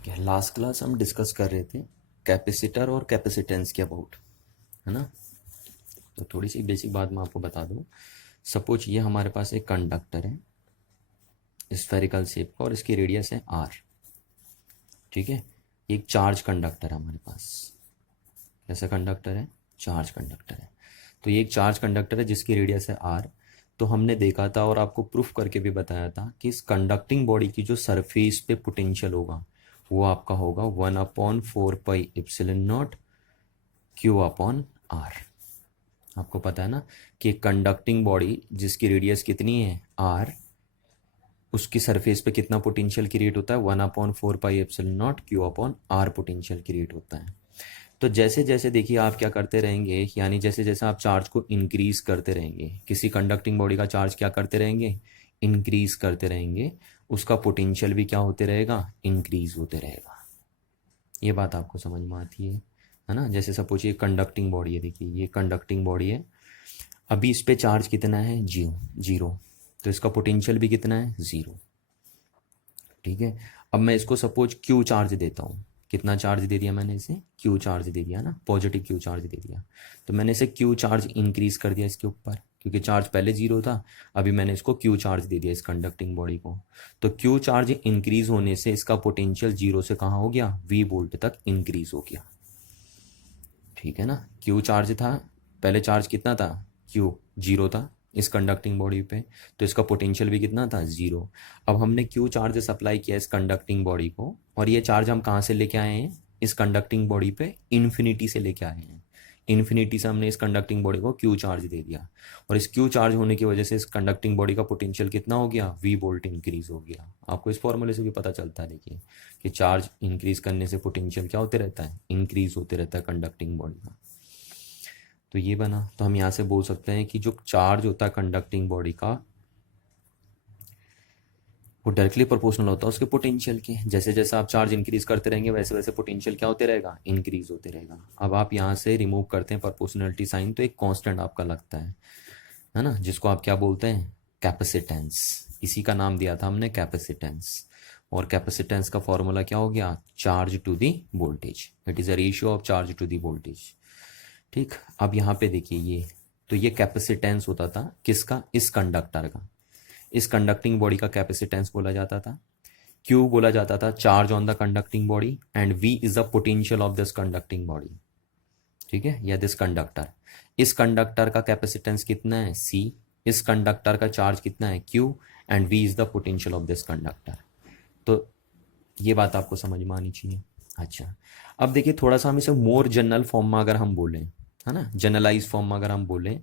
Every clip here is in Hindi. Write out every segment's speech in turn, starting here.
ठीक है, लास्ट क्लास हम डिस्कस कर रहे थे कैपेसिटर और कैपेसिटेंस के अबाउट, है ना। तो थोड़ी सी बेसिक बात मैं आपको बता दूं। सपोज ये हमारे पास एक कंडक्टर है स्फेरिकल शेप का और इसकी रेडियस है आर। ठीक है, एक चार्ज कंडक्टर है हमारे पास। कैसा कंडक्टर है? चार्ज कंडक्टर है। तो ये एक चार्ज कंडक्टर है जिसकी रेडियस है आर। तो हमने देखा था और आपको प्रूफ करके भी बताया था कि इस कंडक्टिंग बॉडी की जो सरफेस पे पोटेंशियल होगा वो आपका होगा 1/4 pi epsilon nought Q upon R. आपको पता है ना कि कंडक्टिंग बॉडी जिसकी रेडियस कितनी है आर, उसकी सरफेस पे कितना पोटेंशियल क्रिएट होता है? 1/4 pi epsilon nought Q upon R potential create होता है। तो जैसे जैसे देखिए आप क्या करते रहेंगे, यानी जैसे जैसे आप चार्ज को इंक्रीज करते रहेंगे, किसी कंडक्टिंग बॉडी का चार्ज क्या करते रहेंगे? इंक्रीज करते रहेंगे, उसका पोटेंशियल भी क्या होते रहेगा? इंक्रीज होते रहेगा। ये बात आपको समझ में आती है ना। जैसे सपोज ये कंडक्टिंग बॉडी है, देखिए ये कंडक्टिंग बॉडी है, अभी इस पे चार्ज कितना है? जीरो। तो इसका पोटेंशियल भी कितना है? जीरो। ठीक है, अब मैं इसको सपोज क्यू चार्ज देता हूँ। कितना चार्ज दे दिया मैंने इसे? क्यू चार्ज दे दिया ना, पॉजिटिव क्यू चार्ज दे दिया। तो मैंने इसे क्यू चार्ज इंक्रीज कर दिया इसके ऊपर, क्योंकि चार्ज पहले जीरो था, अभी मैंने इसको क्यू चार्ज दे दिया इस कंडक्टिंग बॉडी को। तो क्यू चार्ज इंक्रीज होने से इसका पोटेंशियल जीरो से कहाँ हो गया? वी वोल्ट तक इंक्रीज हो गया। ठीक है ना, क्यू चार्ज था पहले, चार्ज कितना था? क्यू जीरो था इस कंडक्टिंग बॉडी पे, तो इसका पोटेंशियल भी कितना था? जीरो। अब हमने क्यू चार्ज सप्लाई किया इस कंडक्टिंग बॉडी को, और ये चार्ज हम कहाँ से लेके आए हैं? इस कंडक्टिंग बॉडी पे इन्फिनिटी से लेके आए हैं। इन्फिनिटी से हमने इस कंडक्टिंग बॉडी को क्यू चार्ज दे दिया, और इस क्यू चार्ज होने की वजह से इस कंडक्टिंग बॉडी का पोटेंशियल कितना हो गया? वी वोल्ट इंक्रीज हो गया। आपको इस फॉर्मूले से भी पता चलता है, देखिए कि चार्ज इंक्रीज करने से पोटेंशियल क्या होते रहता है? इंक्रीज होते रहता है कंडक्टिंग बॉडी का। तो ये बना, तो हम यहाँ से बोल सकते हैं कि जो चार्ज होता है कंडक्टिंग बॉडी का वो डायरेक्टली प्रोपोर्शनल होता है उसके पोटेंशियल के। जैसे जैसे आप चार्ज इंक्रीज करते रहेंगे वैसे वैसे पोटेंशियल क्या होते रहेगा? इंक्रीज होते रहेगा। अब आप यहाँ से रिमूव करते हैं प्रोपोर्शनलिटी साइन, तो एक कांस्टेंट आपका लगता है ना, जिसको आप क्या बोलते हैं? कैपेसिटेंस। इसी का नाम दिया था हमने कैपेसिटेंस। और कैपेसिटेंस का फॉर्मूला क्या हो गया? Charge to the voltage. It is a ratio of charge to the voltage. ठीक, अब यहाँ पे देखिए ये, तो ये कैपेसिटेंस होता था किसका? इस कंडक्टर का। इस कंडक्टिंग बॉडी का कैपेसिटेंस बोला जाता था। क्यू बोला जाता था charge on the conducting body, and V is the potential of this conducting body. ठीक है, या दिस कंडक्टर। इस कंडक्टर का कैपेसिटेंस कितना है? सी। इस कंडक्टर का चार्ज कितना है? Q. And V is the potential of this conductor. तो ये बात आपको समझ में आनी चाहिए। अच्छा, अब देखिए थोड़ा सा हम इसे मोर जनरल फॉर्म में अगर हम बोलें, है ना, जनरलाइज फॉर्म में अगर हम बोलें,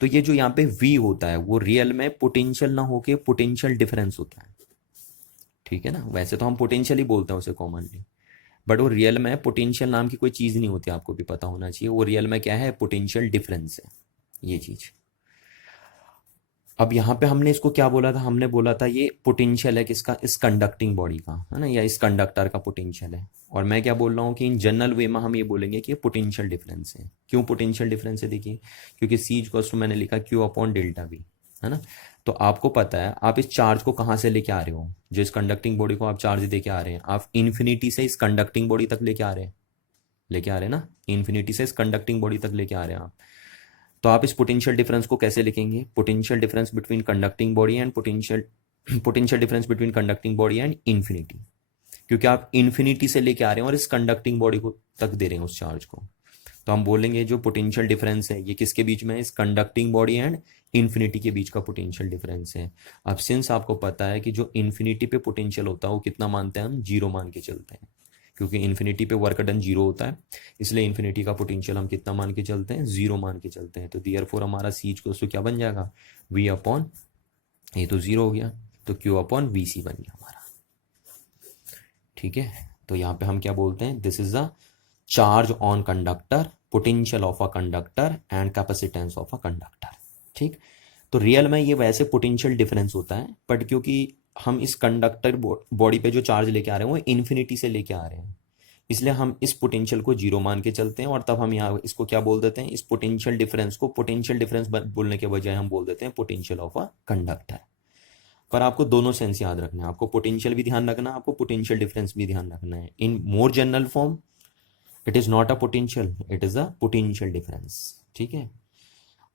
तो ये जो यहाँ पे V होता है वो रियल में पोटेंशियल ना होके पोटेंशियल डिफरेंस होता है। ठीक है ना, वैसे तो हम पोटेंशियल ही बोलते हैं उसे कॉमनली, बट वो रियल में पोटेंशियल नाम की कोई चीज़ नहीं होती, आपको भी पता होना चाहिए। वो रियल में क्या है? पोटेंशियल डिफरेंस है ये चीज़। अब यहाँ पे हमने इसको क्या बोला था? हमने बोला था ये पोटेंशियल है किसका? इस कंडक्टिंग बॉडी का, है ना, या इस कंडक्टर का पोटेंशियल है। और मैं क्या बोल रहा हूँ कि इन जनरल वे में हम ये बोलेंगे कि ये पोटेंशियल डिफरेंस है। क्यों पोटेंशियल डिफरेंस है? देखिए, क्योंकि सी इक्वल्स टू मैंने लिखा क्यू अपॉन डेल्टा वी, है ना। तो आपको पता है आप इस चार्ज को कहाँ से लेके आ रहे हो? जो इस कंडक्टिंग बॉडी को आप चार्ज देके आ रहे हैं, आप इन्फिनिटी से इस कंडक्टिंग बॉडी तक लेके आ रहे हैं, लेके आ रहे हैं ना, इन्फिनिटी से इस कंडक्टिंग बॉडी तक लेके आ रहे हैं आप। तो आप इस पोटेंशियल डिफरेंस को कैसे लिखेंगे? Potential difference between conducting body and potential difference between conducting body and infinity, क्योंकि आप इन्फिनिटी से लेके आ रहे हैं और इस कंडक्टिंग बॉडी को तक दे रहे हैं उस चार्ज को। तो हम बोलेंगे जो पोटेंशियल डिफरेंस है ये किसके बीच में है? इस कंडक्टिंग बॉडी एंड इन्फिनिटी के बीच का पोटेंशियल डिफरेंस है। अब सिंस आपको पता है कि जो इन्फिनिटी पे पोटेंशियल होता है वो कितना मानते हैं हम? जीरो मान के चलते हैं, क्योंकि इन्फिनिटी पे वर्क डन जीरो होता है, इसलिए इन्फिनिटी का पोटेंशियल हम कितना मान के चलते हैं? जीरो मान के चलते हैं। तो देयरफॉर हमारा सी को क्या बन जाएगा? वी अपॉन, ये तो जीरो हो गया, तो क्यू अपॉन वी सी बन गया हमारा। ठीक है, तो यहाँ पे हम क्या बोलते हैं? This is the charge on conductor, potential of a conductor and capacitance of a conductor. ठीक, तो रियल में ये वैसे पोटेंशियल डिफरेंस होता है, बट क्योंकि हम इस कंडक्टर बॉडी पे जो चार्ज लेके आ रहे हैं वो इन्फिनिटी से लेके आ रहे हैं, इसलिए हम इस पोटेंशियल को जीरो मान के चलते हैं। और तब हम यहाँ इसको क्या बोल देते हैं? इस पोटेंशियल डिफरेंस को पोटेंशियल डिफरेंस बोलने के बजाय हम बोल देते हैं पोटेंशियल ऑफ अ कंडक्टर। पर आपको दोनों सेंस याद रखना है, आपको पोटेंशियल भी ध्यान रखना है, आपको पोटेंशियल डिफरेंस भी ध्यान रखना है। In more general form it is not a potential, it is a potential difference, ठीक है।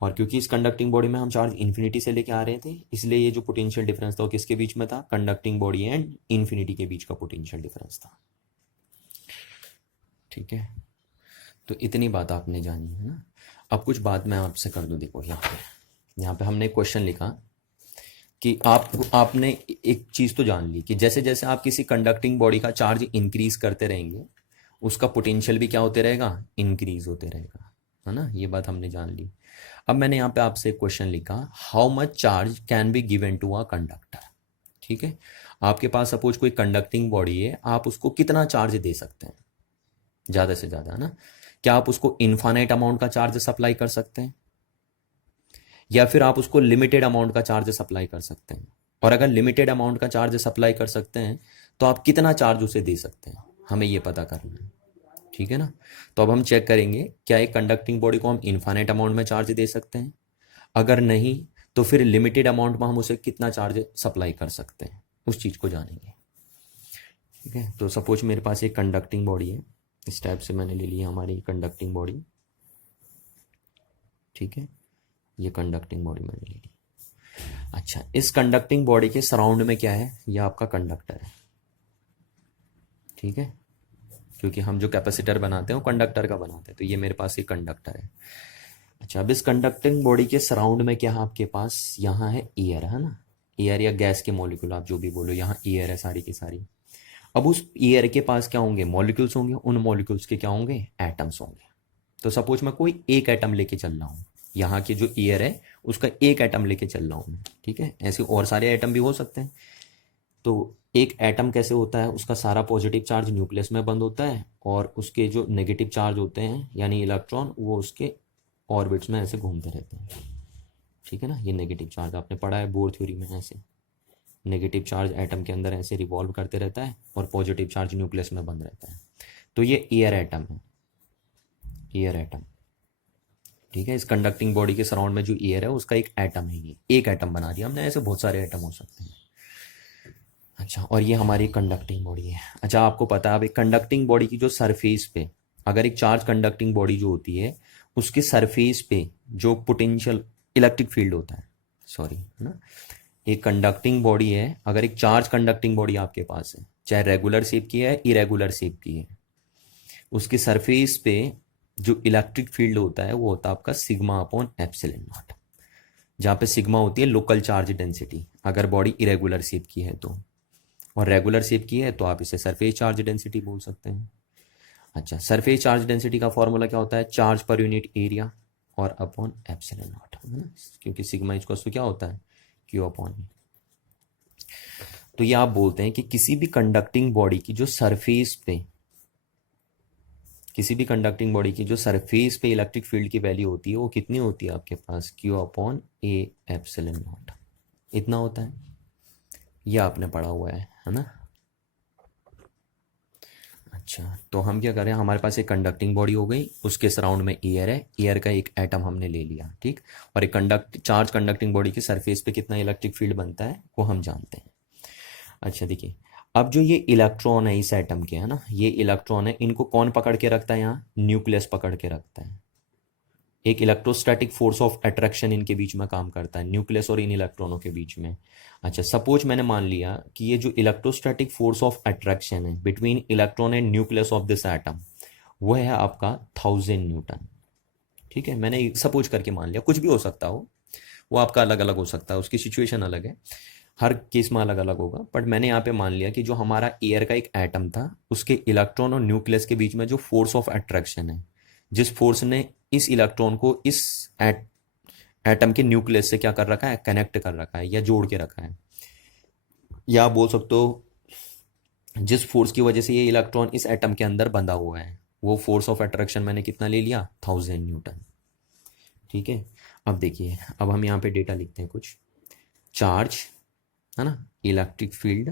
और क्योंकि इस कंडक्टिंग बॉडी में हम चार्ज इन्फिनिटी से लेके आ रहे थे, इसलिए ये जो पोटेंशियल डिफरेंस था वो किसके बीच में था, कंडक्टिंग बॉडी एंड इन्फिनिटी के बीच का पोटेंशियल डिफरेंस था, ठीक है। तो इतनी बात आपने जानी है ना। अब कुछ बात मैं आपसे कर दूं, देखो यहाँ पे हमने क्वेश्चन लिखा कि आपने एक चीज़ तो जान ली कि जैसे जैसे आप किसी कंडक्टिंग बॉडी का चार्ज इंक्रीज करते रहेंगे उसका पोटेंशियल भी क्या होते रहेगा, इंक्रीज होते रहेगा, है ना। ये बात हमने जान ली। अब मैंने यहाँ पे आपसे एक क्वेश्चन लिखा, how much charge can be given to a conductor, ठीक है। आपके पास सपोज कोई कंडक्टिंग बॉडी है, आप उसको कितना चार्ज दे सकते हैं, ज़्यादा से ज़्यादा, है ना। क्या आप उसको इनफाइनाइट अमाउंट का चार्ज सप्लाई कर सकते हैं, या फिर आप उसको लिमिटेड अमाउंट का चार्ज सप्लाई कर सकते हैं। और अगर लिमिटेड अमाउंट का चार्ज सप्लाई कर सकते हैं तो आप कितना चार्ज उसे दे सकते हैं, हमें ये पता करना है, ठीक है ना। तो अब हम चेक करेंगे क्या एक कंडक्टिंग बॉडी को हम इनफाइनाइट अमाउंट में चार्ज दे सकते हैं, अगर नहीं तो फिर लिमिटेड अमाउंट में हम उसे कितना चार्ज सप्लाई कर सकते हैं, उस चीज़ को जानेंगे, ठीक है। तो सपोज मेरे पास एक कंडक्टिंग बॉडी है, इस टाइप से मैंने ले ली हमारी कंडक्टिंग बॉडी, ठीक है। ये कंडक्टिंग बॉडी मैंने ले ली। अच्छा, इस कंडक्टिंग बॉडी के सराउंड में क्या है, ये आपका कंडक्टर है, ठीक है। क्योंकि हम जो कैपेसिटर बनाते हैं वो कंडक्टर का बनाते हैं, तो ये मेरे पास एक कंडक्टर है। अच्छा, अब इस कंडक्टिंग बॉडी के सराउंड में क्या है आपके पास, यहाँ है एयर, है ना। एयर या गैस के मॉलिक्यूल आप जो भी बोलो, यहाँ एयर है सारी की सारी। अब उस एयर के पास क्या होंगे, मॉलिक्यूल्स होंगे, उन मॉलिक्यूल्स के क्या होंगे, एटम्स होंगे। तो सपोज मैं कोई एक एटम लेके चल रहा हूँ, यहाँ की जो एयर है उसका एक एटम लेके चल रहा हूँ मैं, ठीक है। ऐसे और सारे एटम भी हो सकते हैं। तो एक एटम कैसे होता है, उसका सारा पॉजिटिव चार्ज न्यूक्लियस में बंद होता है और उसके जो नेगेटिव चार्ज होते हैं यानी इलेक्ट्रॉन वो उसके ऑर्बिट्स में ऐसे घूमते रहते हैं, ठीक है ना। ये नेगेटिव चार्ज आपने पढ़ा है बोर थ्योरी में, ऐसे नेगेटिव चार्ज एटम के अंदर ऐसे रिवॉल्व करते रहता है और पॉजिटिव चार्ज न्यूक्लियस में बंद रहता है। तो ये एयर एटम है, एयर एटम, ठीक है। इस कंडक्टिंग बॉडी के सराउंड में जो एयर है उसका एक एटम है, ये एक एटम बना दिया हमने, ऐसे बहुत सारे एटम हो सकते हैं। अच्छा, और ये हमारी कंडक्टिंग बॉडी है। अच्छा, आपको पता है अब एक कंडक्टिंग बॉडी की जो सरफेस पे, अगर एक चार्ज कंडक्टिंग बॉडी जो होती है उसके सरफेस पे जो पोटेंशियल इलेक्ट्रिक फील्ड होता है, सॉरी, है ना। एक कंडक्टिंग बॉडी है, अगर एक चार्ज कंडक्टिंग बॉडी आपके पास है, चाहे रेगुलर शेप की है इरेगुलर शेप की है, उसके सरफेस पे जो इलेक्ट्रिक फील्ड होता है वो होता है आपका सिग्मा अपॉन एप्सिलॉन नॉट, जहाँ पे सिग्मा होती है लोकल चार्ज डेंसिटी अगर बॉडी इरेगुलर शेप की है तो, और रेगुलर शेप की है तो आप इसे सरफेस चार्ज डेंसिटी बोल सकते हैं। अच्छा, सरफेस चार्ज डेंसिटी का फॉर्मूला क्या होता है, चार्ज पर यूनिट एरिया और अपॉन एप्सिलॉन नॉट, है ना, क्योंकि सिग्मा इक्वल टू क्या होता है, क्यू अपॉन ई। तो ये आप बोलते हैं कि किसी भी कंडक्टिंग बॉडी की जो सरफेस पे, किसी भी कंडक्टिंग बॉडी की जो सरफेस पे इलेक्ट्रिक फील्ड की वैल्यू होती है वो कितनी होती है आपके पास, Q upon A epsilon naught, इतना होता है। ये आपने पढ़ा हुआ है ना। अच्छा, तो हम क्या करें, हमारे पास एक कंडक्टिंग बॉडी हो गई, उसके सराउंड में एयर है, एयर का एक एटम हमने ले लिया, ठीक। और एक चार्ज कंडक्टिंग बॉडी के सरफेस पे कितना इलेक्ट्रिक फील्ड बनता है वो हम जानते हैं। अच्छा देखिए, अब जो ये इलेक्ट्रॉन है इस एटम के, है ना, ये इलेक्ट्रॉन है, इनको कौन पकड़ के रखता है, यहाँ न्यूक्लियस पकड़ के रखता है। एक इलेक्ट्रोस्टैटिक फोर्स ऑफ अट्रैक्शन इनके बीच में काम करता है, न्यूक्लियस और इन इलेक्ट्रॉनों के बीच में। अच्छा, सपोज मैंने मान लिया कि ये जो इलेक्ट्रोस्टैटिक फोर्स ऑफ अट्रैक्शन है between electron and nucleus of this atom वो है आपका 1000 न्यूटन, ठीक है। मैंने सपोज करके मान लिया, कुछ भी हो सकता हो, वो आपका अलग अलग हो सकता है, उसकी सिचुएशन अलग है, हर केस में अलग अलग होगा। बट मैंने यहाँ पे मान लिया कि जो हमारा एयर का एक एटम था उसके इलेक्ट्रॉन और न्यूक्लियस के बीच में जो फोर्स ऑफ अट्रैक्शन है, जिस फोर्स ने इस इलेक्ट्रॉन को इस एटम के न्यूक्लियस से क्या कर रखा है, कनेक्ट कर रखा है या जोड़ के रखा है, या आप बोल सकते हो जिस फोर्स की वजह से ये इलेक्ट्रॉन इस एटम के अंदर बंधा हुआ है, वो फोर्स ऑफ अट्रैक्शन मैंने कितना ले लिया, 1000 न्यूटन, ठीक है। अब देखिए, अब हम यहाँ पे डेटा लिखते हैं कुछ, चार्ज, है ना, इलेक्ट्रिक फील्ड,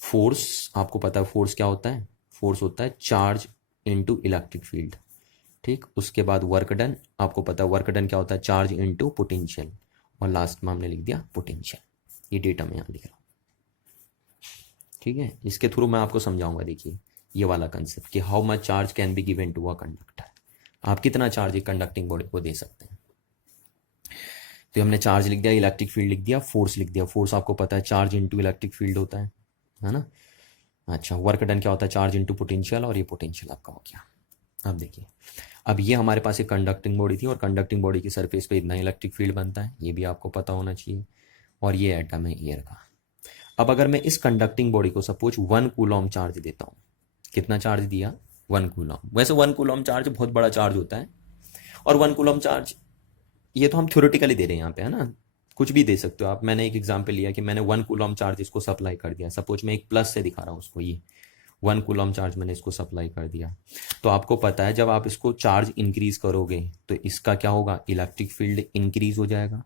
फोर्स, आपको पता है फोर्स क्या होता है, फोर्स होता है चार्ज इनटू इलेक्ट्रिक फील्ड, ठीक। उसके बाद वर्क डन, आपको पता है वर्क डन क्या होता है, चार्ज इनटू पोटेंशियल, और लास्ट में हमने लिख दिया पोटेंशियल। ये डेटा मैं यहाँ लिख रहा हूँ, ठीक है। इसके थ्रू मैं आपको समझाऊंगा, देखिए ये वाला कंसेप्ट कि how much charge can be given to a conductor, आप कितना चार्ज एक कंडक्टिंग बॉडी को दे सकते हैं। तो हमने चार्ज लिख दिया, इलेक्ट्रिक फील्ड लिख दिया, फोर्स लिख दिया। फोर्स आपको पता है चार्ज इंटू इलेक्ट्रिक फील्ड होता है ना। अच्छा, वर्क डन क्या होता है, चार्ज इंटू पोटेंशियल, और ये पोटेंशियल आपका हो गया। अब देखिए, अब ये हमारे पास एक कंडक्टिंग बॉडी थी और कंडक्टिंग बॉडी की सरफेस पे इतना इलेक्ट्रिक फील्ड बनता है, ये भी आपको पता होना चाहिए। और ये एटम है एयर का। अब अगर मैं इस कंडक्टिंग बॉडी को सपोज 1 कूलॉम चार्ज देता हूँ, कितना चार्ज दिया, 1 कूलॉम। वैसे 1 कूलॉम चार्ज बहुत बड़ा चार्ज होता है, और 1 कूलॉम चार्ज ये तो हम थ्योरेटिकली दे रहे हैं यहाँ पे, है ना, कुछ भी दे सकते हो आप। मैंने एक एग्जांपल लिया कि मैंने 1 कूलॉम चार्ज इसको सप्लाई कर दिया, सपोज मैं एक प्लस से दिखा रहा हूँ उसको, ये 1 कूलॉम चार्ज मैंने इसको सप्लाई कर दिया। तो आपको पता है जब आप इसको चार्ज इंक्रीज करोगे तो इसका क्या होगा, इलेक्ट्रिक फील्ड इंक्रीज हो जाएगा,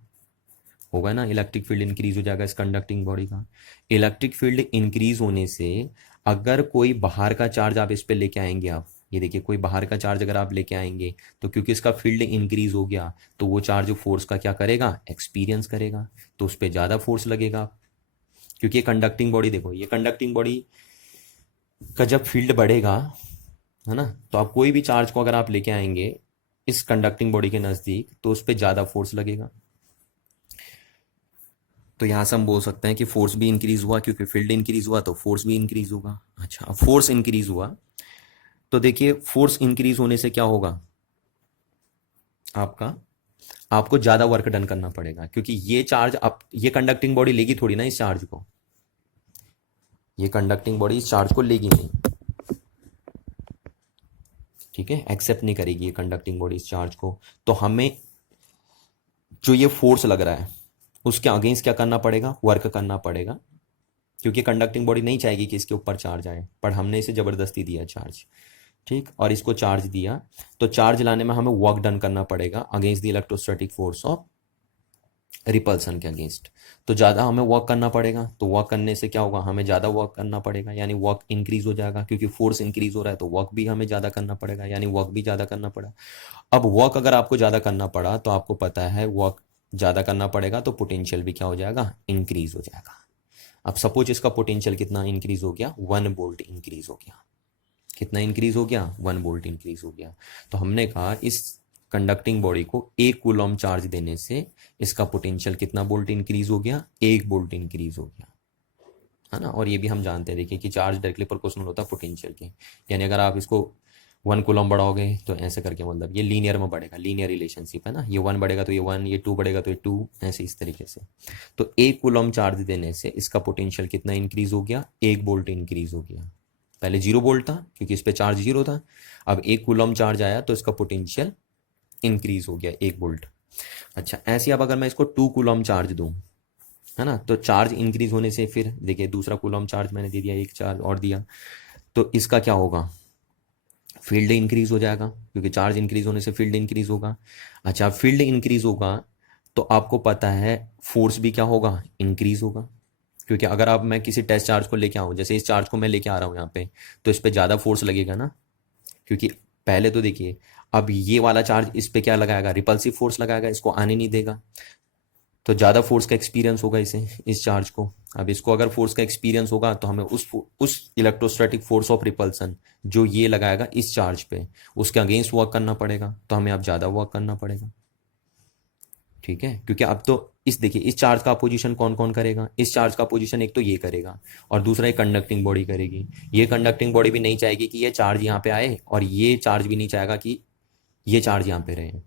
होगा ना, इलेक्ट्रिक फील्ड इंक्रीज हो जाएगा इस कंडक्टिंग बॉडी का। इलेक्ट्रिक फील्ड इंक्रीज होने से अगर कोई बाहर का चार्ज आप इस पे लेके आएंगे, आप ये देखिए कोई बाहर का चार्ज अगर आप लेके आएंगे तो क्योंकि इसका फील्ड इंक्रीज हो गया तो वो चार्ज फोर्स का क्या करेगा, एक्सपीरियंस करेगा, तो उस पर ज़्यादा फोर्स लगेगा। क्योंकि ये कंडक्टिंग बॉडी, देखो ये कंडक्टिंग बॉडी का जब फील्ड बढ़ेगा, है ना, तो आप कोई भी चार्ज को अगर आप लेके आएंगे इस कंडक्टिंग बॉडी के नज़दीक तो उस पर ज़्यादा फोर्स लगेगा। तो यहाँ से हम बोल सकते हैं कि फोर्स भी इंक्रीज हुआ, क्योंकि फील्ड इंक्रीज हुआ तो फोर्स भी इंक्रीज होगा। अच्छा, फोर्स इंक्रीज हुआ तो देखिए फोर्स इंक्रीज होने से क्या होगा, आपको ज्यादा वर्क डन करना पड़ेगा, क्योंकि ये चार्ज अब ये कंडक्टिंग बॉडी लेगी थोड़ी ना इस चार्ज को, ये कंडक्टिंग बॉडी इस चार्ज को लेगी नहीं, ठीक है, एक्सेप्ट नहीं करेगी ये कंडक्टिंग बॉडी इस चार्ज को। तो हमें जो ये फोर्स लग रहा है उसके अगेंस्ट क्या करना पड़ेगा, वर्क करना पड़ेगा, क्योंकि कंडक्टिंग बॉडी नहीं चाहेगी कि इसके ऊपर चार्ज आए, पर हमने इसे जबरदस्ती दिया चार्ज, ठीक, और इसको चार्ज दिया, तो चार्ज लाने में हमें वर्क डन करना पड़ेगा against the electrostatic force of repulsion के अगेंस्ट। तो ज़्यादा हमें वर्क करना पड़ेगा, तो वर्क करने से क्या होगा, हमें ज़्यादा वर्क करना पड़ेगा, यानी वर्क इंक्रीज हो जाएगा, क्योंकि फोर्स इंक्रीज हो रहा है तो वर्क भी हमें ज़्यादा करना पड़ेगा, यानी वर्क भी ज़्यादा करना पड़ा। अब वर्क अगर आपको ज़्यादा करना पड़ा तो आपको पता है वर्क ज़्यादा करना पड़ेगा तो पोटेंशियल भी क्या हो जाएगा, इंक्रीज हो जाएगा। अब सपोज इसका पोटेंशियल कितना इंक्रीज हो गया, 1 वोल्ट इंक्रीज हो गया। कितना इंक्रीज हो गया, 1 वोल्ट इंक्रीज हो गया। तो हमने कहा इस कंडक्टिंग बॉडी को 1 कूलॉम चार्ज देने से इसका पोटेंशियल कितना वोल्ट इंक्रीज हो गया, 1 वोल्ट इंक्रीज हो गया, है ना। और ये भी हम जानते हैं, देखिए कि चार्ज डायरेक्टली प्रोपोर्शनल होता है पोटेंशियल के, यानी अगर आप इसको 1 कूलॉम बढ़ाओगे तो ऐसे करके, मतलब ये लीनियर में बढ़ेगा, लीनियर रिलेशनशिप है ना, ये 1 बढ़ेगा तो ये 1, ये 2 बढ़ेगा तो ये 2, ऐसे इस तरीके से। तो 1 कूलॉम चार्ज देने से इसका पोटेंशियल कितना इंक्रीज हो गया, 1 वोल्ट इंक्रीज हो गया। पहले 0 वोल्ट था क्योंकि इस पे चार्ज 0 था, अब 1 कूलॉम चार्ज आया तो इसका पोटेंशियल इंक्रीज हो गया 1 वोल्ट। अच्छा, ऐसे अब अगर मैं इसको 2 कूलॉम चार्ज दूं, है ना, तो चार्ज इंक्रीज होने से फिर देखिए दूसरा कूलॉम चार्ज मैंने दे दिया, एक चार्ज और दिया, तो इसका क्या होगा, फील्ड इंक्रीज हो जाएगा, क्योंकि चार्ज इंक्रीज होने से फील्ड इंक्रीज होगा। अच्छा, फील्ड इंक्रीज होगा तो आपको पता है फोर्स भी क्या होगा, इंक्रीज होगा, क्योंकि अगर आप मैं किसी टेस्ट चार्ज को लेके आऊँ, जैसे इस चार्ज को मैं लेके आ रहा हूँ यहाँ पे, तो इस पर ज़्यादा फोर्स लगेगा ना, क्योंकि पहले तो देखिए अब ये वाला चार्ज इस पर क्या लगाएगा, रिपल्सिव फोर्स लगाएगा, इसको आने नहीं देगा, तो ज़्यादा फोर्स का एक्सपीरियंस होगा इसे, इस चार्ज को। अब इसको अगर फोर्स का एक्सपीरियंस होगा तो हमें उस इलेक्ट्रोस्टैटिक फोर्स ऑफ रिपल्सन जो ये लगाएगा इस चार्ज पे, उसके अगेंस्ट वर्क करना पड़ेगा, तो हमें अब ज़्यादा वर्क करना पड़ेगा, ठीक है। क्योंकि अब तो इस देखिए इस चार्ज का अपोजिशन कौन कौन करेगा, इस चार्ज का अपोजिशन एक तो ये करेगा और दूसरा एक कंडक्टिंग बॉडी करेगी। ये कंडक्टिंग बॉडी भी नहीं चाहेगी कि ये चार्ज यहाँ पे आए, और ये चार्ज भी नहीं चाहेगा कि ये चार्ज यहाँ पे रहे।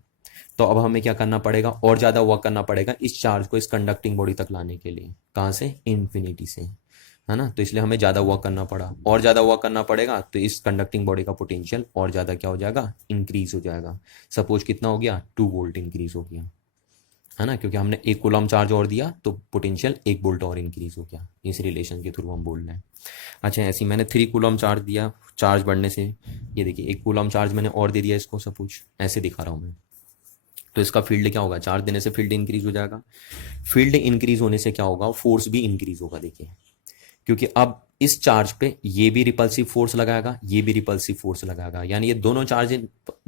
तो अब हमें क्या करना पड़ेगा, और ज़्यादा वर्क करना पड़ेगा इस चार्ज को इस कंडक्टिंग बॉडी तक लाने के लिए। कहाँ से, इन्फिनिटी से, है ना। तो इसलिए हमें ज़्यादा वर्क करना पड़ा, और ज़्यादा वर्क करना पड़ेगा तो इस कंडक्टिंग बॉडी का पोटेंशियल और ज़्यादा क्या हो जाएगा, इंक्रीज हो जाएगा। सपोज कितना हो गया, 2 वोल्ट इंक्रीज हो गया, है ना, क्योंकि हमने 1 कूलॉम चार्ज और दिया तो पोटेंशियल 1 वोल्ट और इंक्रीज हो गया। इस रिलेशन के थ्रू हम बोल रहे हैं। अच्छा, ऐसे मैंने 3 कूलॉम चार्ज दिया, चार्ज बढ़ने से ये देखिए 1 कूलॉम चार्ज मैंने और दे दिया इसको, सपोज ऐसे दिखा रहा हूँ मैं, तो इसका फील्ड क्या होगा, चार्ज देने से फील्ड इंक्रीज हो जाएगा। फील्ड इंक्रीज होने से क्या होगा, फोर्स भी इंक्रीज होगा, देखिए, क्योंकि अब इस चार्ज पे ये भी रिपल्सिव फोर्स लगाएगा, ये भी रिपल्सिव फोर्स लगाएगा, यानी ये दोनों चार्ज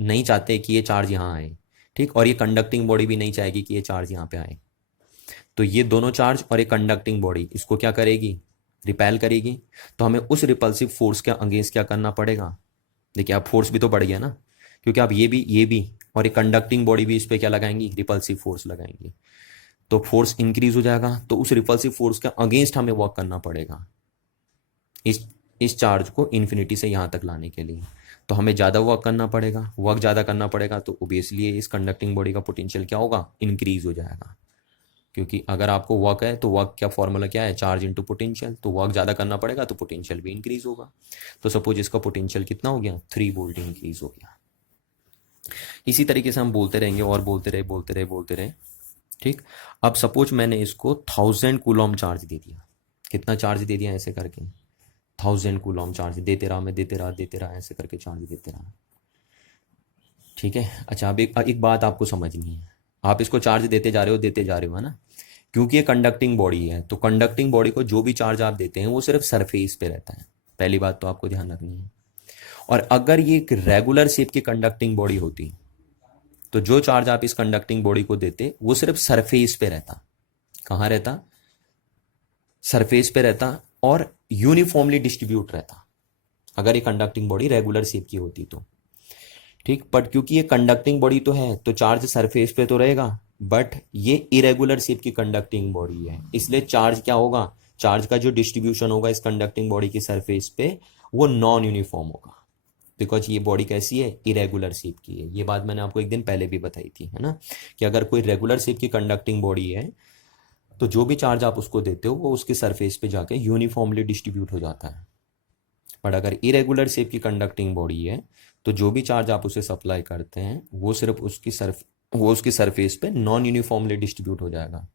नहीं चाहते कि ये चार्ज यहाँ आए, ठीक, और ये कंडक्टिंग बॉडी भी नहीं चाहेगी कि ये चार्ज यहाँ पे आए। तो ये दोनों चार्ज और एक कंडक्टिंग बॉडी इसको क्या करेगी, रिपेल करेगी। तो हमें उस रिपल्सिव फोर्स के अगेंस्ट क्या करना पड़ेगा, देखिए अब फोर्स भी तो बढ़ गया ना, क्योंकि आप ये भी और एक कंडक्टिंग बॉडी भी इस पर क्या लगाएंगी, रिपल्सिव फोर्स लगाएंगी। तो फोर्स इंक्रीज हो जाएगा, तो उस रिपल्सिव फोर्स के अगेंस्ट हमें वर्क करना पड़ेगा इस चार्ज को इन्फिनिटी से यहाँ तक लाने के लिए। तो हमें ज़्यादा वर्क करना पड़ेगा, वर्क ज़्यादा करना पड़ेगा, तो ओबियसली इस कंडक्टिंग बॉडी का पोटेंशियल क्या होगा, इंक्रीज हो जाएगा। क्योंकि अगर आपको वर्क है तो वर्क क्या फॉर्मूला क्या है, चार्ज इंटू पोटेंशियल। तो वर्क ज़्यादा करना पड़ेगा तो पोटेंशियल भी इंक्रीज होगा। तो सपोज इसका पोटेंशियल कितना हो गया, 3 वोल्ट इंक्रीज हो गया। इसी तरीके से हम बोलते रहेंगे और बोलते रहे। ठीक, अब सपोज मैंने इसको 1000 कूलॉम चार्ज दे दिया। कितना चार्ज दे दिया, ऐसे करके 1000 कूलॉम चार्ज देते रहा मैं, देते रहा, ऐसे करके चार्ज देते रहा। ठीक है, अच्छा अब एक बात आपको समझनी है, आप इसको चार्ज देते जा रहे हो है ना, क्योंकि ये कंडक्टिंग बॉडी है। तो कंडक्टिंग बॉडी को जो भी चार्ज आप देते हैं वो सिर्फ सरफेस पे रहता है, पहली बात तो आपको ध्यान रखनी है। और अगर ये एक रेगुलर शेप की कंडक्टिंग बॉडी होती तो जो चार्ज आप इस कंडक्टिंग बॉडी को देते वो सिर्फ सरफेस पे रहता। कहाँ रहता, सरफेस पे रहता और यूनिफॉर्मली डिस्ट्रीब्यूट रहता, अगर ये कंडक्टिंग बॉडी रेगुलर शेप की होती तो। ठीक, बट क्योंकि ये कंडक्टिंग बॉडी तो है तो चार्ज सरफेस पे तो रहेगा, बट ये इरेगुलर शेप की कंडक्टिंग बॉडी है, इसलिए चार्ज क्या होगा, चार्ज का जो डिस्ट्रीब्यूशन होगा इस कंडक्टिंग बॉडी की सरफेस पे वो नॉन यूनिफॉर्म होगा, बिकॉज ये बॉडी कैसी है, इरेगुलर शेप की है। ये बात मैंने आपको एक दिन पहले भी बताई थी, है ना, कि अगर कोई रेगुलर शेप की कंडक्टिंग बॉडी है तो जो भी चार्ज आप उसको देते हो वो उसकी सरफेस पे जाके यूनिफॉर्मली डिस्ट्रीब्यूट हो जाता है। बट अगर इरेगुलर शेप की कंडक्टिंग बॉडी है तो जो भी चार्ज आप उसे सप्लाई करते हैं वो सिर्फ उसकी सरफेस पे नॉन यूनिफॉर्मली डिस्ट्रीब्यूट हो जाएगा।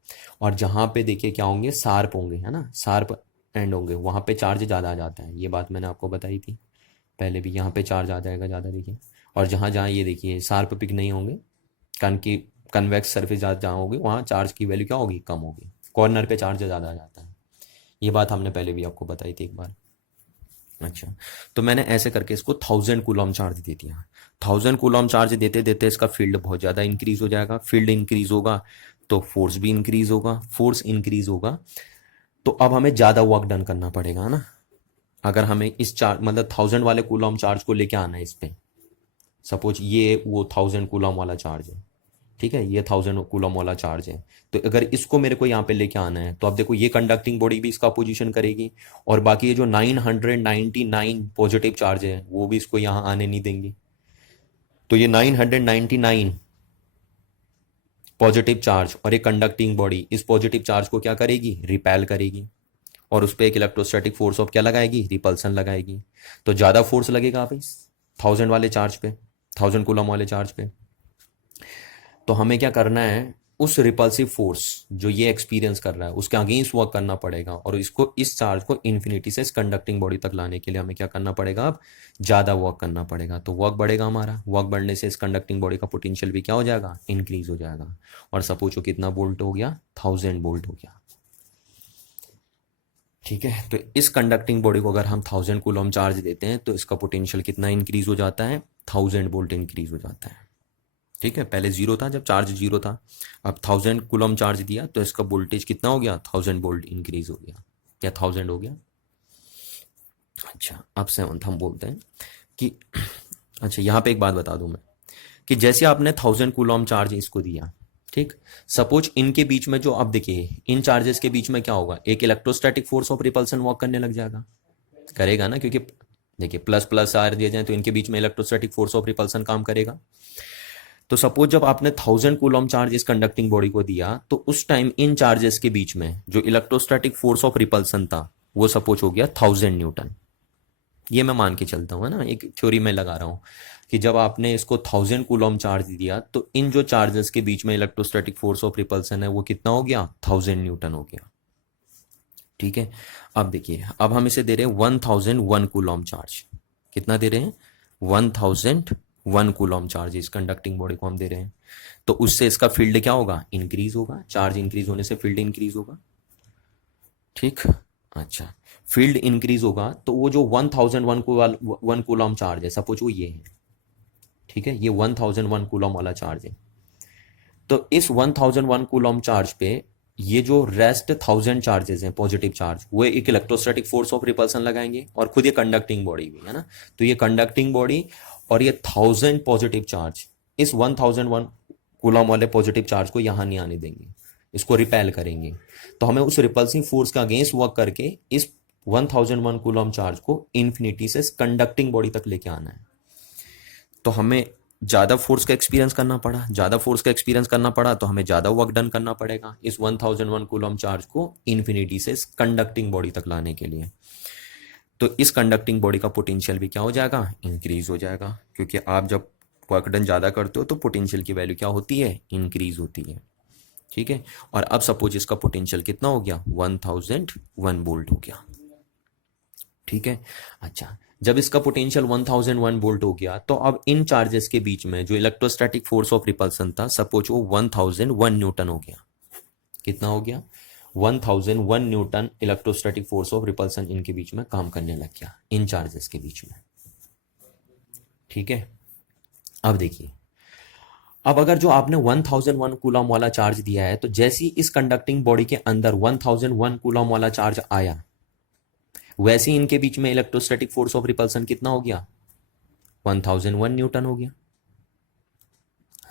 और जहाँ पे देखिए क्या होंगे, शार्प होंगे, है ना, शार्प एंड होंगे, वहाँ पे चार्ज ज़्यादा आ जाता है। ये बात मैंने आपको बताई थी पहले भी, यहाँ पे चार्ज आ जाएगा ज़्यादा, देखिए। और जहाँ जहाँ ये देखिए शार्प पिक नहीं होंगे, कन्वेक्स सरफेस जहाँ होगी वहाँ चार्ज की वैल्यू क्या होगी, कम होगी। कॉर्नर पे चार्ज ज़्यादा आ जाता है, ये बात हमने पहले भी आपको बताई थी एक बार। अच्छा, तो मैंने ऐसे करके इसको 1000 कूलॉम चार्ज दे दिया। 1000 कूलॉम चार्ज देते देते इसका फील्ड बहुत ज़्यादा इंक्रीज हो जाएगा। फील्ड इंक्रीज होगा तो फोर्स भी इंक्रीज होगा, फोर्स इंक्रीज होगा तो अब हमें ज़्यादा वर्क डन करना पड़ेगा ना। अगर हमें इस चार्ज मतलब 1000 वाले कूलॉम चार्ज को लेके आना है इस पे, सपोज ये वो 1000 कूलॉम वाला चार्ज है, ठीक है, ये 1000 कूलॉम वाला चार्ज है। तो अगर इसको मेरे को यहाँ पे लेके आना है तो अब देखो ये कंडक्टिंग बॉडी भी इसका अपोजिशन करेगी और बाकी ये जो 999 पॉजिटिव चार्ज है वो भी इसको यहाँ आने नहीं देंगी। तो ये 999 पॉजिटिव चार्ज और एक कंडक्टिंग बॉडी इस पॉजिटिव चार्ज को क्या करेगी, रिपेल करेगी और उस पर एक इलेक्ट्रोस्टैटिक फोर्स ऑफ क्या लगाएगी, रिपल्सन लगाएगी। तो ज़्यादा फोर्स लगेगा आप इस 1000 वाले चार्ज पे, 1000 कूलम वाले चार्ज पे। तो हमें क्या करना है, उस रिपल्सिव फोर्स जो ये एक्सपीरियंस कर रहा है उसके अगेंस्ट वर्क करना पड़ेगा और इसको इस चार्ज को इन्फिनिटी से इस कंडक्टिंग बॉडी तक लाने के लिए हमें क्या करना पड़ेगा, अब ज़्यादा वर्क करना पड़ेगा। तो वर्क बढ़ेगा हमारा, वर्क बढ़ने से इस कंडक्टिंग बॉडी का पोटेंशियल भी क्या हो जाएगा, इंक्रीज हो जाएगा। और सपोज कितना वोल्ट हो गया, 1000 वोल्ट हो गया। ठीक है, तो इस कंडक्टिंग बॉडी को अगर हम 1000 कूलम चार्ज देते हैं तो इसका पोटेंशियल कितना इंक्रीज हो जाता है, 1000 वोल्ट इंक्रीज हो जाता है। ठीक है, पहले जीरो था जब चार्ज जीरो था, अब 1000 कूलम चार्ज दिया तो इसका वोल्टेज कितना हो गया, 1000 वोल्ट इंक्रीज हो गया या 1000 हो गया। अच्छा, अब 7th हम बोलते हैं कि अच्छा यहाँ पे एक बात बता दूं मैं कि जैसे आपने 1000 कूलम चार्ज इसको दिया, ठीक, सपोज इनके बीच में जो अब देखिए इन चार्जेस के बीच में क्या होगा, एक electrostatic force of repulsion work करने लग जाएगा, करेगा ना, क्योंकि देखिए प्लस प्लस आर दिए जाए तो इनके बीच में इलेक्ट्रोस्टैटिक फोर्स ऑफ रिपल्सन काम करेगा। तो सपोज जब आपने 1000 कूलम चार्ज इस कंडक्टिंग बॉडी को दिया तो उस टाइम इन चार्जेस के बीच में जो इलेक्ट्रोस्टैटिक फोर्स ऑफ रिपल्सन था वो सपोज हो गया 1000 न्यूटन। ये मैं मान के चलता हूँ, है ना, एक थ्योरी में लगा रहा हूँ कि जब आपने इसको 1000 कूलम चार्ज दिया तो इन जो चार्जेस के बीच में इलेक्ट्रोस्टैटिक फोर्स ऑफ रिपल्सन है वो कितना हो गया, 1000 न्यूटन हो गया। ठीक है, अब देखिए अब हम इसे दे रहे हैं 1001 कूलम चार्ज। कितना दे रहे हैं, 1001 कूलम चार्ज इस कंडक्टिंग बॉडी को हम दे रहे हैं। तो उससे इसका फील्ड क्या होगा, इंक्रीज होगा, चार्ज इंक्रीज होने से फील्ड इंक्रीज होगा। ठीक, अच्छा, फील्ड इंक्रीज होगा तो वो जो 1001 कूलम चार्ज है सपोज वो ये है, ठीक है, ये 1001 कूलम वाला चार्ज है। तो इस 1001 कूलम चार्ज पे ये जो रेस्ट 1000 चार्जेस हैं पॉजिटिव चार्ज, वो एक इलेक्ट्रोस्टैटिक फोर्स ऑफ रिपल्सन लगाएंगे, और खुद ये कंडक्टिंग बॉडी भी है ना, तो ये कंडक्टिंग बॉडी और ये 1000 पॉजिटिव चार्ज इस 1001 कूलम वाले पॉजिटिव चार्ज को यहां नहीं आने देंगे, इसको रिपेल करेंगे। तो हमें उस रिपल्सिंग फोर्स का अगेंस्ट वर्क करके इस 1001 कूलम चार्ज को इन्फिनिटी से कंडक्टिंग बॉडी तक लेके आना है। तो हमें ज़्यादा फोर्स का एक्सपीरियंस करना पड़ा, ज़्यादा फोर्स का एक्सपीरियंस करना पड़ा तो हमें ज़्यादा वर्क डन करना पड़ेगा इस 1001 कूलम चार्ज को इन्फिनिटी से कंडक्टिंग बॉडी तक लाने के लिए। तो इस कंडक्टिंग बॉडी का पोटेंशियल भी क्या हो जाएगा, इंक्रीज हो जाएगा, क्योंकि आप जब वर्क डन ज़्यादा करते हो तो पोटेंशियल की वैल्यू क्या होती है, इंक्रीज होती है। ठीक है, और अब सपोज इसका पोटेंशियल कितना हो गया, 1001 वोल्ट हो गया। ठीक है, अच्छा, जब इसका पोटेंशियल 1001 वोल्ट हो गया तो अब इन चार्जेस के बीच में जो इलेक्ट्रोस्टैटिक फोर्स ऑफ रिपल्सन था, सपोज वो 1001 न्यूटन हो गया। कितना हो गया, 1001 Newton electrostatic force of repulsion इनके बीच में काम करने लग गया, इन चार्जेस के बीच में। ठीक है, अब देखिए, अब अगर जो आपने 1001 कूलम वाला चार्ज दिया है, तो जैसे ही इस कंडक्टिंग बॉडी के अंदर 1001 कूलम वाला चार्ज आया, वैसे ही इनके बीच में इलेक्ट्रोस्टैटिक फोर्स ऑफ रिपल्सन कितना हो गया, 1001 न्यूटन हो गया,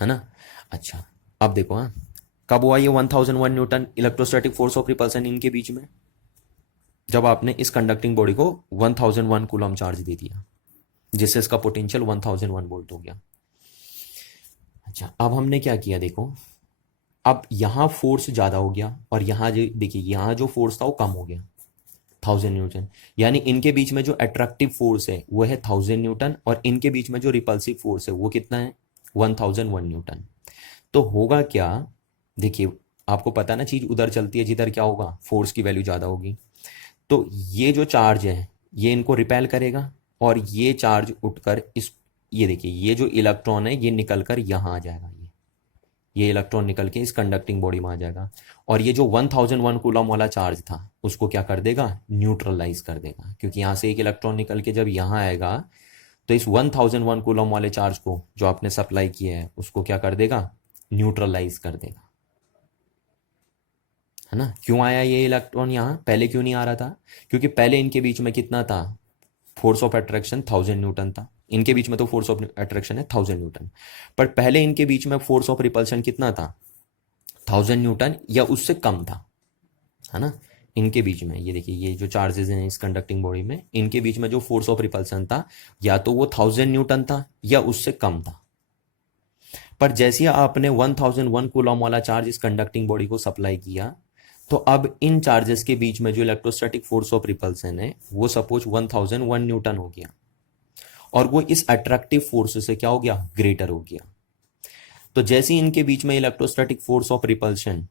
है ना। अच्छा, अब देखो, हाँ, कब हुआ ये 1001 Newton electrostatic force of repulsion इनके बीच में, जब आपने इस कंडक्टिंग बॉडी को 1001 कूलम चार्ज दे दिया, जिससे इसका पोटेंशियल 1001 वोल्ट हो गया। अच्छा, अब हमने क्या किया, देखो, अब यहां फोर्स ज्यादा हो गया और यहां जो देखिए, यहां जो फोर्स था वो कम हो गया, 1000 न्यूटन, यानी इनके बीच में जो अट्रैक्टिव फोर्स है वो है 1000 न्यूटन, और इनके बीच में जो रिपल्सिव फोर्स है वो कितना है, 1001 न्यूटन। तो होगा क्या, देखिए, आपको पता है ना, चीज उधर चलती है जिधर क्या होगा, फोर्स की वैल्यू ज्यादा होगी। तो ये जो चार्ज है ये इनको रिपेल करेगा, और ये चार्ज उठकर इस, ये देखिए, ये जो इलेक्ट्रॉन है ये निकल कर यहां आ जाएगा, ये इलेक्ट्रॉन निकल के इस कंडक्टिंग बॉडी में आ जाएगा, और ये जो 1001 कूलम वाला चार्ज था उसको क्या कर देगा, न्यूट्रलाइज कर देगा, क्योंकि यहां से एक इलेक्ट्रॉन निकल के जब यहां आएगा तो इस 1001 कूलम वाले चार्ज को जो आपने सप्लाई किया है उसको क्या कर देगा, न्यूट्रलाइज कर देगा, है ना। क्यों आया ये इलेक्ट्रॉन यहां, पहले क्यों नहीं आ रहा था, क्योंकि पहले इनके बीच में कितना था, फोर्स ऑफ अट्रैक्शन 1000 न्यूटन था, इनके बीच में तो फोर्स ऑफ अट्रैक्शन है 1000 न्यूटन, पर पहले इनके बीच में फोर्स ऑफ रिपल्शन कितना था, 1000 न्यूटन या उससे कम था, है ना। इनके बीच में ये देखिए, ये जो चार्जेस हैं इस कंडक्टिंग बॉडी में, इनके बीच में जो फोर्स ऑफ रिपल्सन था या तो वो 1000 न्यूटन था या उससे कम था। पर जैसे ही आपने 1001 कूलम वाला चार्ज इस कंडक्टिंग बॉडी को सप्लाई किया, तो अब इन चार्जेस के बीच में जो इलेक्ट्रोस्टैटिक फोर्स ऑफ रिपल्सन है वो सपोज 1001 न्यूटन हो गया, और वो इस अट्रैक्टिव फोर्स से क्या हो गया, ग्रेटर हो गया। तो जैसे ही इनके बीच में electrostatic force of repulsion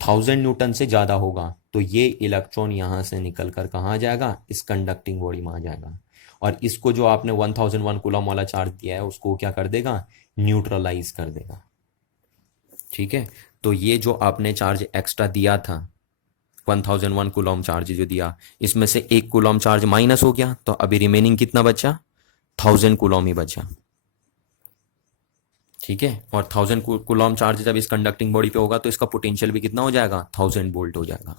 1000 Newton से ज्यादा होगा, तो ये इलेक्ट्रॉन यहां से निकल कर कहाँ आ जाएगा, इस कंडक्टिंग बॉडी में आ जाएगा, और इसको जो आपने 1001 कूलम वाला चार्ज दिया है उसको क्या कर देगा, न्यूट्रलाइज कर देगा। ठीक है, तो ये जो आपने चार्ज एक्स्ट्रा दिया था 1001 कूलम चार्ज जो दिया, इसमें से 1 कूलम चार्ज माइनस हो गया, तो अभी रिमेनिंग कितना बचा, 1000 कूलम ही बचा। ठीक है, और 1000 कूलम चार्ज जब इस कंडक्टिंग बॉडी पे होगा तो इसका पोटेंशियल भी कितना हो जाएगा, 1000 वोल्ट हो जाएगा,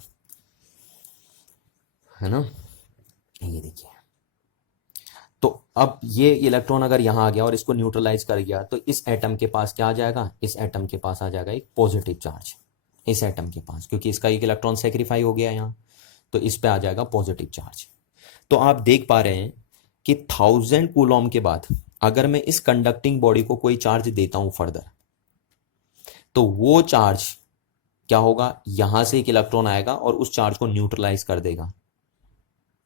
है ना। ये देखिए, तो अब ये इलेक्ट्रॉन अगर यहां आ गया और इसको न्यूट्रलाइज कर गया, तो इस एटम के पास क्या आ जाएगा, इस एटम के पास आ जाएगा एक पॉजिटिव चार्ज, इस एटम के पास, क्योंकि इसका एक इलेक्ट्रॉन सेक्रीफाई हो गया यहाँ, तो इस पे आ जाएगा पॉजिटिव चार्ज। तो आप देख पा रहे हैं कि 1000 कूलम के बाद अगर मैं इस कंडक्टिंग बॉडी को कोई चार्ज देता हूं फर्दर, तो वो चार्ज क्या होगा, यहां से एक इलेक्ट्रॉन आएगा और उस चार्ज को न्यूट्रलाइज कर देगा।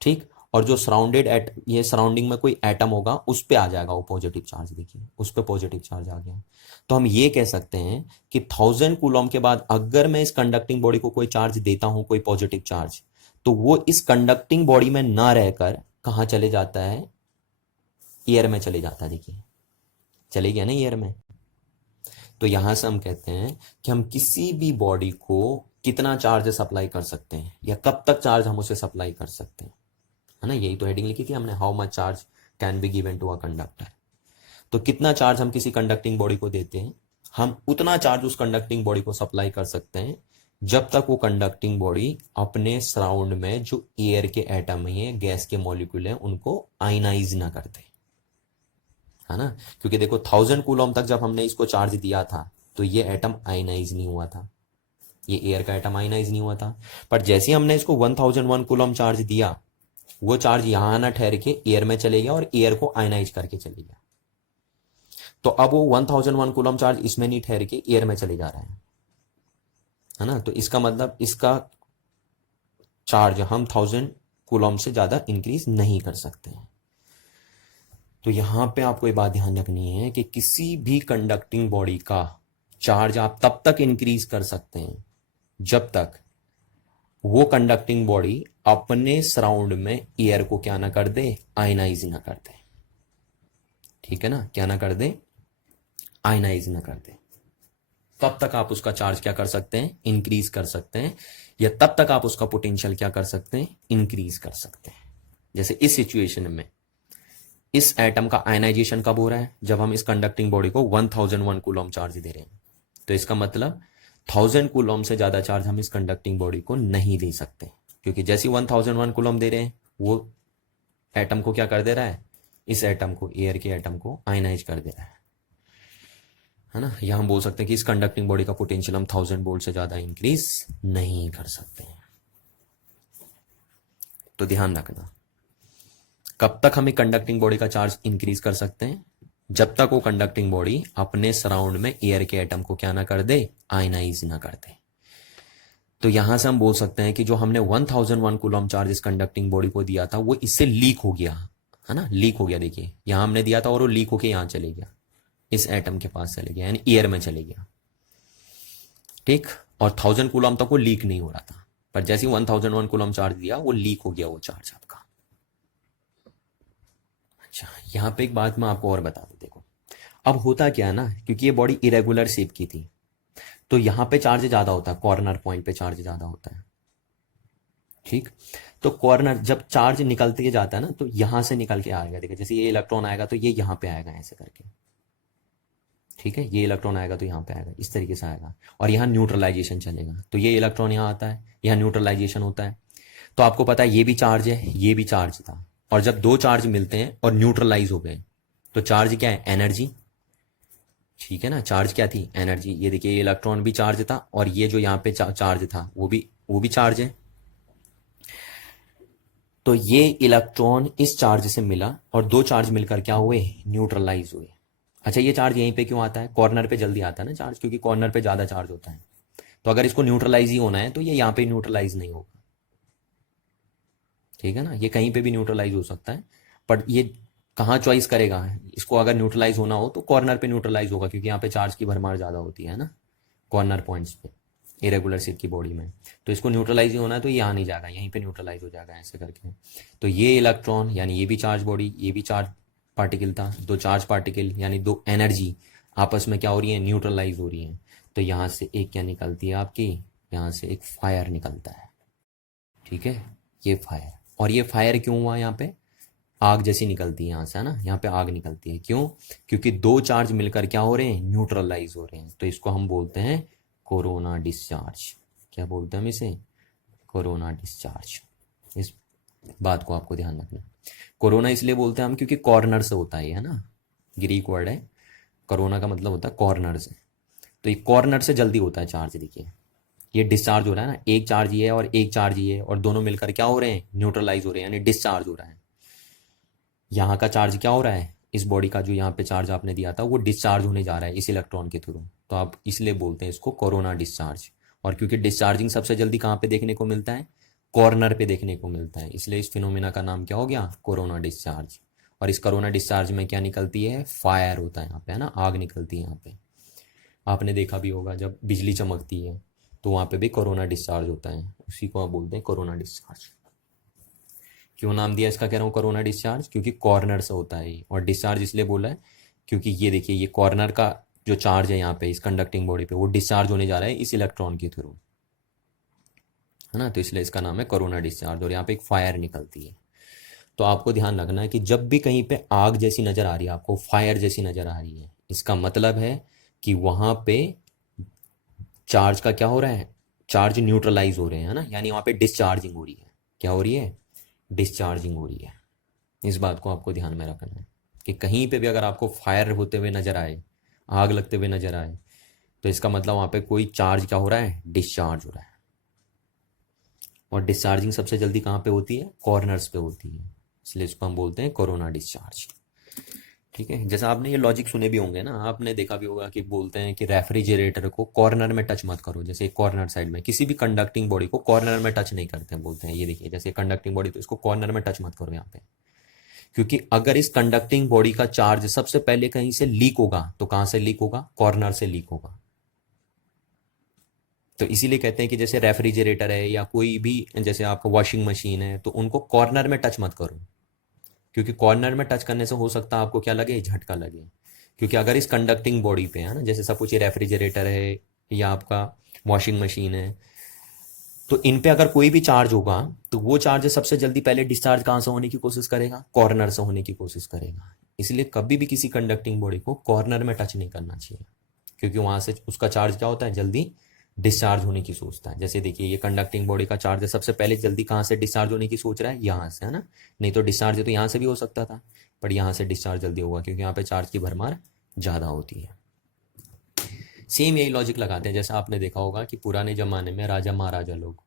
ठीक, और जो सराउंडेड एट ये सराउंडिंग में कोई एटम होगा उस पे आ जाएगा वो पॉजिटिव चार्ज, देखिए उस पे पॉजिटिव चार्ज आ गया। तो हम ये कह सकते हैं कि 1000 कूलम के बाद अगर मैं इस कंडक्टिंग बॉडी को कोई चार्ज देता हूं, कोई पॉजिटिव चार्ज, तो वो इस कंडक्टिंग बॉडी में ना रहकर कहां चले जाता है, एयर में चले जाता है, देखिए चले गया ना एयर में। तो यहां से हम कहते हैं कि हम किसी भी बॉडी को कितना चार्ज सप्लाई कर सकते हैं, या कब तक चार्ज हम उसे सप्लाई कर सकते हैं, है ना। यही तो हेडिंग लिखी थी हमने, how much charge can be given to a conductor. तो कितना चार्ज हम किसी कंडक्टिंग बॉडी को देते हैं, हम उतना चार्ज उस कंडक्टिंग बॉडी को सप्लाई कर सकते हैं जब तक वो कंडक्टिंग बॉडी अपने सराउंड में जो एयर के एटम है, गैस के मॉलिक्यूल हैं, उनको आयनाइज ना कर दे, है ना। क्योंकि देखो 1000 कूलम तक जब हमने इसको चार्ज दिया था तो ये एटम आयनाइज नहीं हुआ था, ये एयर का एटम आयनाइज नहीं हुआ था। पर जैसे ही हमने इसको 1001 कूलम चार्ज दिया, वो चार्ज यहां ना ठहर के एयर में चले गया और एयर को आयनाइज करके चले गया। तो अब वो 1001 कूलम चार्ज इसमें नहीं ठहर के एयर में चले जा रहा है ना। तो इसका मतलब इसका चार्ज हम 1000 कूलम से ज्यादा इंक्रीज नहीं कर सकते हैं। तो यहां पे आपको ये बात ध्यान रखनी है कि किसी भी कंडक्टिंग बॉडी का चार्ज आप तब तक इंक्रीज कर सकते हैं जब तक वो कंडक्टिंग बॉडी अपने सराउंड में एयर को क्या ना कर दे, आयनाइज ना कर दे। ठीक है ना, क्या ना कर दे, आयनाइज ना कर दे। तब तक आप उसका चार्ज क्या कर सकते हैं, इंक्रीज कर सकते हैं, या तब तक आप उसका पोटेंशियल क्या कर सकते हैं, इंक्रीज कर सकते हैं। जैसे इस सिचुएशन में इस एटम का आयनाइजेशन कब हो रहा है, जब हम इस कंडक्टिंग बॉडी को 1001 कूलम चार्ज दे रहे हैं। तो इसका मतलब 1000 कूलम से ज्यादा चार्ज हम इस कंडक्टिंग बॉडी को नहीं दे सकते, क्योंकि जैसे 1001 कूलम दे रहे हैं वो एटम को क्या कर दे रहा है, इस एटम को, एयर के एटम को आयनाइज कर दे रहा है ना। यह हम बोल सकते हैं कि इस कंडक्टिंग बॉडी का पोटेंशियल हम 1000 वोल्ट से ज्यादा इंक्रीज नहीं कर सकते हैं। तो ध्यान रखना, कब तक हम एक कंडक्टिंग बॉडी का चार्ज इंक्रीज कर सकते हैं, जब तक वो कंडक्टिंग बॉडी अपने सराउंड में एयर के एटम को क्या ना कर दे, आयनाइज ना कर दे। तो यहां से हम बोल सकते हैं कि जो हमने 1001 कूलम चार्ज इस कंडक्टिंग बॉडी को दिया था वो इससे लीक हो गया, है ना, लीक हो गया। देखिए यहां हमने दिया था और वो लीक होके यहां चले गया, इस एटम के पास चले गया, यानी एयर में चले गया। ठीक, और 1000 कूलम तक वो लीक नहीं हो रहा था, पर जैसे 1001 कूलम चार्ज दिया वो लीक हो गया वो चार्ज आपका। अच्छा, यहां पे एक बात मैं आपको और बता दूं, देखो अब होता क्या है ना, क्योंकि ये बॉडी इरेगुलर शेप की थी तो यहां पे चार्ज ज्यादा होता है, कॉर्नर पॉइंट पे चार्ज ज्यादा होता है। ठीक, तो कॉर्नर जब चार्ज निकलते जाता है ना तो यहां से निकल के आएगा, देखिए जैसे ये इलेक्ट्रॉन आएगा तो ये यहां पे आएगा ऐसे करके। ठीक है, ये इलेक्ट्रॉन आएगा तो यहां पे आएगा, इस तरीके से आएगा, और यहां न्यूट्रलाइजेशन चलेगा। तो ये इलेक्ट्रॉन यहां आता है, यहां न्यूट्रलाइजेशन होता है। तो आपको पता है ये भी चार्ज है, ये भी चार्ज था, और जब दो चार्ज मिलते हैं और न्यूट्रलाइज हो गए तो चार्ज क्या है, एनर्जी। ठीक है ना, चार्ज क्या थी, एनर्जी। ये देखिए ये इलेक्ट्रॉन भी चार्ज था और ये जो यहाँ पे चार्ज था वो भी चार्ज है। तो ये इलेक्ट्रॉन इस चार्ज से मिला और दो चार्ज मिलकर क्या हुए, न्यूट्रलाइज हुए। अच्छा, ये चार्ज यहीं पे क्यों आता है, कॉर्नर पे जल्दी आता है ना चार्ज, क्योंकि कॉर्नर पे ज्यादा चार्ज होता है। तो अगर इसको न्यूट्रलाइज ही होना है तो ये यहाँ पे न्यूट्रलाइज नहीं होगा। ठीक है ना, ये कहीं पे भी न्यूट्रलाइज हो सकता है, बट ये कहाँ चॉइस करेगा, इसको अगर न्यूट्रलाइज होना हो तो कॉर्नर पे न्यूट्रलाइज होगा, क्योंकि यहाँ पे चार्ज की भरमार ज्यादा होती है ना कॉर्नर पॉइंट्स पे इरेगुलर शेप की बॉडी में। तो इसको न्यूट्रलाइज ही होना है तो ये यहाँ नहीं जाएगा, यहीं पे न्यूट्रलाइज हो जाएगा ऐसे करके। तो ये इलेक्ट्रॉन यानी ये भी चार्ज बॉडी, ये भी चार्ज पार्टिकल था, दो चार्ज पार्टिकल यानी दो एनर्जी आपस में क्या हो रही है, न्यूट्रलाइज हो रही है। तो यहाँ से एक क्या निकलती है आपकी, यहाँ से एक फायर निकलता है। ठीक है, ये फायर, और ये फायर क्यों हुआ, यहाँ पे आग जैसी निकलती है यहाँ से, है ना, यहाँ पे आग निकलती है, क्यों, क्योंकि दो चार्ज मिलकर क्या हो रहे हैं, न्यूट्रलाइज हो रहे हैं। तो इसको हम बोलते हैं कोरोना डिस्चार्ज। क्या बोलते हैं हम इसे, कोरोना डिस्चार्ज। इस बात को आपको ध्यान रखना। कोरोना इसलिए बोलते हैं हम क्योंकि कॉर्नर से होता है, है ना, ग्रीक वर्ड है, कोरोना का मतलब होता है कॉर्नर से। तो ये कॉर्नर से जल्दी होता है चार्ज। देखिए ये डिस्चार्ज हो रहा है ना, एक चार्ज ये है और एक चार्ज ये है, और दोनों मिलकर क्या हो रहे हैं, न्यूट्रलाइज हो रहे हैं, यानी डिस्चार्ज हो रहा है। यहाँ का चार्ज क्या हो रहा है, इस बॉडी का जो यहाँ पे चार्ज आपने दिया था वो डिस्चार्ज होने जा रहा है इस इलेक्ट्रॉन के थ्रू। तो आप इसलिए बोलते हैं इसको कोरोना डिस्चार्ज। और क्योंकि डिस्चार्जिंग सबसे जल्दी कहाँ पे देखने को मिलता है, कॉर्नर पे देखने को मिलता है, इसलिए इस फिनोमिना का नाम क्या हो गया, कोरोना डिस्चार्ज। और इस कोरोना डिस्चार्ज में क्या निकलती है, फायर होता है यहाँ पे, है ना, आग निकलती है यहाँ पे। आपने देखा भी होगा जब बिजली चमकती है तो वहां पे भी कोरोना डिस्चार्ज होता है, उसी को आप बोलते हैं कोरोना डिस्चार्ज। क्यों नाम दिया इसका, कह रहा हूँ कोरोना डिस्चार्ज, क्योंकि कॉर्नर से होता है ये। और डिस्चार्ज इसलिए बोला है क्योंकि ये देखिए ये कॉर्नर का जो चार्ज है यहाँ पे इस कंडक्टिंग बॉडी पे वो डिस्चार्ज होने जा रहा है इस इलेक्ट्रॉन के थ्रू, है ना, तो इसलिए इसका नाम है कोरोना डिस्चार्ज। और यहाँ पे एक फायर निकलती है। तो आपको ध्यान रखना है कि जब भी कहीं पे आग जैसी नजर आ रही है आपको, फायर जैसी नजर आ रही है, इसका मतलब है कि वहां पे चार्ज का क्या हो रहा है, चार्ज न्यूट्रलाइज हो रहे हैं, है ना, यानी वहाँ पे डिस्चार्जिंग हो रही है। क्या हो रही है? डिस्चार्जिंग हो रही है। इस बात को आपको ध्यान में रखना है कि कहीं पे भी अगर आपको फायर होते हुए नजर आए, आग लगते हुए नजर आए, तो इसका मतलब वहाँ पे कोई चार्ज क्या हो रहा है? डिस्चार्ज हो रहा है। और डिस्चार्जिंग सबसे जल्दी कहाँ पे होती है? कॉर्नर्स पे होती है, इसलिए इसको हम बोलते हैं कोरोना डिस्चार्ज। ठीक है, जैसा आपने ये लॉजिक सुने भी होंगे ना, आपने देखा भी होगा कि बोलते हैं कि रेफ्रिजरेटर को कॉर्नर में टच मत करो, जैसे कॉर्नर साइड में किसी भी कंडक्टिंग बॉडी को कॉर्नर में टच नहीं करते हैं, बोलते हैं ये देखिए जैसे कंडक्टिंग बॉडी, तो इसको कॉर्नर में टच मत करो यहाँ पे, क्योंकि अगर इस कंडक्टिंग बॉडी का चार्ज सबसे पहले कहीं से लीक होगा तो कहां से लीक होगा? कॉर्नर से लीक होगा। तो इसीलिए कहते हैं कि जैसे रेफ्रिजरेटर है या कोई भी, जैसे आपको वॉशिंग मशीन है, तो उनको कॉर्नर में टच मत करो, क्योंकि कॉर्नर में टच करने से हो सकता है आपको क्या लगे? झटका लगे। क्योंकि अगर इस कंडक्टिंग बॉडी पे है ना, जैसे सपोज ये रेफ्रिजरेटर है या आपका वॉशिंग मशीन है, तो इन पे अगर कोई भी चार्ज होगा तो वो चार्ज सबसे जल्दी पहले डिस्चार्ज कहाँ से होने की कोशिश करेगा? कॉर्नर से होने की कोशिश करेगा। इसलिए कभी भी किसी कंडक्टिंग बॉडी को कॉर्नर में टच नहीं करना चाहिए, क्योंकि वहां से उसका चार्ज क्या होता है? जल्दी डिस्चार्ज होने की सोचता है। जैसे देखिए ये कंडक्टिंग बॉडी का चार्ज है, सबसे पहले जल्दी कहाँ से डिस्चार्ज होने की सोच रहा है? यहाँ से, है ना। नहीं तो डिस्चार्ज तो यहाँ से भी हो सकता था, पर यहाँ से डिस्चार्ज जल्दी होगा क्योंकि यहाँ पे चार्ज की भरमार ज़्यादा होती है। सेम यही लॉजिक लगाते हैं, जैसा आपने देखा होगा कि पुराने ज़माने में राजा महाराजा लोग,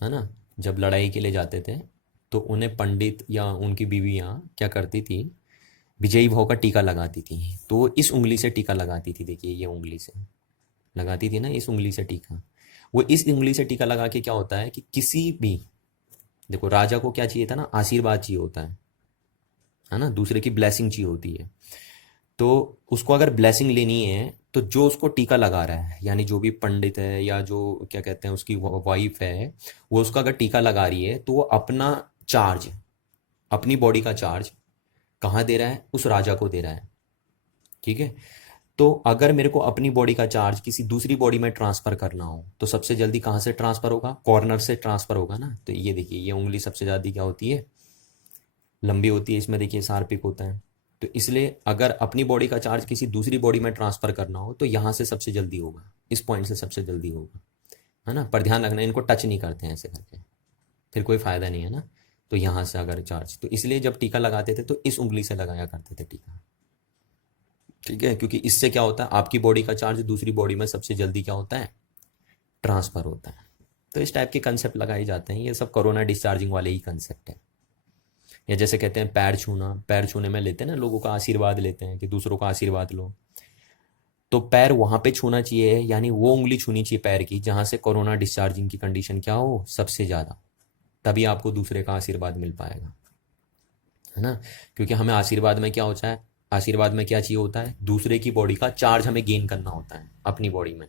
है ना, जब लड़ाई के लिए जाते थे तो उन्हें पंडित या उनकी बीवियाँ क्या करती थी? विजयी भाव का टीका लगाती थी। तो इस उंगली से टीका लगाती थी, देखिए ये उंगली से लगाती थी ना, इस उंगली से टीका। वो इस उंगली से टीका लगा के क्या होता है कि किसी भी, देखो राजा को क्या चाहिए था ना? आशीर्वाद चाहिए होता है ना, दूसरे की ब्लेसिंग चाहिए होती है। तो उसको अगर ब्लेसिंग लेनी है तो जो उसको टीका लगा रहा है, यानी जो भी पंडित है या जो क्या कहते हैं उसकी वाइफ है, वो उसका अगर टीका लगा रही है तो वो अपना चार्ज, अपनी बॉडी का चार्ज कहाँ दे रहा है? उस राजा को दे रहा है। ठीक है, तो अगर मेरे को अपनी बॉडी का चार्ज किसी दूसरी बॉडी में ट्रांसफर करना हो तो सबसे जल्दी कहाँ से ट्रांसफर होगा? कॉर्नर से ट्रांसफर होगा ना। तो ये देखिए ये उंगली सबसे ज्यादा क्या होती है? लंबी होती है, इसमें देखिए शार्पिक होता है। तो इसलिए अगर अपनी बॉडी का चार्ज किसी दूसरी बॉडी में ट्रांसफर करना हो तो यहाँ से सबसे जल्दी होगा, इस पॉइंट से सबसे जल्दी होगा, है ना। पर ध्यान रखना इनको टच नहीं करते हैं ऐसे करके, फिर कोई फायदा नहीं है ना। तो यहाँ से अगर चार्ज, तो इसलिए जब टीका लगाते थे तो इस उंगली से लगाया करते थे टीका। ठीक है, क्योंकि इससे क्या होता है? आपकी बॉडी का चार्ज दूसरी बॉडी में सबसे जल्दी क्या होता है? ट्रांसफर होता है। तो इस टाइप के कंसेप्ट लगाए जाते हैं, ये सब कोरोना डिस्चार्जिंग वाले ही कंसेप्ट है। या जैसे कहते हैं पैर छूना, पैर छूने में लेते हैं ना, लोगों का आशीर्वाद लेते हैं कि दूसरों का आशीर्वाद लो, तो पैर वहां पे छूना चाहिए, यानी वो उंगली छूनी चाहिए पैर की जहां से कोरोना डिस्चार्जिंग की कंडीशन क्या हो? सबसे ज्यादा, तभी आपको दूसरे का आशीर्वाद मिल पाएगा, है ना। क्योंकि हमें आशीर्वाद में क्या होता है? आशीर्वाद में क्या चाहिए होता है? दूसरे की बॉडी का चार्ज हमें गेन करना होता है अपनी बॉडी में,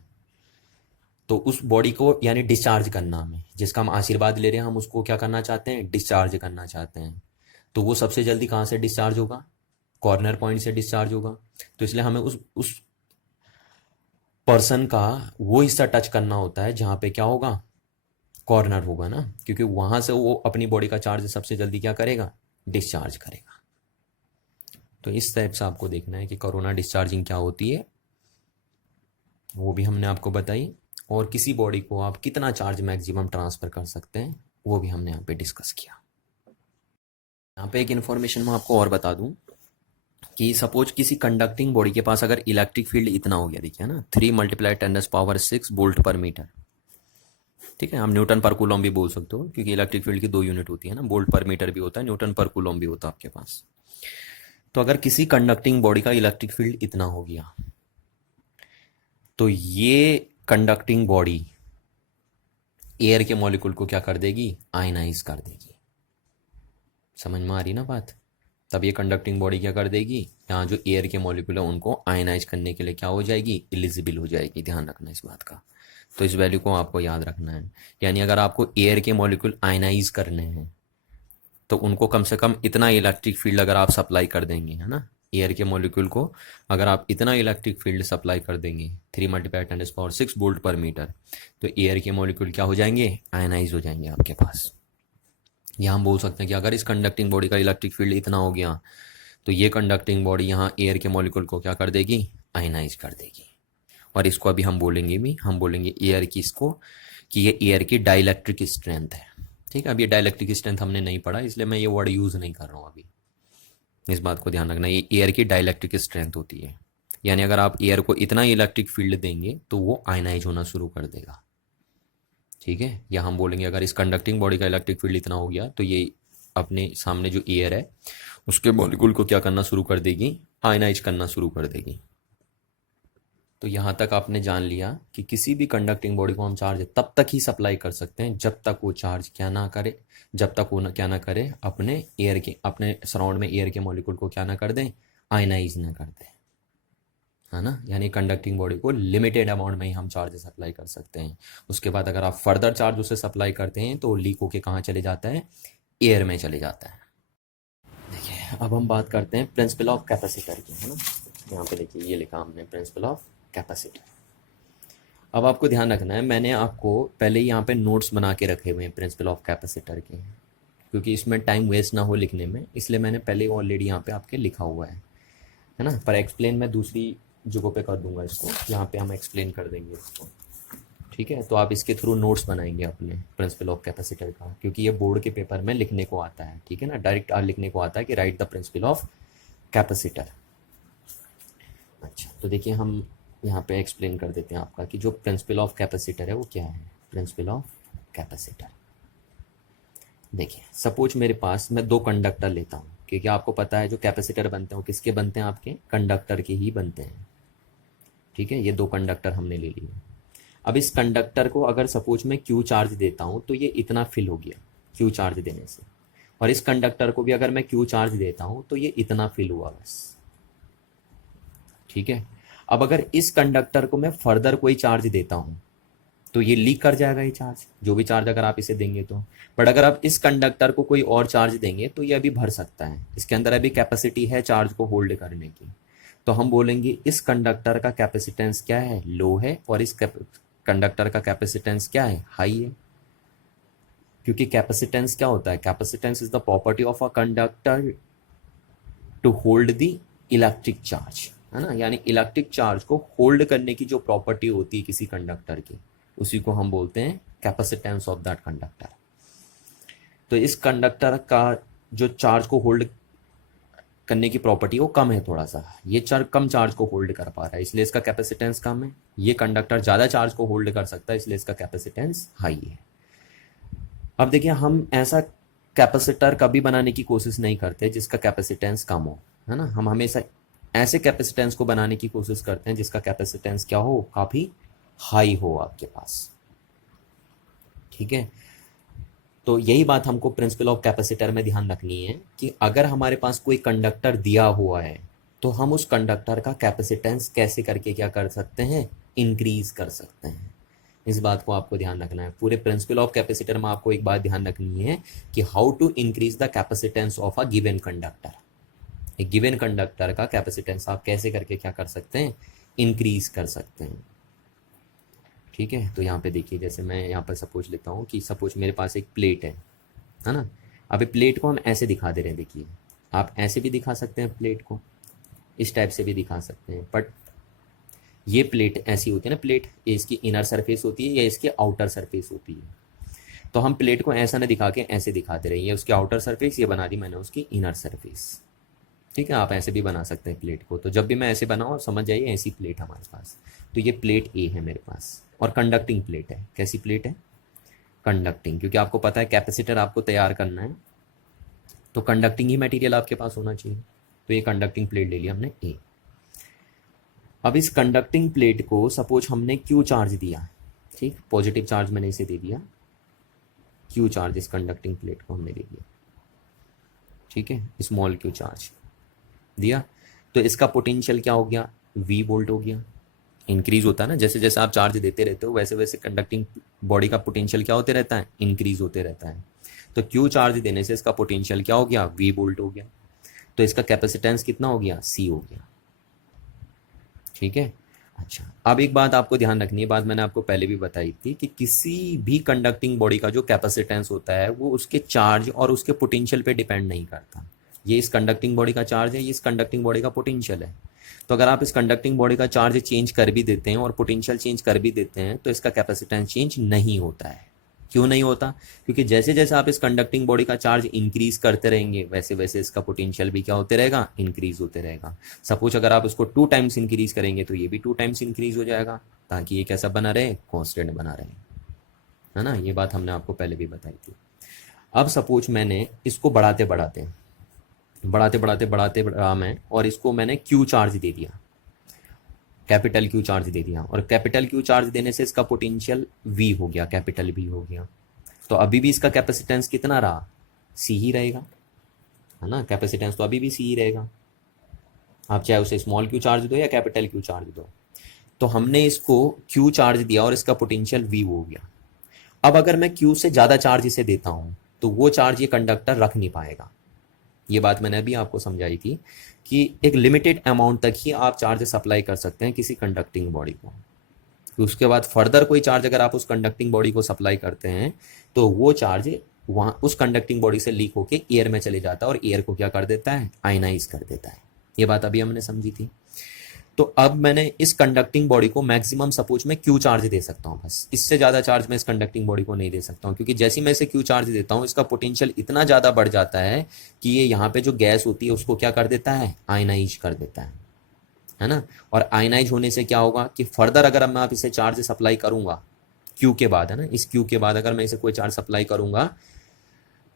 तो उस बॉडी को यानी डिस्चार्ज करना, हमें जिसका हम आशीर्वाद ले रहे हैं हम उसको क्या करना चाहते हैं? डिस्चार्ज करना चाहते हैं। तो वो सबसे जल्दी कहाँ से डिस्चार्ज होगा? कॉर्नर पॉइंट से डिस्चार्ज होगा। तो इसलिए हमें उस पर्सन का वो हिस्सा टच करना होता है जहाँ पे क्या होगा? कॉर्नर होगा ना, क्योंकि वहां से वो अपनी बॉडी का चार्ज सबसे जल्दी क्या करेगा? डिस्चार्ज करेगा। तो इस टाइप से आपको देखना है कि कोरोना डिस्चार्जिंग क्या होती है, वो भी हमने आपको बताई, और किसी बॉडी को आप कितना चार्ज मैक्सिमम ट्रांसफर कर सकते हैं वो भी हमने यहाँ पे डिस्कस किया। यहाँ पे एक इन्फॉर्मेशन मैं आपको और बता दूं कि सपोज किसी कंडक्टिंग बॉडी के पास अगर इलेक्ट्रिक फील्ड इतना हो गया, देखिए ना, 3 × 10⁻⁶ वोल्ट पर मीटर। ठीक है, हम न्यूटन पर कूलम भी बोल सकते हो, क्योंकि इलेक्ट्रिक फील्ड की 2 यूनिट होती है ना, वोल्ट पर मीटर भी होता है, न्यूटन पर कूलम भी होता है आपके पास। तो अगर किसी कंडक्टिंग बॉडी का इलेक्ट्रिक फील्ड इतना हो गया तो ये कंडक्टिंग बॉडी एयर के मॉलिक्यूल को क्या कर देगी? आयनाइज कर देगी। समझ में आ रही ना बात? तब ये कंडक्टिंग बॉडी क्या कर देगी? यहाँ जो एयर के मॉलिक्यूल है उनको आयनाइज करने के लिए क्या हो जाएगी? इलिजिबल हो जाएगी। ध्यान रखना इस बात का, तो इस वैल्यू को आपको याद रखना है। यानी अगर आपको एयर के मॉलिक्यूल आयनाइज करने हैं तो उनको कम से कम इतना इलेक्ट्रिक फील्ड अगर आप सप्लाई कर देंगे, है ना, एयर के मॉलिक्यूल को अगर आप इतना इलेक्ट्रिक फील्ड सप्लाई कर देंगे 3 × 10⁻⁶ वोल्ट पर मीटर, तो एयर के मॉलिक्यूल क्या हो जाएंगे? आयनाइज हो जाएंगे आपके पास। यहाँ हम बोल सकते हैं कि अगर इस कंडक्टिंग बॉडी का इलेक्ट्रिक फील्ड इतना हो गया तो ये कंडक्टिंग बॉडी यहाँ एयर के मॉलिक्यूल को क्या कर देगी? आयनाइज कर देगी। और इसको अभी हम बोलेंगे भी, हम बोलेंगे एयर की इसको, कि ये एयर की डाइलेक्ट्रिक स्ट्रेंथ है। ठीक है, अब ये डाइलेक्ट्रिक स्ट्रेंथ हमने नहीं पढ़ा, इसलिए मैं ये वर्ड यूज़ नहीं कर रहा हूँ अभी। इस बात को ध्यान रखना, ये एयर की डाइलेक्ट्रिक स्ट्रेंथ होती है। यानी अगर आप एयर को इतना इलेक्ट्रिक फील्ड देंगे तो वो आयनाइज होना शुरू कर देगा। ठीक है, या हम बोलेंगे अगर इस कंडक्टिंग बॉडी का इलेक्ट्रिक फील्ड इतना हो गया तो ये अपने सामने जो एयर है उसके मॉलिक्यूल को क्या करना शुरू कर देगी, आयनाइज करना शुरू कर देगी। तो यहाँ तक आपने जान लिया कि किसी भी कंडक्टिंग बॉडी को हम चार्ज तब तक ही सप्लाई कर सकते हैं जब तक वो चार्ज क्या ना करे, जब तक वो क्या ना करे, अपने एयर के, अपने सराउंड में एयर के मॉलिक्यूल को क्या ना कर दें, आयनाइज ना कर दें, है ना। यानी कंडक्टिंग बॉडी को लिमिटेड अमाउंट में ही हम चार्ज सप्लाई कर सकते हैं। उसके बाद अगर आप फर्दर चार्ज उसे सप्लाई करते हैं तो लीक होके कहाँ चले जाता है, एयर में चले जाता है। देखिए अब हम बात करते हैं प्रिंसिपल ऑफ कैपेसिटर की, है ना। यहाँ पे देखिए ये लिखा हमने, प्रिंसिपल ऑफ कैपेसिटर। अब आपको ध्यान रखना है, मैंने आपको पहले ही यहाँ पे नोट्स बना के रखे हुए हैं प्रिंसिपल ऑफ कैपेसिटर के, क्योंकि इसमें टाइम वेस्ट ना हो लिखने में, इसलिए मैंने पहले ऑलरेडी यहाँ पे आपके लिखा हुआ है ना। पर एक्सप्लेन मैं दूसरी जगहों पे कर दूंगा इसको, यहाँ पे हम एक्सप्लेन कर देंगे इसको। ठीक है, तो आप इसके थ्रू नोट्स बनाएंगे अपने प्रिंसिपल ऑफ कैपेसिटर का, क्योंकि ये बोर्ड के पेपर में लिखने को आता है। ठीक है ना, डायरेक्ट लिखने को आता है कि right the principal of capacitor. अच्छा, तो देखिए हम यहाँ पे एक्सप्लेन कर देते हैं आपका कि जो प्रिंसिपल ऑफ कैपेसिटर है वो क्या है। प्रिंसिपल ऑफ कैपेसिटर, देखिए सपोज मेरे पास, मैं दो कंडक्टर लेता हूँ, क्योंकि आपको पता है जो कैपेसिटर बनते हैं वो किसके बनते हैं, आपके कंडक्टर के ही बनते हैं। ठीक है, ये दो कंडक्टर हमने ले लिए। अब इस कंडक्टर को अगर सपोज मैं क्यू चार्ज देता हूँ तो ये इतना फिल हो गया क्यू चार्ज देने से, और इस कंडक्टर को भी अगर मैं क्यू चार्ज देता हूँ तो ये इतना फिल हुआ बस। ठीक है, अब अगर इस कंडक्टर को मैं फर्दर कोई चार्ज देता हूँ तो ये लीक कर जाएगा, ये चार्ज, जो भी चार्ज अगर आप इसे देंगे तो। बट अगर आप इस कंडक्टर को कोई और चार्ज देंगे तो ये अभी भर सकता है, इसके अंदर अभी कैपेसिटी है चार्ज को होल्ड करने की। तो हम बोलेंगे इस कंडक्टर का कैपेसिटेंस क्या है, लो है, और इस कंडक्टर का कैपेसिटेंस क्या है, हाई है। क्योंकि कैपेसिटेंस क्या होता है, capacitance is the property of a conductor to hold the electric charge, है ना। यानी इलेक्ट्रिक चार्ज को होल्ड करने की जो प्रॉपर्टी होती है किसी कंडक्टर की, उसी को हम बोलते हैं कैपेसिटेंस ऑफ दैट कंडक्टर। तो इस कंडक्टर का जो चार्ज को होल्ड करने की प्रॉपर्टी वो कम है थोड़ा सा, ये कम चार्ज को होल्ड कर पा रहा है, इसलिए इसका कैपेसिटेंस कम है। ये कंडक्टर ज़्यादा चार्ज को होल्ड कर सकता है, इसलिए इसका कैपेसिटेंस हाई है। अब देखिए हम ऐसा कैपेसिटर कभी बनाने की कोशिश नहीं करते जिसका कैपेसिटेंस कम हो, है ना। हम हमेशा ऐसे कैपेसिटेंस को बनाने की कोशिश करते हैं जिसका कैपेसिटेंस क्या हो, काफ़ी हाई हो आपके पास। ठीक है, तो यही बात हमको प्रिंसिपल ऑफ कैपेसिटर में ध्यान रखनी है कि अगर हमारे पास कोई कंडक्टर दिया हुआ है तो हम उस कंडक्टर का कैपेसिटेंस कैसे करके क्या कर सकते हैं, इंक्रीज कर सकते हैं। इस बात को आपको ध्यान रखना है। पूरे प्रिंसिपल ऑफ कैपेसिटर में आपको एक बात ध्यान रखनी है कि how to increase the capacitance of a given conductor. एक गिवन कंडक्टर का कैपेसिटेंस आप कैसे करके क्या कर सकते हैं, इंक्रीज कर सकते हैं। ठीक है, तो यहाँ पे देखिए, जैसे मैं यहाँ पर सपोज लेता हूँ कि सपोज मेरे पास एक प्लेट है ना। अब प्लेट को हम ऐसे दिखा दे रहे हैं, देखिए आप ऐसे भी दिखा सकते हैं प्लेट को, इस टाइप से भी दिखा सकते हैं, बट ये प्लेट ऐसी होती है ना, प्लेट इसकी इनर सरफेस होती है या इसकी आउटर सरफेस होती है। तो हम प्लेट को ऐसा ना दिखा के ऐसे दिखा दे रहे हैं, ये उसकी आउटर सरफेस, ये बना दी मैंने उसकी इनर सरफेस। ठीक है, आप ऐसे भी बना सकते हैं प्लेट को। तो जब भी मैं ऐसे बनाऊँ समझ जाइए ऐसी प्लेट हमारे पास। तो ये प्लेट ए है मेरे पास, और कंडक्टिंग प्लेट है। कैसी प्लेट है, कंडक्टिंग, क्योंकि आपको पता है कैपेसिटर आपको तैयार करना है तो कंडक्टिंग ही मटेरियल आपके पास होना चाहिए। तो ये कंडक्टिंग प्लेट ले लिया हमने ए। अब इस कंडक्टिंग प्लेट को सपोज हमने क्यू चार्ज दिया, ठीक, पॉजिटिव चार्ज मैंने इसे दे दिया, क्यू चार्ज इस कंडक्टिंग प्लेट को हमने दे दिया। ठीक है, स्मॉल क्यू चार्ज दिया, तो इसका पोटेंशियल क्या हो गया, वी वोल्ट हो गया। इंक्रीज होता है ना, जैसे जैसे आप चार्ज देते रहते हो वैसे वैसे कंडक्टिंग बॉडी का पोटेंशियल क्या होते रहता है, इंक्रीज होते रहता है। तो क्यू चार्ज देने से इसका पोटेंशियल क्या हो गया, वी वोल्ट हो गया। तो इसका कैपेसिटेंस कितना हो गया, सी हो गया। ठीक है, अच्छा अब एक बात आपको ध्यान रखनी है, बात मैंने आपको पहले भी बताई थी कि किसी भी कंडक्टिंग बॉडी का जो कैपेसिटेंस होता है वो उसके चार्ज और उसके पोटेंशियल पे डिपेंड नहीं करता। ये इस कंडक्टिंग बॉडी का चार्ज है, ये इस कंडक्टिंग बॉडी का पोटेंशियल है। तो अगर आप इस कंडक्टिंग बॉडी का चार्ज चेंज कर भी देते हैं और पोटेंशियल चेंज कर भी देते हैं तो इसका कैपेसिटेंस चेंज नहीं होता है। क्यों नहीं होता? क्योंकि जैसे जैसे आप इस कंडक्टिंग बॉडी का चार्ज इंक्रीज करते रहेंगे वैसे वैसे इसका पोटेंशियल भी क्या होते रहेगा, इंक्रीज होते रहेगा। सपोज अगर आप इसको 2 टाइम्स इंक्रीज करेंगे तो ये भी 2 टाइम्स इंक्रीज हो जाएगा, ताकि ये कैसा बना रहे, कांस्टेंट बना रहे, है ना। ये बात हमने आपको पहले भी बताई थी। अब सपोज मैंने इसको बढ़ाते बढ़ाते बढ़ा मैं, और इसको मैंने क्यू चार्ज दे दिया, कैपिटल क्यू चार्ज दे दिया, और कैपिटल क्यू चार्ज देने से इसका पोटेंशियल वी हो गया, कैपिटल वी हो गया। तो अभी भी इसका कैपेसिटेंस कितना रहा, सी ही रहेगा, है ना। कैपेसिटेंस तो अभी भी सी ही रहेगा, आप चाहे उसे स्मॉल क्यू चार्ज दो या कैपिटल क्यू चार्ज दो। तो हमने इसको क्यू चार्ज दिया और इसका पोटेंशियल वी हो गया। अब अगर मैं क्यू से ज़्यादा चार्ज इसे देता हूँ तो वो चार्ज ये कंडक्टर रख नहीं पाएगा। ये बात मैंने अभी आपको समझाई थी कि एक लिमिटेड अमाउंट तक ही आप चार्ज सप्लाई कर सकते हैं किसी कंडक्टिंग बॉडी को। तो उसके बाद फर्दर कोई चार्ज अगर आप उस कंडक्टिंग बॉडी को सप्लाई करते हैं तो वो चार्ज वहाँ उस कंडक्टिंग बॉडी से लीक होकर एयर में चले जाता है और एयर को क्या कर देता है, आयनाइज कर देता है। ये बात अभी हमने समझी थी। तो अब मैंने इस कंडक्टिंग बॉडी को मैक्सिमम सपोज में क्यू चार्ज दे सकता हूँ, बस इससे ज़्यादा चार्ज मैं इस कंडक्टिंग बॉडी को नहीं दे सकता हूँ, क्योंकि जैसे मैं इसे क्यू चार्ज देता हूँ इसका पोटेंशियल इतना ज़्यादा बढ़ जाता है कि ये यहाँ पे जो गैस होती है उसको क्या कर देता है, आयनाइज कर देता है ना। और आयनाइज होने से क्या होगा कि फर्दर अगर मैं आप इसे चार्ज सप्लाई करूँगा क्यू के बाद, है ना, इस क्यू के बाद अगर मैं इसे कोई चार्ज सप्लाई करूँगा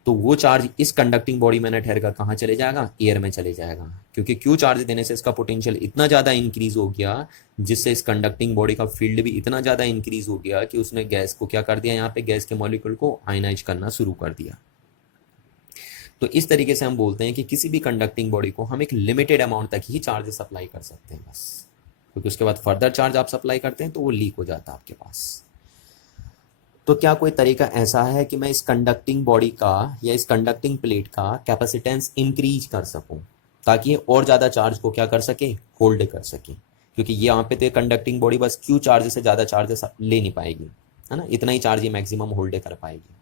तो वो चार्ज इस कंडक्टिंग बॉडी में न ठहर कर कहाँ चले जाएगा, एयर में चले जाएगा। क्योंकि क्यू चार्ज देने से इसका पोटेंशियल इतना ज़्यादा इंक्रीज हो गया जिससे इस कंडक्टिंग बॉडी का फील्ड भी इतना ज़्यादा इंक्रीज हो गया कि उसने गैस को क्या कर दिया, यहाँ पे गैस के मॉलिक्यूल को आयनाइज करना शुरू कर दिया। तो इस तरीके से हम बोलते हैं कि किसी भी कंडक्टिंग बॉडी को हम एक लिमिटेड अमाउंट तक ही चार्ज सप्लाई कर सकते हैं बस, क्योंकि उसके बाद फर्दर चार्ज आप सप्लाई करते हैं तो वो लीक हो जाता है आपके पास। तो क्या कोई तरीका ऐसा है कि मैं इस कंडक्टिंग बॉडी का या इस कंडक्टिंग प्लेट का कैपेसिटेंस इंक्रीज कर सकूं ताकि ये और ज़्यादा चार्ज को क्या कर सके, होल्ड कर सके? क्योंकि ये यहाँ पे तो conducting body bus queue charge से ज़्यादा चार्ज ले नहीं पाएगी, है ना, इतना ही चार्ज ये मैक्सिमम होल्ड कर पाएगी।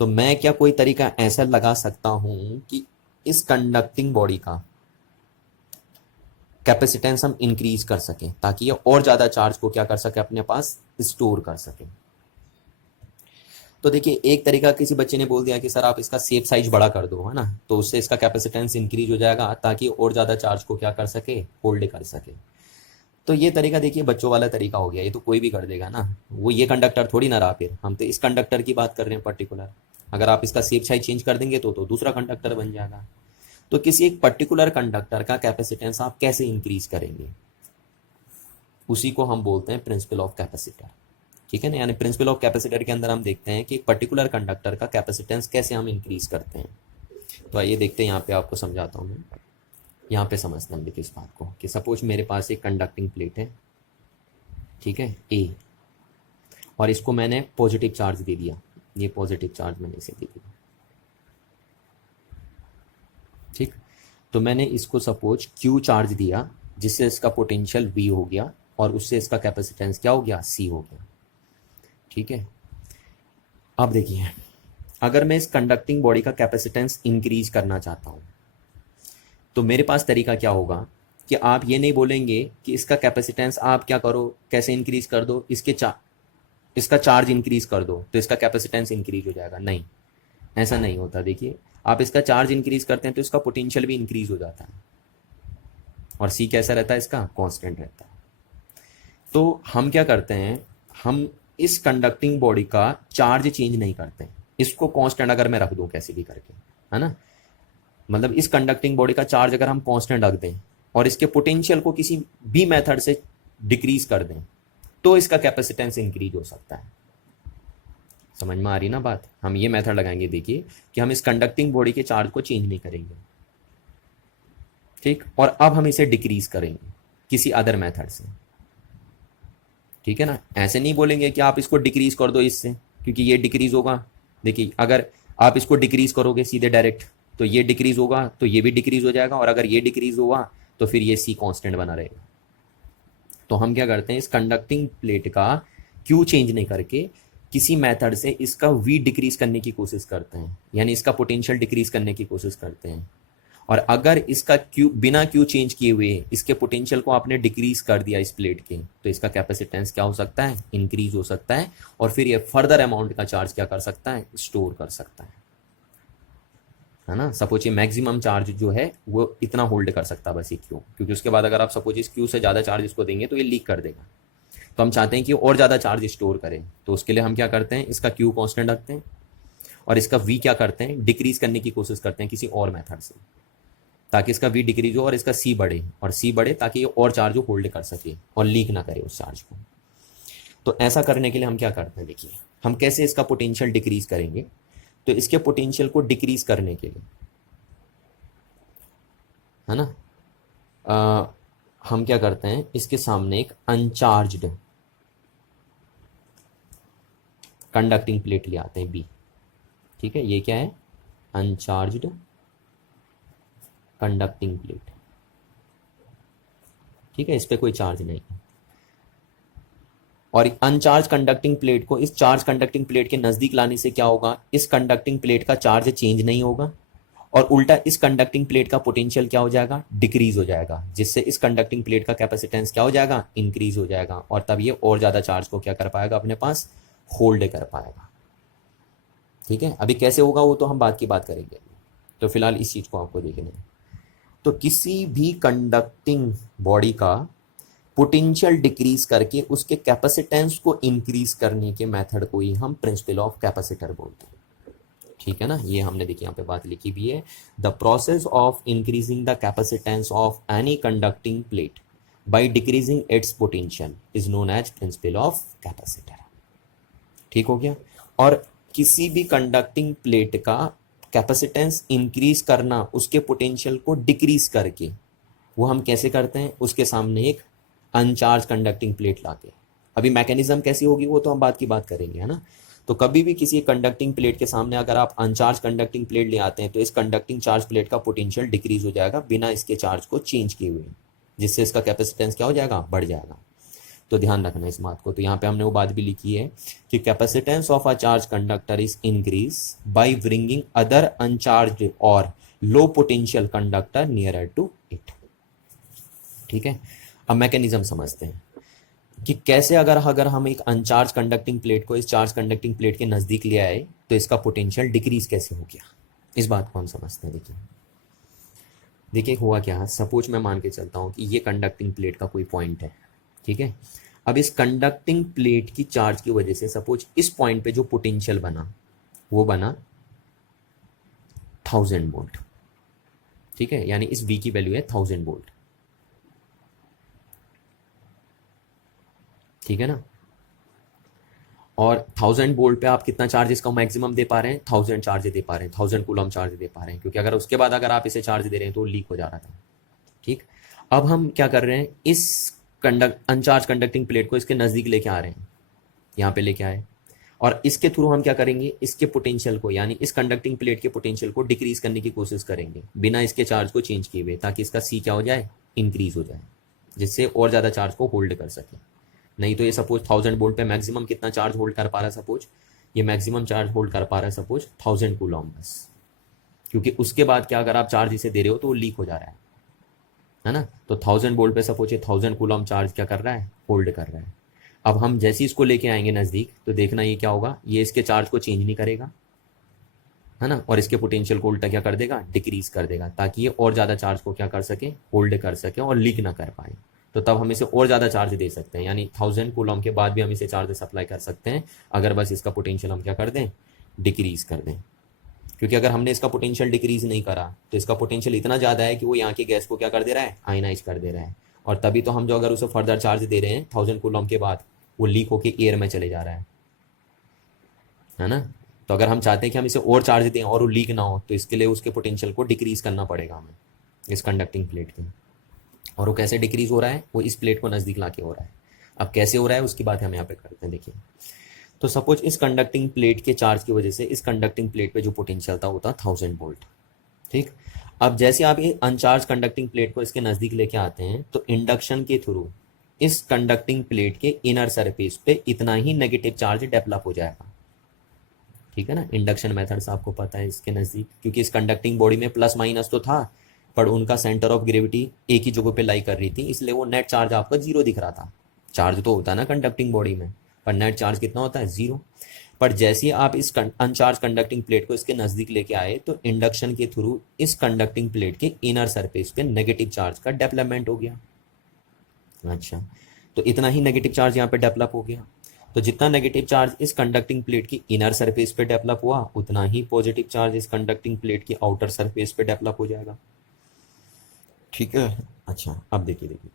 तो मैं क्या कोई तरीका ऐसा लगा सकता हूँ कि इस कंडक्टिंग बॉडी का कैपेसिटेंस हम इंक्रीज कर सकें ताकि ये और ज़्यादा चार्ज को क्या कर सके, अपने पास स्टोर कर सके? तो देखिए, एक तरीका किसी बच्चे ने बोल दिया कि सर आप इसका शेप साइज बड़ा कर दो, है ना, तो उससे इसका कैपेसिटेंस इंक्रीज हो जाएगा ताकि और ज़्यादा चार्ज को क्या कर सके, होल्ड कर सके। तो ये तरीका देखिए बच्चों वाला तरीका हो गया, ये तो कोई भी कर देगा ना, वो ये कंडक्टर थोड़ी ना रहा, फिर हम तो इस कंडक्टर की बात कर रहे हैं पर्टिकुलर। अगर आप इसका शेप साइज चेंज कर देंगे तो दूसरा कंडक्टर बन जाएगा। तो किसी एक पर्टिकुलर कंडक्टर का कैपेसिटेंस आप कैसे इंक्रीज करेंगे, उसी को हम बोलते हैं प्रिंसिपल ऑफ कैपेसिटर, ठीक है ना। यानी प्रिंसिपल ऑफ कैपेसिटर के अंदर हम देखते हैं कि एक पर्टिकुलर कंडक्टर का कैपेसिटेंस कैसे हम इंक्रीज करते हैं। तो आइए देखते हैं, यहाँ पे आपको समझाता हूँ मैं। यहाँ पे समझते हैं देखिए इस बात को कि सपोज मेरे पास एक कंडक्टिंग प्लेट है, ठीक है, ए, और इसको मैंने पॉजिटिव चार्ज दे दिया, ये पॉजिटिव चार्ज मैंने इसे दे दिया, ठीक। तो मैंने इसको सपोज क्यू चार्ज दिया जिससे इसका पोटेंशियल वी हो गया और उससे इसका कैपेसिटेंस क्या हो गया, सी हो गया, ठीक है। अब देखिए, अगर मैं इस कंडक्टिंग बॉडी का कैपेसिटेंस इंक्रीज करना चाहता हूँ तो मेरे पास तरीका क्या होगा कि आप ये नहीं बोलेंगे कि इसका कैपेसिटेंस आप क्या करो, कैसे इंक्रीज कर दो, इसका चार्ज इंक्रीज कर दो तो इसका कैपेसिटेंस इंक्रीज हो जाएगा। नहीं, ऐसा नहीं होता। देखिए, आप इसका चार्ज इंक्रीज करते हैं तो इसका पोटेंशियल भी इंक्रीज हो जाता है और सी कैसा रहता है, इसका कांस्टेंट रहता है। तो हम क्या करते हैं, हम इस कंडक्टिंग बॉडी का चार्ज चेंज नहीं करते, इसको कांस्टेंट अगर मैं रख दूं कैसे भी करके, है ना, मतलब इस कंडक्टिंग बॉडी का चार्ज अगर हम कांस्टेंट रख दें और इसके पोटेंशियल को किसी भी मेथड से डिक्रीज कर दें तो इसका कैपेसिटेंस इंक्रीज हो सकता है। समझ में आ रही ना बात? हम ये मेथड लगाएंगे, देखिए, कि हम इस कंडक्टिंग बॉडी के चार्ज को चेंज नहीं करेंगे, ठीक, और अब हम इसे डिक्रीज करेंगे किसी अदर मेथड से, ठीक है ना। ऐसे नहीं बोलेंगे कि आप इसको डिक्रीज कर दो इससे, क्योंकि ये डिक्रीज होगा। देखिए, अगर आप इसको डिक्रीज करोगे सीधे डायरेक्ट तो ये डिक्रीज होगा तो ये भी डिक्रीज हो जाएगा, और अगर ये डिक्रीज होगा तो फिर ये सी कांस्टेंट बना रहेगा। तो हम क्या करते हैं, इस कंडक्टिंग प्लेट का क्यू चेंज नहीं करके किसी मेथड से इसका वी डिक्रीज करने की कोशिश करते हैं, यानी इसका पोटेंशियल डिक्रीज करने की कोशिश करते हैं, और अगर इसका क्यू बिना क्यू चेंज किए हुए इसके पोटेंशियल को आपने डिक्रीज कर दिया इस प्लेट के, तो इसका कैपेसिटेंस क्या हो सकता है, इंक्रीज हो सकता है, और फिर ये फर्दर अमाउंट का चार्ज क्या कर सकता है, स्टोर कर सकता है ना। सपोज ये मैक्सिमम चार्ज जो है वो इतना होल्ड कर सकता है बस ये क्यू, क्योंकि उसके बाद अगर आप सपोज इस क्यू से ज़्यादा चार्ज इसको देंगे तो ये लीक कर देगा। तो हम चाहते हैं कि और ज़्यादा चार्ज स्टोर करें, तो उसके लिए हम क्या करते हैं, इसका क्यू कांस्टेंट रखते हैं और इसका वी क्या करते हैं, डिक्रीज करने की कोशिश करते हैं किसी और मेथड से, ताकि इसका वी डिक्रीज हो और इसका सी बढ़े, और सी बढ़े ताकि ये और चार्ज को होल्ड कर सके और लीक ना करे उस चार्ज को। तो ऐसा करने के लिए हम क्या करते हैं, देखिए हम कैसे इसका पोटेंशियल डिक्रीज करेंगे। तो इसके पोटेंशियल को डिक्रीज करने के लिए, है ना, हम क्या करते हैं, इसके सामने एक अनचार्ज्ड कंडक्टिंग प्लेट ले आते हैं बी। ठीक है, ये क्या है, अनचार्ज्ड कंडक्टिंग प्लेट। ठीक है, इस पर कोई चार्ज नहीं है। और अनचार्ज कंडक्टिंग प्लेट को इस चार्ज कंडक्टिंग प्लेट के नजदीक लाने से क्या होगा, इस कंडक्टिंग प्लेट का चार्ज चेंज नहीं होगा और उल्टा इस कंडक्टिंग प्लेट का पोटेंशियल क्या हो जाएगा, डिक्रीज हो जाएगा, जिससे इस कंडक्टिंग प्लेट का कैपेसिटेंस क्या हो जाएगा, इंक्रीज हो जाएगा, और तब ये और ज्यादा चार्ज को क्या कर पाएगा, अपने पास होल्ड कर पाएगा। ठीक है, अभी कैसे होगा वो तो हम बाद की बात करेंगे, तो फिलहाल इस चीज को आपको देखना है। तो किसी भी कंडक्टिंग बॉडी का पोटेंशियल डिक्रीज करके उसके कैपेसिटेंस को इंक्रीज करने के मेथड को ही हम प्रिंसिपल ऑफ कैपेसिटर बोलते हैं। ठीक है ना, ये हमने देखिए यहाँ पे बात लिखी भी है, the process of increasing the capacitance of any conducting plate by decreasing its potential is known as principle of capacitor. ठीक हो गया। और किसी भी कंडक्टिंग प्लेट का कैपेसिटेंस इंक्रीज करना उसके पोटेंशियल को डिक्रीज करके, वो हम कैसे करते हैं, उसके सामने एक अनचार्ज कंडक्टिंग प्लेट लाके। अभी मैकेनिज्म कैसी होगी वो तो हम बाद की बात करेंगे, है ना। तो कभी भी किसी कंडक्टिंग प्लेट के सामने अगर आप अनचार्ज कंडक्टिंग प्लेट ले आते हैं तो इस कंडक्टिंग चार्ज प्लेट का पोटेंशियल डिक्रीज हो जाएगा बिना इसके चार्ज को चेंज किए हुए, जिससे इसका कैपेसिटेंस क्या हो जाएगा, बढ़ जाएगा। तो ध्यान रखना इस बात को। तो यहाँ पे हमने वो बात भी लिखी है कि capacitance of a charge conductor is increase by bringing other uncharged और low potential conductor nearer to it. ठीक है, अब मैकेनिज्म समझते हैं कि कैसे अगर हम एक अनचार्ज कंडक्टिंग प्लेट को इस चार्ज कंडक्टिंग प्लेट के नजदीक ले आए तो इसका पोटेंशियल डिक्रीज कैसे हो गया, इस बात को हम समझते हैं। देखिए हुआ क्या, सपोज मैं मान के चलता हूं कि ये कंडक्टिंग प्लेट का कोई पॉइंट है। ठीक है, अब इस कंडक्टिंग प्लेट की चार्ज की वजह से सपोज इस पॉइंट पे जो पोटेंशियल बना वो बना 1000 वोल्ट। ठीक है, यानी इस V की वैल्यू है 1000 वोल्ट। ठीक है ना, और 1000 वोल्ट पे आप कितना चार्ज इसका मैक्सिमम दे पा रहे हैं, 1000 चार्ज दे पा रहे हैं, 1000 कूलम चार्ज दे पा रहे हैं, क्योंकि अगर उसके बाद अगर आप इसे चार्ज दे रहे हैं तो लीक हो जा रहा था। ठीक, अब हम क्या कर रहे हैं, इस अनचार्ज कंडक्टिंग प्लेट को इसके नजदीक लेके आ रहे हैं, यहाँ पे लेके आए, और इसके थ्रू हम क्या करेंगे, इसके पोटेंशियल को यानी इस कंडक्टिंग प्लेट के पोटेंशियल को डिक्रीज करने की कोशिश करेंगे बिना इसके चार्ज को चेंज किए हुए, ताकि इसका सी क्या हो जाए, इंक्रीज हो जाए, जिससे और ज्यादा चार्ज को होल्ड कर सके। नहीं तो ये सपोज 1000 वोल्ट पे मैक्सिमम कितना चार्ज होल्ड कर पा रहा है, सपोज ये मैक्सिमम चार्ज होल्ड कर पा रहा है सपोज 1000 कूलम बस, क्योंकि उसके बाद क्या अगर आप चार्ज इसे दे रहे हो तो वो लीक हो जा रहा है ना। तो 1000 वोल्ट पे सपोज ये 1000 कूलम चार्ज क्या कर रहा है, होल्ड कर रहा है। अब हम जैसे इसको लेके आएंगे नजदीक तो देखना ये क्या होगा, ये इसके चार्ज को चेंज नहीं करेगा, है ना, और इसके पोटेंशियल को उल्टा क्या कर देगा, डिक्रीज कर देगा, ताकि ये और ज्यादा चार्ज को क्या कर सके, होल्ड कर सके और लीक ना कर पाए। तो तब हम इसे और ज़्यादा चार्ज दे सकते हैं, यानी 1000 कूलम के बाद भी हम इसे चार्ज सप्लाई कर सकते हैं अगर बस इसका पोटेंशियल हम क्या कर दें, डिक्रीज कर दें। क्योंकि अगर हमने इसका पोटेंशियल डिक्रीज नहीं करा तो इसका पोटेंशियल इतना ज़्यादा है कि वो यहाँ की गैस को क्या कर दे रहा है, आयनाइज कर दे रहा है, और तभी तो हम जो अगर उसे फर्दर चार्ज दे रहे हैं 1000 कूलम के बाद वो लीक होकर एयर में चले जा रहा है ना। तो अगर हम चाहते हैं कि हम इसे और चार्ज दें और वो लीक ना हो तो इसके लिए उसके पोटेंशियल को डिक्रीज करना पड़ेगा हमें इस कंडक्टिंग प्लेट के। और वो कैसे डिक्रीज हो रहा है, वो इस प्लेट को नजदीक लाके हो रहा है। अब कैसे हो रहा है उसकी बात हम यहाँ पे करते हैं। देखिए, तो सपोज इस कंडक्टिंग प्लेट के चार्ज की वजह से इस कंडक्टिंग प्लेट पे जो पोटेंशियल था वो था 1000 वोल्ट। ठीक, अब जैसे आप ये अनचार्ज कंडक्टिंग प्लेट को इसके नजदीक लेके आते हैं तो इंडक्शन के थ्रू इस कंडक्टिंग प्लेट के इनर सरफेस पे इतना ही नेगेटिव चार्ज डेवलप हो जाएगा। ठीक है ना, इंडक्शन मेथड्स आपको पता है इसके नजदीक, क्योंकि इस कंडक्टिंग बॉडी में प्लस माइनस तो था, पर उनका सेंटर ऑफ ग्रेविटी एक ही जगह पे लाई कर रही थी, इसलिए वो नेट चार्ज आपका जीरो दिख रहा था। चार्ज तो होता है ना कंडक्टिंग बॉडी में, पर नेट चार्ज कितना होता है, जीरो। पर जैसे ही आप इस अनचार्ज कंडक्टिंग प्लेट को इसके नज़दीक लेके आए तो इंडक्शन के थ्रू इस कंडक्टिंग प्लेट के इनर सरफेस पे नेगेटिव चार्ज का डेवलपमेंट हो गया। अच्छा, तो इतना ही नेगेटिव चार्ज यहाँ पे डेवलप हो गया। तो जितना नेगेटिव चार्ज इस कंडक्टिंग प्लेट की इनर सरफेस पे डेवलप हुआ, उतना ही पॉजिटिव चार्ज इस कंडक्टिंग प्लेट की आउटर सरफेस पे डेवलप हो जाएगा। ठीक है। अच्छा, अब देखिए देखिए,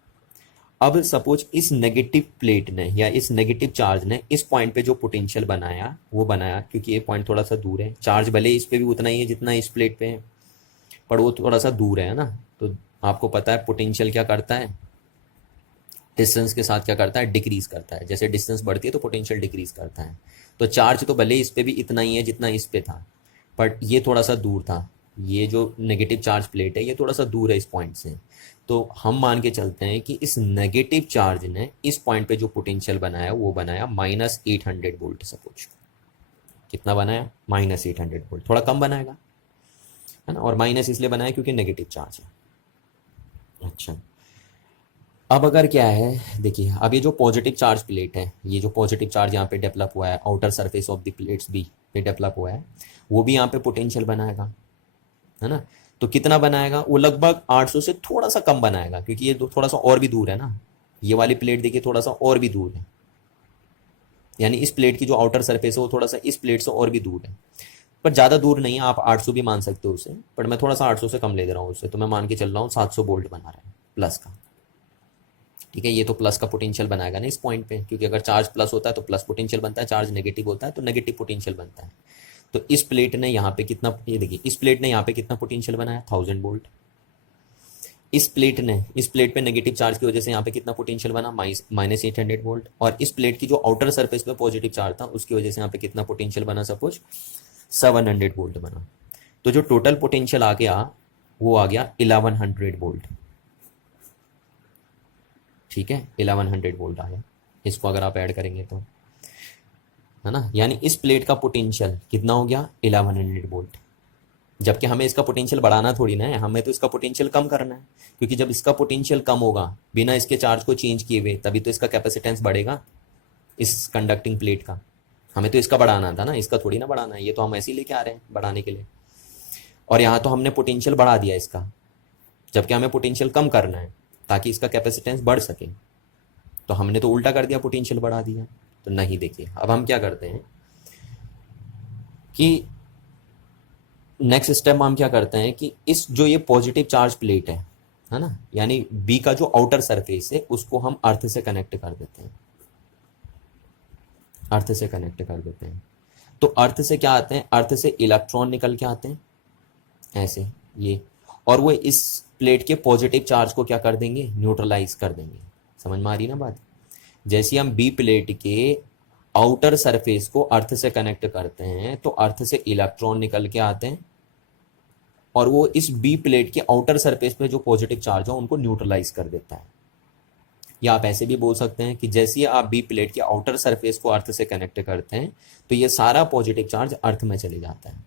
अब सपोज इस नेगेटिव प्लेट ने या इस नेगेटिव चार्ज ने इस पॉइंट पे जो पोटेंशियल बनाया वो बनाया, क्योंकि ये पॉइंट थोड़ा सा दूर है, चार्ज भले इस पे भी उतना ही है जितना इस प्लेट पे है, पर वो थोड़ा सा दूर है ना। तो आपको पता है पोटेंशियल क्या करता है, डिस्टेंस के साथ क्या करता है, डिक्रीज करता है। जैसे डिस्टेंस बढ़ती है तो पोटेंशियल डिक्रीज करता है। तो चार्ज तो भले इस पे भी इतना ही है जितना इस पे था, बट ये थोड़ा सा दूर था। ये जो नेगेटिव चार्ज प्लेट है ये थोड़ा सा दूर है इस पॉइंट से। तो हम मान के चलते हैं कि इस नेगेटिव चार्ज ने इस पॉइंट पे जो पोटेंशियल बनाया वो बनाया -800 वोल्ट। सपोज कितना बनाया, -800 वोल्ट। थोड़ा कम बनाएगा, है ना, और माइनस इसलिए बनाया क्योंकि नेगेटिव चार्ज है। अच्छा, अब अगर क्या है देखिए, अब ये जो पॉजिटिव चार्ज प्लेट है, ये जो पॉजिटिव चार्ज यहाँ पे डेवलप हुआ है, outer surface of the plates भी पे डेवलप हुआ है, वो भी यहाँ पे पोटेंशियल बनाएगा, है ना। तो कितना बनाएगा, वो लगभग 800 से थोड़ा सा कम बनाएगा, क्योंकि ये थोड़ा सा और भी दूर है ना। ये वाली प्लेट देखिए थोड़ा सा और भी दूर है, यानी इस प्लेट की जो आउटर सरफेस है वो थोड़ा सा इस प्लेट से और भी दूर है, पर ज़्यादा दूर नहीं है। आप 800 भी मान सकते हो उसे, पर मैं थोड़ा सा 800 से कम ले दे रहा हूँ उससे, तो मैं मान के चल रहा हूँ 700 वोल्ट बना रहा है प्लस का। ठीक है, ये तो प्लस का पोटेंशियल बनाएगा ना इस पॉइंट पे, क्योंकि अगर चार्ज प्लस होता है तो प्लस पोटेंशियल बनता है, चार्ज नेगेटिव होता है तो नेगेटिव पोटेंशियल बनता है। तो इस प्लेट ने यहाँ पे कितना, ये देखिए इस प्लेट ने यहाँ पे कितना पोटेंशियल बनाया, 1000 वोल्ट। इस प्लेट पे नेगेटिव चार्ज की वजह से यहाँ पे कितना पोटेंशियल बना, -800 वोल्ट। और इस प्लेट की जो आउटर सरफेस पे पॉजिटिव चार्ज था उसकी वजह से यहाँ पे कितना पोटेंशियल बना, सपोज 700 वोल्ट बना। तो जो टोटल पोटेंशियल आ गया वो आ गया 1100 वोल्ट। ठीक है, 1100 वोल्ट आया। इसको अगर आप ऐड करेंगे तो, है ना, यानी इस प्लेट का पोटेंशियल कितना हो गया, 1100 वोल्ट। जबकि हमें इसका पोटेंशियल बढ़ाना थोड़ी ना है, हमें तो इसका पोटेंशियल कम करना है, क्योंकि जब इसका पोटेंशियल कम होगा बिना इसके चार्ज को चेंज किए हुए, तभी तो इसका कैपेसिटेंस बढ़ेगा इस कंडक्टिंग प्लेट का। हमें तो इसका बढ़ाना था ना, इसका थोड़ी ना बढ़ाना है, ये तो हम ऐसे ही लेके आ रहे हैं बढ़ाने के लिए। और यहाँ तो हमने पोटेंशियल बढ़ा दिया इसका, जबकि हमें पोटेंशियल कम करना है ताकि इसका कैपेसिटेंस बढ़ सके। तो हमने तो उल्टा कर दिया, पोटेंशियल बढ़ा दिया। तो नहीं, देखिए अब हम क्या करते हैं कि नेक्स्ट स्टेप हम क्या करते हैं कि इस जो ये पॉजिटिव चार्ज प्लेट है ना, यानी बी का जो आउटर सरफेस है उसको हम अर्थ से कनेक्ट कर देते हैं, अर्थ से कनेक्ट कर देते हैं। तो अर्थ से क्या आते हैं, अर्थ से इलेक्ट्रॉन निकल के आते हैं ऐसे ये, और वो इस प्लेट के पॉजिटिव चार्ज को क्या कर देंगे, न्यूट्रलाइज कर देंगे। समझ में आ रही ना बात। जैसे हम बी प्लेट के आउटर सरफेस को अर्थ से कनेक्ट करते हैं तो अर्थ से इलेक्ट्रॉन निकल के आते हैं और वो इस बी प्लेट के आउटर सरफेस पे जो पॉजिटिव चार्ज हो उनको न्यूट्रलाइज कर देता है। या आप ऐसे भी बोल सकते हैं कि जैसे ही आप बी प्लेट के आउटर सरफेस को अर्थ से कनेक्ट करते हैं तो ये सारा पॉजिटिव चार्ज अर्थ में चले जाता है।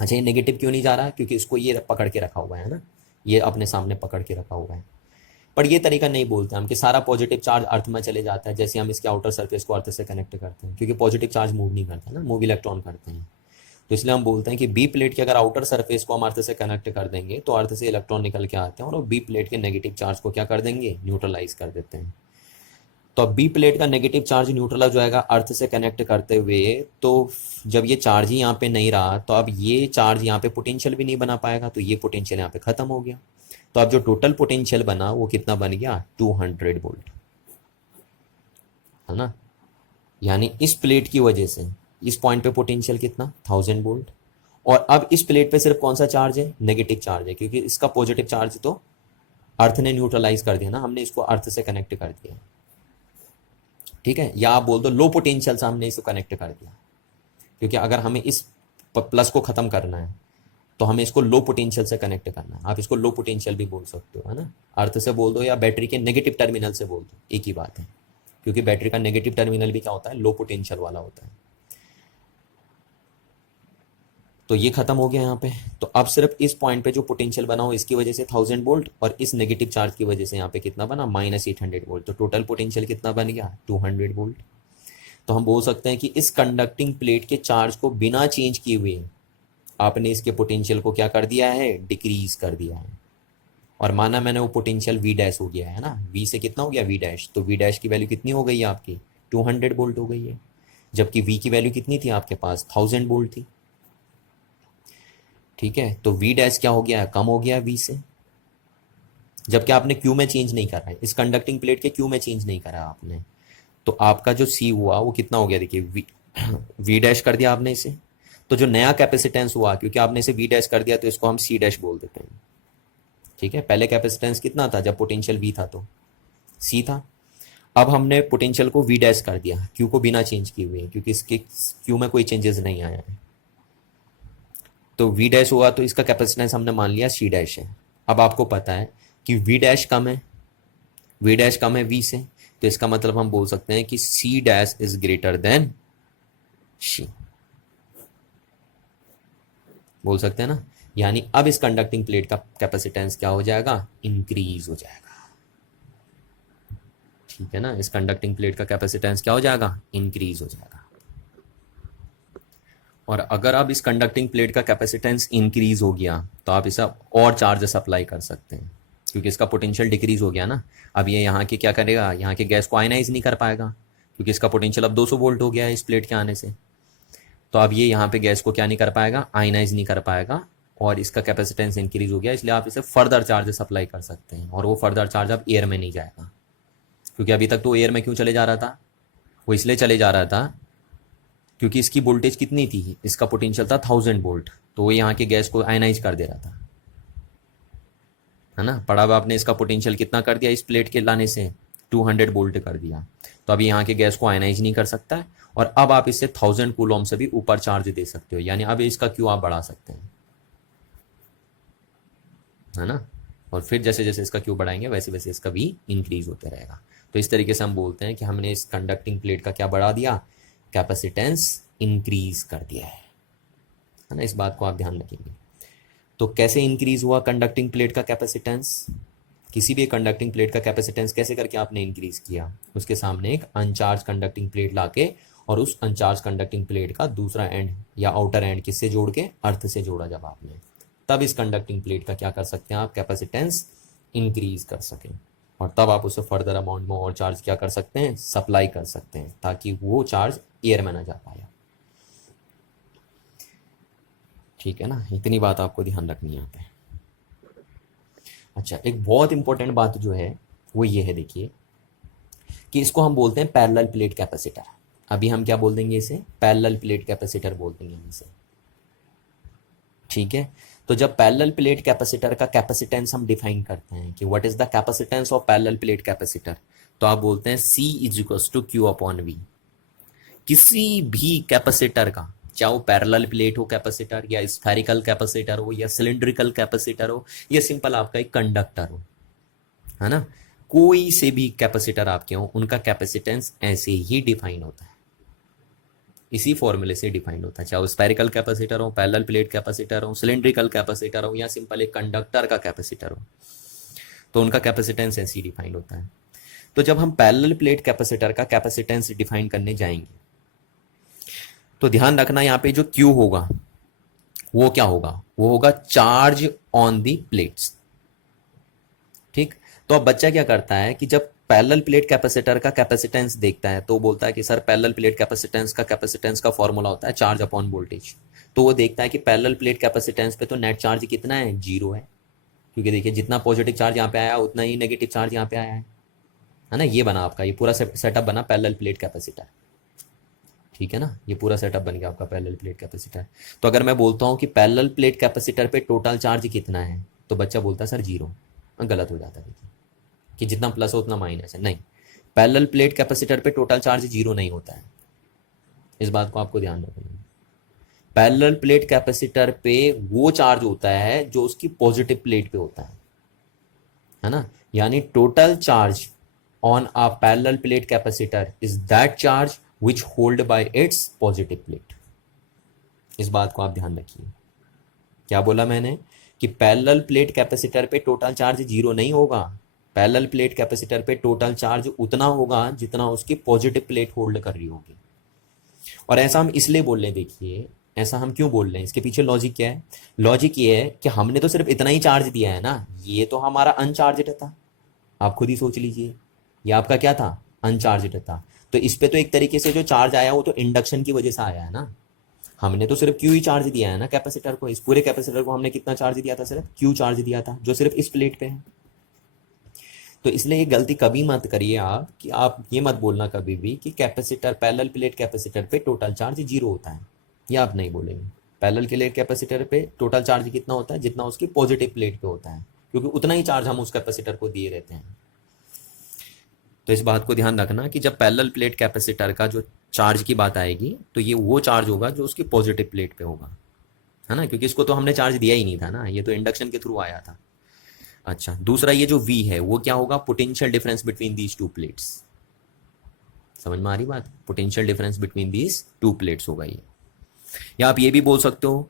अच्छा, ये नेगेटिव क्यों नहीं जा रहा, क्योंकि इसको ये पकड़ के रखा हुआ है ना, ये अपने सामने पकड़ के रखा हुआ है। पर ये तरीका नहीं बोलते हम कि सारा पॉजिटिव चार्ज अर्थ में चले जाता है जैसे हम इसके आउटर सरफेस को अर्थ से कनेक्ट करते हैं, क्योंकि पॉजिटिव चार्ज मूव नहीं करता ना, मूव इलेक्ट्रॉन करते हैं। तो इसलिए हम बोलते हैं कि बी प्लेट के अगर आउटर सरफेस को हम अर्थ से कनेक्ट कर देंगे तो अर्थ से इलेक्ट्रॉन निकल के आते हैं और बी प्लेट के नेगेटिव चार्ज को क्या कर देंगे, न्यूट्रलाइज कर देते हैं। तो अब बी प्लेट का नेगेटिव चार्ज न्यूट्रलाइज हो जाएगा अर्थ से कनेक्ट करते हुए। तो जब ये चार्ज ही यहाँ पे नहीं रहा तो अब ये चार्ज यहाँ पे पोटेंशियल भी नहीं बना पाएगा, तो ये पोटेंशियल यहाँ पे खत्म हो गया। तो अब जो टोटल पोटेंशियल बना वो कितना बन गया, 200 वोल्ट, है ना। यानी इस प्लेट की वजह से इस पॉइंट पे पोटेंशियल कितना, 1000 वोल्ट। और अब इस प्लेट पे सिर्फ कौन सा चार्ज है, नेगेटिव चार्ज है, क्योंकि इसका पॉजिटिव चार्ज तो अर्थ ने न्यूट्रलाइज कर दिया ना, हमने इसको अर्थ से कनेक्ट कर दिया। ठीक है, या आप बोल दो लो पोटेंशियल से हमने इसको कनेक्ट कर दिया, क्योंकि अगर हमें इस प्लस को खत्म करना है तो हमें इसको लो पोटेंशियल से कनेक्ट करना है। आप इसको लो पोटेंशियल भी बोल सकते हो, है ना, अर्थ से बोल दो या बैटरी के नेगेटिव टर्मिनल से बोल दो, एक ही बात है, क्योंकि बैटरी का नेगेटिव टर्मिनल भी क्या होता है, लो पोटेंशियल वाला होता है। तो ये खत्म हो गया यहाँ पे। तो अब सिर्फ इस पॉइंट पे जो पोटेंशियल बना हो इसकी वजह से 1000 वोल्ट और इस नेगेटिव चार्ज की वजह से यहाँ पे कितना बना -800 वोल्ट। तो टोटल पोटेंशियल कितना बन गया 200 वोल्ट। तो हम बोल सकते हैं कि इस कंडक्टिंग प्लेट के चार्ज को बिना चेंज किए हुए आपने इसके पोटेंशियल को क्या कर दिया है, डिक्रीज कर दिया है। और माना मैंने वो पोटेंशियल वी डैश हो गया है ना, वी से कितना हो गया वी डैश, तो वी डैश की वैल्यू कितनी हो गई है आपकी 200 वोल्ट हो गई है, जबकि वी की वैल्यू कितनी थी आपके पास 1000 वोल्ट थी। ठीक है, तो वी डैश क्या हो गया है, कम हो गया वी से, जबकि आपने क्यू में चेंज नहीं करा है, इस कंडक्टिंग प्लेट के क्यू में चेंज नहीं करा आपने। तो आपका जो सी हुआ वो कितना हो गया, देखिए वी डैश कर दिया आपने इसे, तो जो नया कैपेसिटेंस हुआ क्योंकि आपने इसे वी डैश कर दिया तो इसको हम सी डैश बोल देते हैं। ठीक है, पहले कैपेसिटेंस कितना था जब पोटेंशियल वी था तो सी था। अब हमने पोटेंशियल को वी डैश कर दिया क्यू को बिना चेंज किए हुए, क्योंकि इसके क्यू में कोई चेंजेस नहीं आया है। तो वी डैश हुआ तो इसका कैपेसिटेंस हमने मान लिया सी डैश है। अब आपको पता है कि वी डैश कम है, वी डैश कम है वी से, तो इसका मतलब हम बोल सकते हैं कि C dash is greater than C, बोल सकते हैं ना। यानी अब इस कंडक्टिंग प्लेट का कैपेसिटेंस क्या हो जाएगा, इंक्रीज हो जाएगा। ठीक है ना, इस कंडक्टिंग प्लेट का कैपेसिटेंस क्या हो जाएगा, इंक्रीज हो जाएगा। और अगर अब इस कंडक्टिंग प्लेट का कैपेसिटेंस इंक्रीज हो गया तो आप इसे और चार्ज सप्लाई कर सकते हैं, क्योंकि इसका पोटेंशियल डिक्रीज हो गया ना। अब ये यहाँ के क्या करेगा, यहाँ के गैस को आयनाइज नहीं कर पाएगा, क्योंकि इसका पोटेंशियल अब 200 वोल्ट हो गया है इस प्लेट के आने से। तो अब ये यहाँ पे गैस को क्या नहीं कर पाएगा, आयनाइज नहीं कर पाएगा, और इसका कैपेसिटेंस इंक्रीज हो गया, इसलिए आप इसे फर्दर चार्ज सप्लाई कर सकते हैं। और वो फर्दर चार्ज अब एयर में नहीं जाएगा, क्योंकि अभी तक तो एयर में क्यों चले जा रहा था, वो इसलिए चले जा रहा था क्योंकि इसकी वोल्टेज कितनी थी, इसका पोटेंशियल था 1000 वोल्ट, तो वो यहाँ के गैस को आयनाइज कर दे रहा था, है ना। पढ़ा हुआ आपने, इसका पोटेंशियल कितना कर दिया इस प्लेट के लाने से 200 वोल्ट कर दिया। तो अभी यहाँ के गैस को आयनाइज नहीं कर सकता है, और अब आप इससे 1000 कूलम से भी ऊपर चार्ज दे सकते हो, यानी अब इसका क्यू आप बढ़ा सकते हैं, है ना। और फिर जैसे जैसे इसका क्यू बढ़ाएंगे वैसे वैसे इसका भी इंक्रीज होते रहेगा। तो इस तरीके से हम बोलते हैं कि हमने इस कंडक्टिंग प्लेट का क्या बढ़ा दिया, कैपेसिटेंस इंक्रीज कर दिया है ना। इस बात को आप ध्यान रखेंगे। तो कैसे इंक्रीज हुआ कंडक्टिंग प्लेट का कैपेसिटेंस, किसी भी कंडक्टिंग प्लेट का कैपेसिटेंस कैसे करके आपने इंक्रीज किया, उसके सामने एक अनचार्ज कंडक्टिंग प्लेट लाके और उस अनचार्ज कंडक्टिंग प्लेट का दूसरा एंड या आउटर एंड किससे जोड़ के, अर्थ से जोड़ा जब आपने, तब इस कंडक्टिंग प्लेट का क्या कर सकते हैं आप, कैपेसिटेंस इंक्रीज कर सकें, और तब आप उसे फर्दर अमाउंट में और चार्ज क्या कर सकते हैं, सप्लाई कर सकते हैं, ताकि वो चार्ज एयर में ना जा पाए। ठीक है ना, इतनी बात आपको ध्यान रखनी है यहाँ पे। अच्छा, एक बहुत इंपॉर्टेंट बात जो है वो ये है, देखिए कि इसको हम बोलते हैं पैरेलल प्लेट कैपेसिटर। अभी हम क्या बोल देंगे इसे, पैरेलल प्लेट कैपेसिटर बोल देंगे हम इसे। ठीक है, तो जब पैरेलल प्लेट कैपेसिटर का कैपेसिटेंस हम डिफाइन करते हैं कि what is the capacitance of parallel plate capacitor, तो आप बोलते हैं C is to Q upon V. किसी भी कैपेसिटर का, चाहे वो पैरेलल प्लेट हो कैपेसिटर, या स्फेरिकल कैपेसिटर हो, या सिलिंड्रिकल कैपेसिटर हो, या सिंपल आपका एक कंडक्टर हो, है ना, कोई से भी कैपेसिटर आपके हो, उनका कैपेसिटेंस ऐसे ही डिफाइन होता है, इसी फॉर्मूले से डिफाइंड होता है। चाहे वो स्फेरिकल कैपेसिटर हो, पैरेलल प्लेट कैपेसिटर हो, सिलिंड्रिकल कैपेसिटर हो, या सिंपल एक कंडक्टर का कैपेसिटर हो, तो उनका कैपेसिटेंस ऐसे ही डिफाइंड होता है। तो जब हम पैरेलल प्लेट कैपेसिटर का कैपेसिटेंस डिफाइन करने जाएंगे तो ध्यान रखना, यहाँ पे जो Q होगा वो क्या होगा, वो होगा चार्ज ऑन दी प्लेट्स। ठीक, तो अब बच्चा क्या करता है कि जब पैरेलल प्लेट कैपेसिटर का कैपेसिटेंस देखता है तो बोलता है कि सर पैरेलल प्लेट कैपेसिटेंस का फॉर्मूला होता है चार्ज अपॉन वोल्टेज। तो वो देखता है कि पैरेलल प्लेट कैपेसिटेंस पे तो नेट चार्ज कितना है, 0 है, क्योंकि देखिए जितना पॉजिटिव चार्ज यहाँ पे आया उतना ही नेगेटिव चार्ज यहाँ पे आया है ना। ये बना आपका, ये पूरा सेटअप बना पैरेलल प्लेट कैपेसिटर। ठीक है ना, ये पूरा सेटअप बन गया आपका पैरेलल प्लेट कैपेसिटर। तो अगर मैं बोलता हूँ कि पैरेलल प्लेट कैपेसिटर पे टोटल चार्ज कितना है, तो बच्चा बोलता है सर 0, गलत हो जाता है देखिए कि जितना प्लस हो उतना माइनस है। नहीं, पैरेलल प्लेट कैपेसिटर पे टोटल चार्ज 0 नहीं होता है, इस बात को आपको ध्यान रखना है। पैरेलल प्लेट कैपेसिटर पे वो चार्ज होता है जो उसकी पॉजिटिव प्लेट पे होता है ना। यानी total charge on a parallel plate capacitor is that charge which hold by its positive plate। इस बात को आप ध्यान रखिए। क्या बोला मैंने कि पैरेलल प्लेट कैपेसिटर पे टोटल चार्ज जीरो नहीं होगा। पैरेलल प्लेट कैपेसिटर पे टोटल चार्ज उतना होगा जितना उसकी पॉजिटिव प्लेट होल्ड कर रही होगी। और ऐसा हम इसलिए बोल रहे हैं, देखिए ऐसा हम क्यों बोल रहे हैं, इसके पीछे लॉजिक क्या है। लॉजिक ये है कि हमने तो सिर्फ इतना ही चार्ज दिया है ना, ये तो हमारा अनचार्जड था। आप खुद ही सोच लीजिए, ये आपका क्या था, अनचार्जड था। तो इस पे तो एक तरीके से जो चार्ज आया वो तो इंडक्शन की वजह से आया है ना। हमने तो सिर्फ क्यू ही चार्ज दिया है ना कैपेसिटर को। इस पूरे कैपेसिटर को हमने कितना चार्ज दिया था, सिर्फ क्यू चार्ज दिया था, जो सिर्फ इस प्लेट पे है। तो इसलिए ये गलती कभी मत करिए आप कि आप ये मत बोलना कभी भी कि कैपेसिटर, पैरेलल प्लेट कैपेसिटर पे टोटल चार्ज जीरो होता है। ये आप नहीं बोलेंगे। पैरेलल प्लेट कैपेसिटर पे टोटल चार्ज कितना होता है, जितना उसकी पॉजिटिव प्लेट पे होता है, क्योंकि उतना ही चार्ज हम उस कैपेसिटर को दिए रहते हैं। तो इस बात को ध्यान रखना कि जब पैरेलल प्लेट कैपेसिटर का जो चार्ज की बात आएगी तो ये वो चार्ज होगा जो उसकी पॉजिटिव प्लेट पे होगा, है ना, क्योंकि इसको तो हमने चार्ज दिया ही नहीं था ना, ये तो इंडक्शन के थ्रू आया था। अच्छा, दूसरा ये जो V है वो क्या होगा, potential difference between these two plates. समझ में आ रही बात, potential difference between these two plates होगा ये। या आप ये भी बोल सकते हो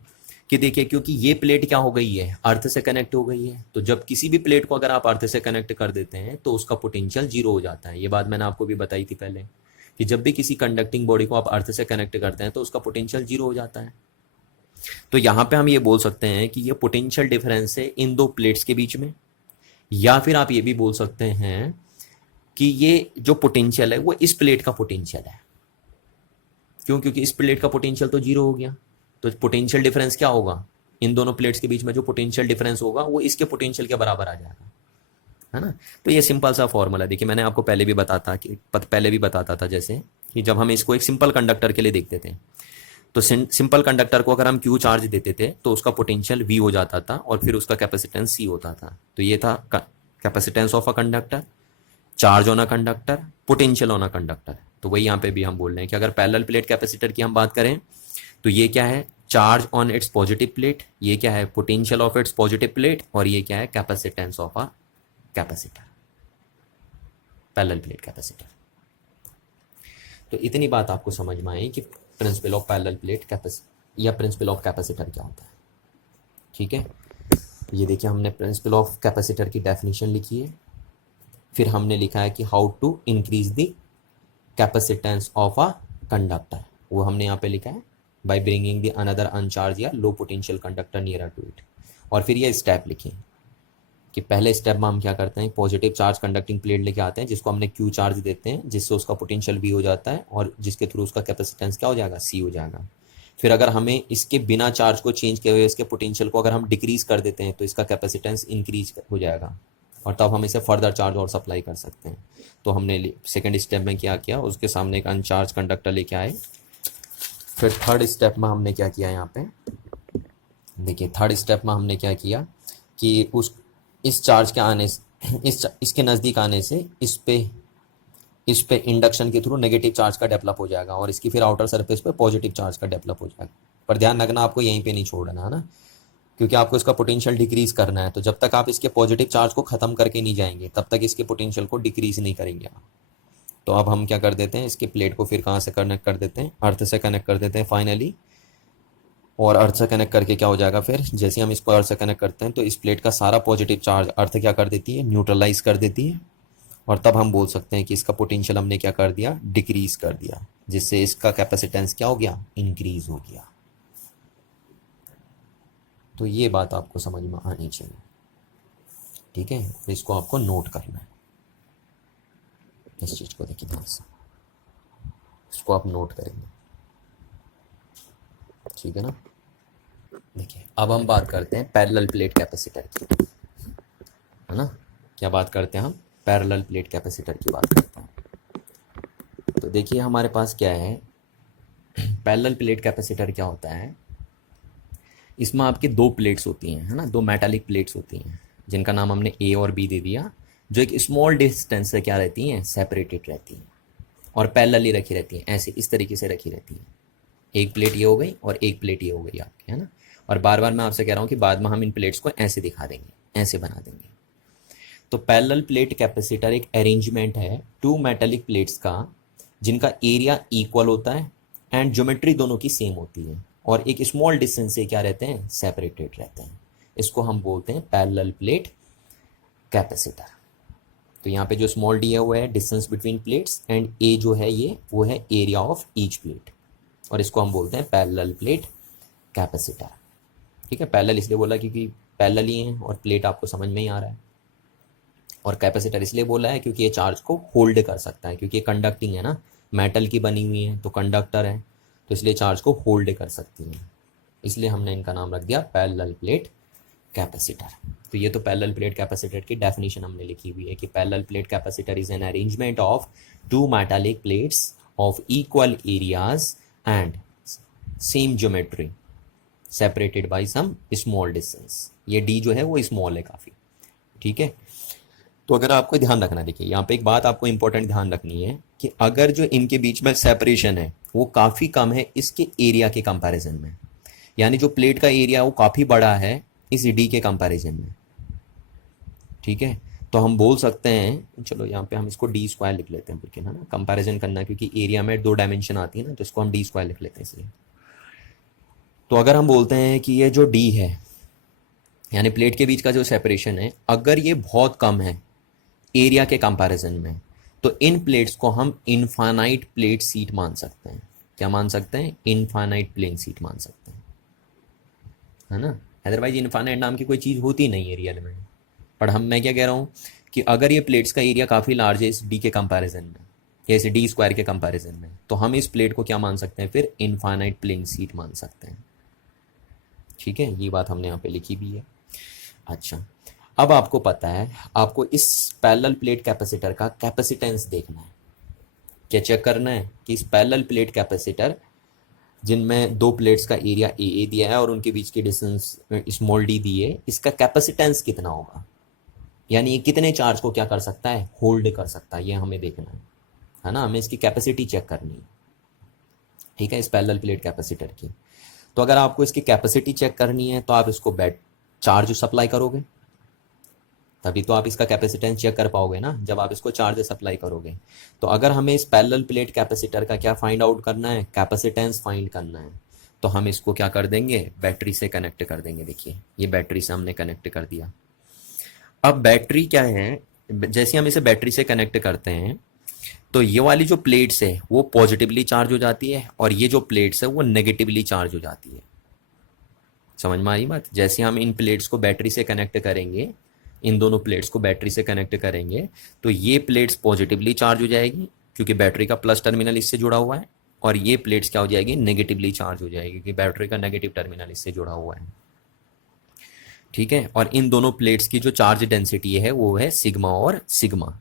कि देखिए क्योंकि ये प्लेट क्या हो गई है, अर्थ से कनेक्ट हो गई है, तो जब किसी भी प्लेट को अगर आप अर्थ से कनेक्ट कर देते हैं तो उसका पोटेंशियल जीरो हो जाता है। ये बात मैंने आपको भी बताई थी पहले कि जब भी किसी कंडक्टिंग बॉडी को आप अर्थ से कनेक्ट करते हैं तो उसका पोटेंशियल जीरो हो जाता है। तो यहां पे हम ये बोल सकते हैं कि ये पोटेंशियल डिफरेंस है इन दो प्लेट्स के बीच में। या फिर आप ये भी बोल सकते हैं कि ये जो पोटेंशियल है वो इस प्लेट का पोटेंशियल है। क्यों, क्योंकि इस प्लेट का पोटेंशियल तो जीरो हो गया, तो पोटेंशियल डिफरेंस क्या होगा, इन दोनों प्लेट्स के बीच में जो पोटेंशियल डिफरेंस होगा वो इसके पोटेंशियल के बराबर आ जाएगा, है ना। तो ये सिंपल सा फॉर्मूला, देखिए मैंने आपको पहले भी बताता था जैसे कि जब हम इसको एक सिंपल कंडक्टर के लिए देखते थे तो सिंपल कंडक्टर को अगर हम क्यू चार्ज देते थे तो उसका पोटेंशियल V हो जाता था और फिर उसका कैपेसिटेंस C होता था। तो ये था capacitance of a conductor, charge on a conductor, potential on a conductor. तो वही यहाँ पे भी हम बोल रहे हैं कि अगर पैरेलल प्लेट कैपेसिटर की हम बात करें तो ये क्या है, charge on its positive plate, ये क्या है, potential of its positive plate, और ये क्या है, capacitance of a capacitor, parallel plate capacitor. तो इतनी बात आपको समझ में आई कि principle of parallel plate capacitor या प्रिंसिपल ऑफ कैपेसिटर क्या होता है। ठीक है, ये देखिए हमने प्रिंसिपल ऑफ कैपेसिटर की डेफिनेशन लिखी है, फिर हमने लिखा है कि how to increase the capacitance of a conductor, वो हमने यहाँ पे लिखा है by bringing the another uncharge या low potential conductor near to it. और फिर ये स्टेप लिखे कि पहले स्टेप में हम क्या करते हैं, पॉजिटिव चार्ज कंडक्टिंग प्लेट लेके आते हैं जिसको हमने क्यू चार्ज देते हैं, जिससे उसका पोटेंशियल V हो जाता है और जिसके थ्रू उसका कैपेसिटेंस क्या हो जाएगा, C हो जाएगा। फिर अगर हमें इसके बिना चार्ज को चेंज किए हुए इसके पोटेंशियल को अगर हम डिक्रीज कर देते हैं तो इसका कैपेसिटेंस इंक्रीज हो जाएगा और तब हम इसे फर्दर चार्ज और सप्लाई कर सकते हैं। तो हमने सेकेंड स्टेप में क्या किया, उसके सामने एक अनचार्ज कंडक्टर लेके आए। फिर थर्ड स्टेप में हमने क्या किया, यहाँ पे देखिए थर्ड स्टेप में हमने क्या किया कि इस चार्ज के आने से इसके नज़दीक आने से इस पे इंडक्शन के थ्रू नेगेटिव चार्ज का डेवलप हो जाएगा और इसकी फिर आउटर सरफेस पे पॉजिटिव चार्ज का डेवलप हो जाएगा। पर ध्यान रखना आपको यहीं पे नहीं छोड़ना है ना, क्योंकि आपको इसका पोटेंशियल डिक्रीज करना है। तो जब तक आप इसके पॉजिटिव चार्ज को ख़त्म करके नहीं जाएंगे तब तक इसके पोटेंशियल को डिक्रीज नहीं करेंगे आप। तो अब हम क्या कर देते हैं, इसके प्लेट को फिर कहाँ से कनेक्ट कर देते हैं, अर्थ से कनेक्ट कर देते हैं फाइनली। और अर्थ से कनेक्ट करके क्या हो जाएगा, फिर जैसे हम इसको अर्थ से कनेक्ट करते हैं तो इस प्लेट का सारा पॉजिटिव चार्ज अर्थ क्या कर देती है, न्यूट्रलाइज कर देती है। और तब हम बोल सकते हैं कि इसका पोटेंशियल हमने क्या कर दिया, डिक्रीज कर दिया, जिससे इसका कैपेसिटेंस क्या हो गया, इंक्रीज हो गया। तो ये बात आपको समझ में आनी चाहिए। ठीक है, तो इसको आपको नोट करना है, इस चीज को देखिए ध्यान से, इसको आप नोट करेंगे। ठीक है ना। देखिए अब हम बात करते हैं पैरेलल प्लेट कैपेसिटर की, है ना। क्या बात करते हैं हम, पैरेलल प्लेट कैपेसिटर की बात करते हैं। तो देखिए हमारे पास क्या है, पैरेलल प्लेट कैपेसिटर क्या होता है, इसमें आपकी दो प्लेट्स होती हैं, है ना, दो मेटालिक प्लेट्स होती हैं जिनका नाम हमने A और B दे दिया, जो एक स्मॉल डिस्टेंस से क्या रहती हैं, सेपरेटेड रहती हैं और पैरेलली रखी रहती हैं, ऐसे इस तरीके से रखी रहती हैं। एक प्लेट ये हो गई और एक प्लेट ये हो गई आपकी, है ना। और बार बार मैं आपसे कह रहा हूँ कि बाद में हम इन प्लेट्स को ऐसे दिखा देंगे, ऐसे बना देंगे। तो पैरेलल प्लेट कैपेसिटर एक अरेंजमेंट है टू मेटालिक प्लेट्स का जिनका एरिया इक्वल होता है एंड ज्योमेट्री दोनों की सेम होती है और एक स्मॉल डिस्टेंस से क्या रहते हैं, सेपरेटेड रहते हैं। इसको हम बोलते हैं पैरेलल प्लेट कैपेसिटर। तो यहाँ पे जो स्मॉल डी है वो है डिस्टेंस बिटवीन प्लेट्स, एंड ए जो है ये वो है एरिया ऑफ ईच प्लेट, और इसको हम बोलते हैं पैरेलल प्लेट कैपेसिटर। ठीक है, पैरेलल इसलिए बोला क्योंकि पैरेलल ही है और प्लेट आपको समझ में ही आ रहा है, और कैपेसिटर इसलिए बोला है क्योंकि ये चार्ज को होल्ड कर सकता है, क्योंकि ये कंडक्टिंग है ना, मेटल की बनी हुई है तो कंडक्टर है, तो इसलिए चार्ज को होल्ड कर सकती है, इसलिए हमने इनका नाम रख दिया पैरेलल प्लेट कैपेसिटर। तो ये तो पैरेलल प्लेट कैपेसिटर की डेफिनेशन हमने लिखी हुई है कि parallel plate capacitor is an arrangement of two metallic plates of equal areas and same geometry separated by some small distance. ये डी जो है वो स्मॉल है काफ़ी। ठीक है, तो अगर आपको ध्यान रखना, देखिए यहाँ पे एक बात आपको इंपॉर्टेंट ध्यान रखनी है कि अगर जो इनके बीच में सेपरेशन है वो काफ़ी कम है इसके एरिया के कंपैरिजन में, यानी जो प्लेट का एरिया वो काफ़ी बड़ा है इस डी के कंपैरिजन में। ठीक है, तो हम बोल सकते हैं, चलो यहाँ पे हम इसको डी स्क्वायर लिख लेते हैं, लेकिन है ना कंपैरिजन करना है क्योंकि एरिया में 2 डायमेंशन आती है ना, तो इसको हम डी स्क्वायर लिख लेते हैं इसलिए। तो अगर हम बोलते हैं कि ये जो डी है यानी प्लेट के बीच का जो सेपरेशन है, अगर ये बहुत कम है एरिया के कंपैरिजन में, तो इन प्लेट्स को हम इनफाइनाइट प्लेट सीट मान सकते हैं। क्या मान सकते हैं? इनफाइनाइट प्लेन सीट मान सकते हैं, है ना। अदरवाइज इनफाइनाइट नाम की कोई चीज़ होती नहीं है रियल में। पर मैं क्या कह रहा हूँ कि अगर ये प्लेट्स का एरिया काफ़ी लार्ज है इस डी के कंपैरिजन में, या इस डी स्क्वायर के कंपैरिजन में, तो हम इस प्लेट को क्या मान सकते हैं फिर? इनफाइनाइट प्लेन सीट मान सकते हैं। ठीक है, ये बात हमने यहाँ पे लिखी भी है। अच्छा, अब आपको पता है, आपको इस पैरेलल प्लेट कैपेसिटर का कैपेसिटेंस देखना है। क्या चेक करना है कि इस पैरेलल प्लेट कैपेसिटर जिनमें 2 प्लेट्स का एरिया ए दिया है और उनके बीच की डिस्टेंस स्मॉल डी दी है, इसका कैपेसिटेंस कितना होगा, यानी ये कितने चार्ज को क्या कर सकता है? होल्ड कर सकता है, ये हमें देखना है ना। हमें इसकी कैपेसिटी चेक करनी है। ठीक है, इस पैरेलल प्लेट कैपेसिटर की। तो अगर आपको इसकी कैपेसिटी चेक करनी है तो आप इसको चार्ज सप्लाई करोगे, तभी तो आप इसका कैपेसिटेंस चेक कर पाओगे ना, जब आप इसको चार्ज सप्लाई करोगे। तो अगर हमें इस पैरेलल प्लेट कैपेसिटर का क्या फाइंड आउट करना है? कैपेसिटेंस फाइंड करना है। तो हम इसको क्या कर देंगे? बैटरी से कनेक्ट कर देंगे। देखिए ये बैटरी से हमने कनेक्ट कर दिया। अब बैटरी क्या है, जैसे हम इसे बैटरी से कनेक्ट करते हैं तो ये वाली जो प्लेट्स है वो पॉजिटिवली चार्ज हो जाती है और ये जो प्लेट्स है वो नेगेटिवली चार्ज हो जाती है। समझ में आ रही बात? जैसे हम इन प्लेट्स को बैटरी से कनेक्ट करेंगे, इन दोनों प्लेट्स को बैटरी से कनेक्ट करेंगे, तो ये प्लेट्स पॉजिटिवली चार्ज हो जाएगी क्योंकि बैटरी का प्लस टर्मिनल इससे जुड़ा हुआ है, और ये प्लेट्स क्या हो जाएगी? नेगेटिवली चार्ज हो जाएगी क्योंकि बैटरी का नेगेटिव टर्मिनल इससे जुड़ा हुआ है। ठीक है, और इन दोनों प्लेट्स की जो चार्ज डेंसिटी है वो है सिग्मा और सिग्मा।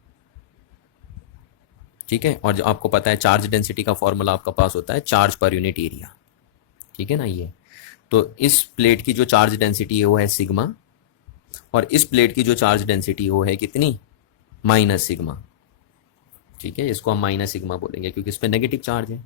ठीक है, और जो आपको पता है चार्ज डेंसिटी का फॉर्मूला आपका पास होता है चार्ज पर यूनिट एरिया। ठीक है ना, ये तो इस प्लेट की जो चार्ज डेंसिटी है वो है सिग्मा, और इस प्लेट की जो चार्ज डेंसिटी वो है कितनी? Minus sigma. ठीक है, इसको हम माइनस सिग्मा बोलेंगे क्योंकि इस पे नेगेटिव चार्ज है।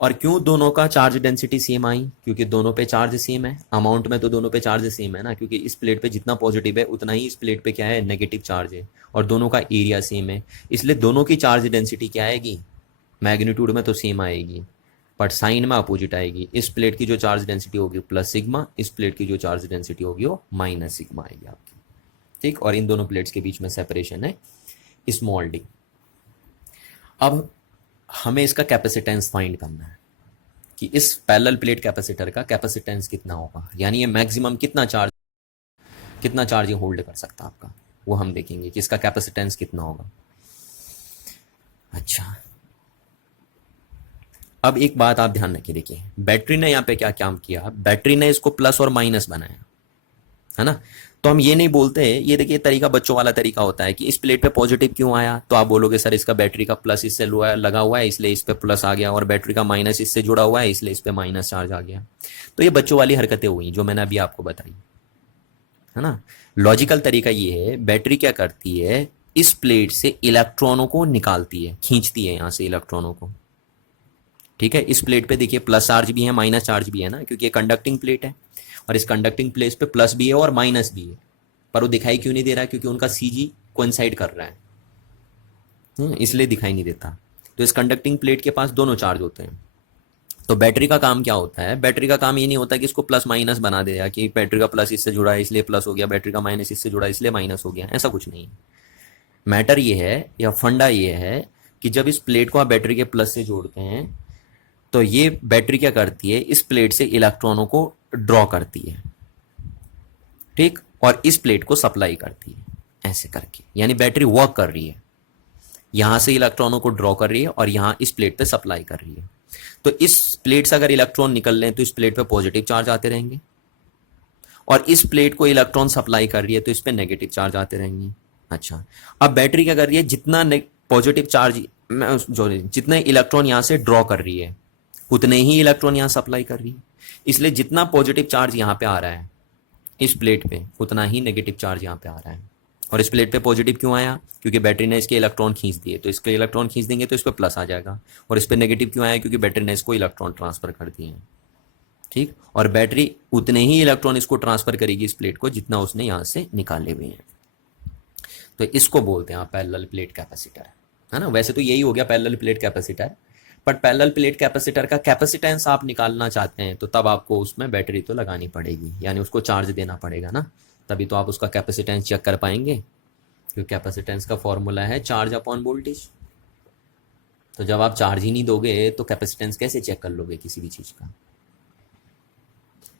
और क्यों दोनों का चार्ज डेंसिटी सेम आई? क्योंकि दोनों पे चार्ज सेम है, अमाउंट में तो दोनों पे चार्ज सेम है ना, क्योंकि इस प्लेट पे जितना पॉजिटिव है उतना ही इस प्लेट पे क्या है? नेगेटिव चार्ज है, और दोनों का एरिया सेम है, इसलिए दोनों की चार्ज डेंसिटी क्या आएगी? मैग्नीट्यूड में तो सेम आएगी बट साइन में अपोजिट आएगी। इस प्लेट की जो चार्ज डेंसिटी होगी प्लस सिग्मा, इस प्लेट की जो चार्ज डेंसिटी होगी वो माइनस सिग्मा आएगी आपकी। ठीक, और इन दोनों प्लेट्स के बीच में सेपरेशन है स्मॉल डी। अब हमें इसका कैपेसिटेंस फाइंड करना है कि इस पैरेलल प्लेट कैपेसिटर का कैपेसिटेंस कितना होगा, यानी ये मैक्सिमम कितना चार्ज ये होल्ड कर सकता है आपका, वो हम देखेंगे कि इसका कैपेसिटेंस कितना होगा। अच्छा, अब एक बात आप ध्यान रखिए, देखिए बैटरी ने यहाँ पे क्या काम किया, बैटरी ने इसको प्लस और माइनस बनाया, है ना। तो हम ये नहीं बोलते, ये देखिए तरीका बच्चों वाला तरीका होता है कि इस प्लेट पे पॉजिटिव क्यों आया, तो आप बोलोगे सर इसका बैटरी का प्लस इससे लगा हुआ है इसलिए इस पे प्लस आ गया, और बैटरी का माइनस इससे जुड़ा हुआ है इसलिए इस पे माइनस चार्ज आ गया। तो ये बच्चों वाली हरकतें हुई जो मैंने अभी आपको बताई, है ना। लॉजिकल तरीका ये है, बैटरी क्या करती है, इस प्लेट से इलेक्ट्रॉनों को निकालती है, खींचती है यहाँ से इलेक्ट्रॉनों को। ठीक है, इस प्लेट पे देखिए प्लस चार्ज भी है माइनस चार्ज भी है ना, क्योंकि ये कंडक्टिंग प्लेट है, और इस कंडक्टिंग प्लेट पे प्लस भी है और माइनस भी है, पर वो दिखाई क्यों नहीं दे रहा? क्योंकि उनका सीजी कोइंसाइड कर रहा है, इसलिए दिखाई नहीं देता। तो इस कंडक्टिंग प्लेट के पास दोनों चार्ज होते हैं, तो बैटरी का काम क्या होता है, बैटरी का काम ये नहीं होता कि इसको प्लस माइनस बना देगा कि बैटरी का प्लस इससे जुड़ा है इसलिए प्लस हो गया, बैटरी का माइनस इससे जुड़ा है इसलिए माइनस हो गया, ऐसा कुछ नहीं है। मैटर ये है या फंडा ये है कि जब इस प्लेट को आप बैटरी के प्लस से जोड़ते हैं तो ये बैटरी क्या करती है, इस प्लेट से इलेक्ट्रॉनों को ड्रॉ करती है, ठीक, और इस प्लेट को सप्लाई करती है ऐसे करके, यानी बैटरी वर्क कर रही है, यहां से इलेक्ट्रॉनों को ड्रॉ कर रही है और यहां इस प्लेट पे सप्लाई कर रही है। तो इस प्लेट से अगर इलेक्ट्रॉन निकल रहे हैं तो इस प्लेट पे पॉजिटिव चार्ज आते रहेंगे, और इस प्लेट को इलेक्ट्रॉन सप्लाई कर रही है तो इस पे नेगेटिव चार्ज आते रहेंगे। अच्छा, अब बैटरी क्या कर रही है, जितना पॉजिटिव चार्ज जो जितने इलेक्ट्रॉन यहां से ड्रॉ कर रही है उतने ही इलेक्ट्रॉन यहां सप्लाई कर रही है, इसलिए जितना पॉजिटिव चार्ज यहां पे आ रहा है इस प्लेट पे उतना ही नेगेटिव चार्ज यहां पे आ रहा है। और इस प्लेट पे पॉजिटिव क्यों आया, क्योंकि बैटरी ने इसके इलेक्ट्रॉन खींच दिए, तो इसके इलेक्ट्रॉन खींच देंगे तो इस पे प्लस आ जाएगा। और इस पे नेगेटिव क्यों आया, क्योंकि बैटरी ने इसको इलेक्ट्रॉन ट्रांसफर कर दिए हैं, ठीक, और बैटरी उतने ही इलेक्ट्रॉन इसको ट्रांसफर करेगी इस प्लेट को जितना उसने यहां से निकाले हुए हैं। तो इसको बोलते हैं आप पैरेलल प्लेट कैपेसिटर, है ना। वैसे तो यही हो गया parallel plate capacitor, but parallel plate capacitor का कैपेसिटेंस आप निकालना चाहते हैं तो तब आपको उसमें बैटरी तो लगानी पड़ेगी, यानी उसको चार्ज देना पड़ेगा ना, तभी तो आप उसका कैपेसिटेंस चेक कर पाएंगे, क्योंकि कैपेसिटेंस का फॉर्मूला है चार्ज अपॉन वोल्टेज। तो जब आप चार्ज ही नहीं दोगे तो कैपेसिटेंस कैसे चेक कर लोगे किसी भी चीज़ का,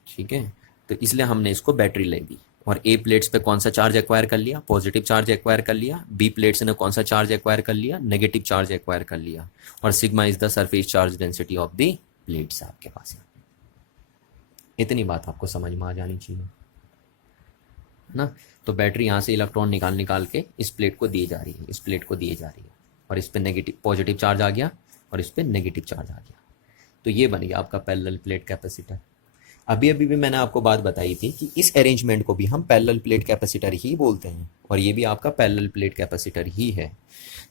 ठीक है। तो इसलिए हमने इसको बैटरी ले दी, और ए प्लेट्स पे कौन सा चार्ज एक्वायर कर लिया, पॉजिटिव चार्ज एक्वायर कर लिया, बी प्लेट्स ने कौन सा चार्ज एक्वायर कर लिया, नेगेटिव चार्ज एक्वायर कर लिया, और sigma is the surface charge density of the plates आपके पास है। इतनी बात आपको समझ में आ जानी चाहिए ना। तो बैटरी यहाँ से इलेक्ट्रॉन निकाल निकाल के इस प्लेट को दी जा रही है, इस प्लेट को दिए जा रही है, और इस पे नेगेटिव पॉजिटिव चार्ज आ गया और इस पे नेगेटिव चार्ज आ गया। तो ये बन गया आपका पैरेलल प्लेट कैपेसिटर। अभी अभी भी मैंने आपको बात बताई थी कि इस अरेंजमेंट को भी हम पैरेलल प्लेट कैपेसिटर ही बोलते हैं, और ये भी आपका पैरेलल प्लेट कैपेसिटर ही है।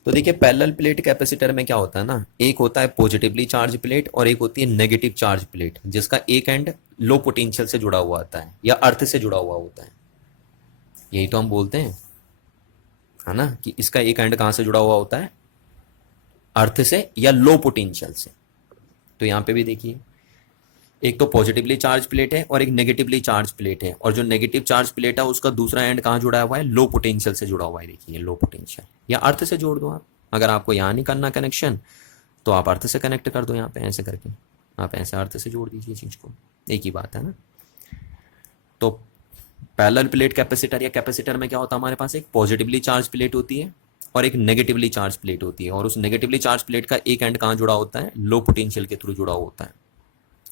तो देखिए पैरेलल प्लेट कैपेसिटर में क्या होता है ना, एक होता है पॉजिटिवली चार्ज प्लेट और एक होती है नेगेटिव चार्ज प्लेट, जिसका एक एंड लो पोटेंशियल से जुड़ा हुआ होता है या अर्थ से जुड़ा हुआ होता है। यही तो हम बोलते हैं, है ना, कि इसका एक एंड कहां से जुड़ा हुआ होता है, अर्थ से या लो पोटेंशियल से। तो यहां पे भी देखिए एक तो पॉजिटिवली चार्ज प्लेट है और एक नेगेटिवली चार्ज प्लेट है, और जो नेगेटिव चार्ज प्लेट है उसका दूसरा एंड कहाँ जुड़ा हुआ है, लो पोटेंशियल से जुड़ा हुआ है। देखिए लो पोटेंशियल, या अर्थ से जोड़ दो आप, अगर आपको यहाँ नहीं करना कनेक्शन तो आप अर्थ से कनेक्ट कर दो, यहाँ पे ऐसे करके आप ऐसे अर्थ से जोड़ दीजिए चीज को, एक ही बात है ना। तो पैरेलल प्लेट कैपेसिटर या कैपेसिटर में क्या होता है, हमारे पास एक पॉजिटिवली चार्ज प्लेट होती है और एक नेगेटिवली चार्ज प्लेट होती है, और उस नेगेटिवली चार्ज प्लेट का एक एंड कहाँ जुड़ा होता है, लो पोटेंशियल के थ्रू जुड़ा होता है,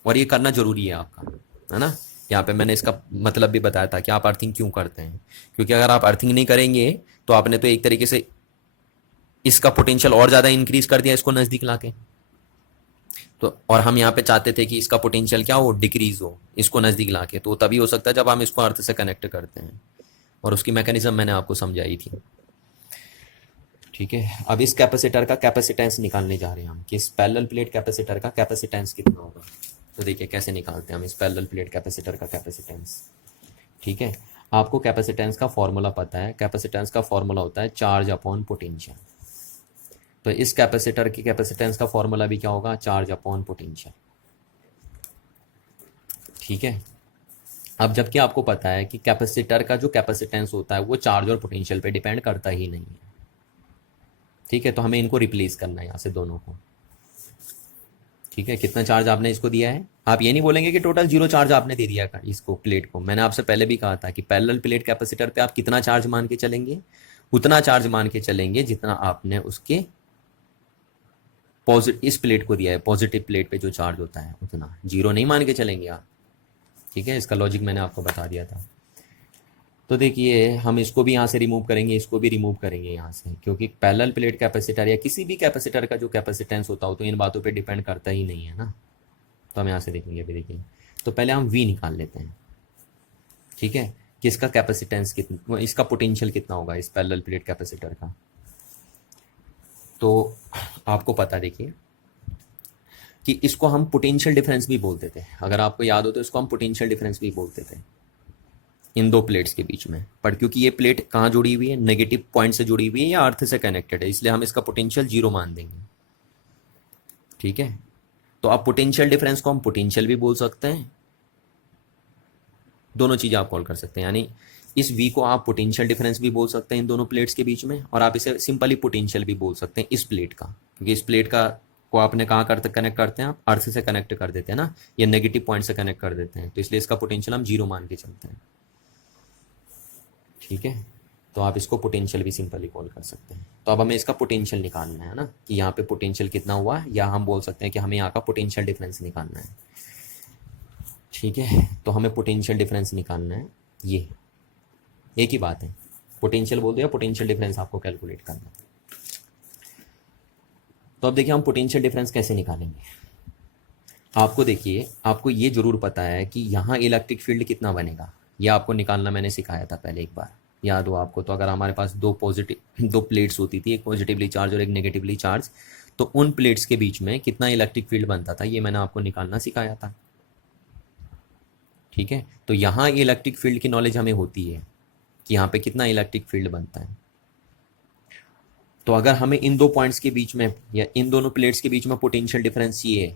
और ये करना जरूरी है आपका, है ना। यहाँ पे मैंने इसका मतलब भी बताया था कि आप अर्थिंग क्यों करते हैं, क्योंकि अगर आप अर्थिंग नहीं करेंगे तो आपने तो एक तरीके से इसका पोटेंशियल और ज्यादा इंक्रीज कर दिया इसको नजदीक लाके। तो और हम यहाँ पे चाहते थे कि इसका पोटेंशियल क्या हो, डिक्रीज हो इसको नजदीक लाके, तो तभी हो सकता है जब हम इसको अर्थ से कनेक्ट करते हैं, और उसकी मैकेनिज्म मैंने आपको समझाई थी, ठीक है। अब इस कैपेसिटर का कैपेसिटेंस निकालने जा रहे हैं हम कि इस पैरेलल प्लेट कैपेसिटर का कैपेसिटेंस कितना होगा। तो देखिए कैसे निकालते हैं हम इस पैरेलल प्लेट कैपेसिटर का कैपेसिटेंस, ठीक है। आपको कैपेसिटेंस का फॉर्मूला पता है, कैपेसिटेंस का फॉर्मूला होता है चार्ज अपॉन पोटेंशियल। तो इस कैपेसिटर की कैपेसिटेंस का फॉर्मूला भी क्या होगा, चार्ज अपॉन पोटेंशियल, ठीक है। अब जबकि आपको पता है कि कैपेसिटर का जो कैपेसिटेंस होता है वो चार्ज और पोटेंशियल पे डिपेंड करता ही नहीं है, ठीक है। तो हमें इनको रिप्लेस करना है यहाँ से दोनों को, ठीक है। कितना चार्ज आपने इसको दिया है, आप ये नहीं बोलेंगे कि टोटल 0 चार्ज आपने दे दिया इसको प्लेट को। मैंने आपसे पहले भी कहा था कि पैरेलल प्लेट कैपेसिटर पे आप कितना चार्ज मान के चलेंगे, उतना चार्ज मान के चलेंगे जितना आपने उसके पॉजिटिव इस प्लेट को दिया है, पॉजिटिव प्लेट पे जो चार्ज होता है उतना, 0 नहीं मान के चलेंगे आप, ठीक है। इसका लॉजिक मैंने आपको बता दिया था। तो देखिए हम इसको भी यहाँ से रिमूव करेंगे, इसको भी रिमूव करेंगे यहाँ से, क्योंकि पैरेलल प्लेट कैपेसिटर या किसी भी कैपेसिटर का जो कैपेसिटेंस होता हो तो इन बातों पे डिपेंड करता ही नहीं है ना। तो हम यहाँ से देखेंगे, अभी देखिए, तो पहले हम V निकाल लेते हैं, ठीक है, कि इसका कैपेसिटेंस कितना, इसका पोटेंशियल कितना होगा इस पैरेलल प्लेट कैपेसिटर का। तो आपको पता देखिए कि इसको हम पोटेंशियल डिफरेंस भी बोलते थे, अगर आपको याद हो तो इसको हम पोटेंशियल डिफरेंस भी बोलते थे इन दो प्लेट्स के बीच में। पर क्योंकि ये प्लेट कहाँ जुड़ी हुई है, नेगेटिव पॉइंट से जुड़ी हुई है या अर्थ से कनेक्टेड है, इसलिए हम इसका पोटेंशियल 0 मान देंगे, ठीक है। तो तो आप पोटेंशियल डिफरेंस को हम पोटेंशियल भी बोल सकते हैं, दोनों चीज़ें आप कॉल कर सकते हैं। यानी इस V को आप पोटेंशियल डिफरेंस भी बोल सकते हैं इन दोनों प्लेट्स के बीच में, और आप इसे सिंपली पोटेंशियल भी बोल सकते हैं इस प्लेट का, क्योंकि इस प्लेट का को आपने कहाँ कनेक्ट करते हैं, आप अर्थ से कनेक्ट कर देते हैं ना, ये नेगेटिव पॉइंट से कनेक्ट कर देते हैं, तो इसलिए इसका पोटेंशियल हम 0 मान के चलते हैं। ठीक है, तो आप इसको पोटेंशियल भी सिंपली कॉल कर सकते हैं। तो अब हमें इसका पोटेंशियल निकालना है ना, कि यहाँ पे पोटेंशियल कितना हुआ, या हम बोल सकते हैं कि हमें यहाँ का पोटेंशियल डिफरेंस निकालना है। ठीक है, तो हमें पोटेंशियल डिफरेंस निकालना है, ये एक ही बात है, पोटेंशियल बोल दो या पोटेंशियल डिफरेंस आपको कैलकुलेट करना है। तो अब देखिए हम पोटेंशियल डिफरेंस कैसे निकालेंगे। आपको देखिए, आपको ये जरूर पता है कि यहाँ इलेक्ट्रिक फील्ड कितना बनेगा, यह आपको निकालना मैंने सिखाया था पहले एक बार, याद हो आपको। तो अगर हमारे पास दो प्लेट्स होती थी, एक पॉजिटिवली चार्ज और एक नेगेटिवली चार्ज, तो उन प्लेट्स के बीच में कितना इलेक्ट्रिक फील्ड बनता था, ये मैंने आपको निकालना सिखाया था। ठीक है, तो यहाँ इलेक्ट्रिक फील्ड की नॉलेज हमें होती है कि यहाँ पे कितना इलेक्ट्रिक फील्ड बनता है। तो अगर हमें इन दो पॉइंट्स के बीच में या इन दोनों प्लेट्स के बीच में पोटेंशियल डिफरेंस चाहिए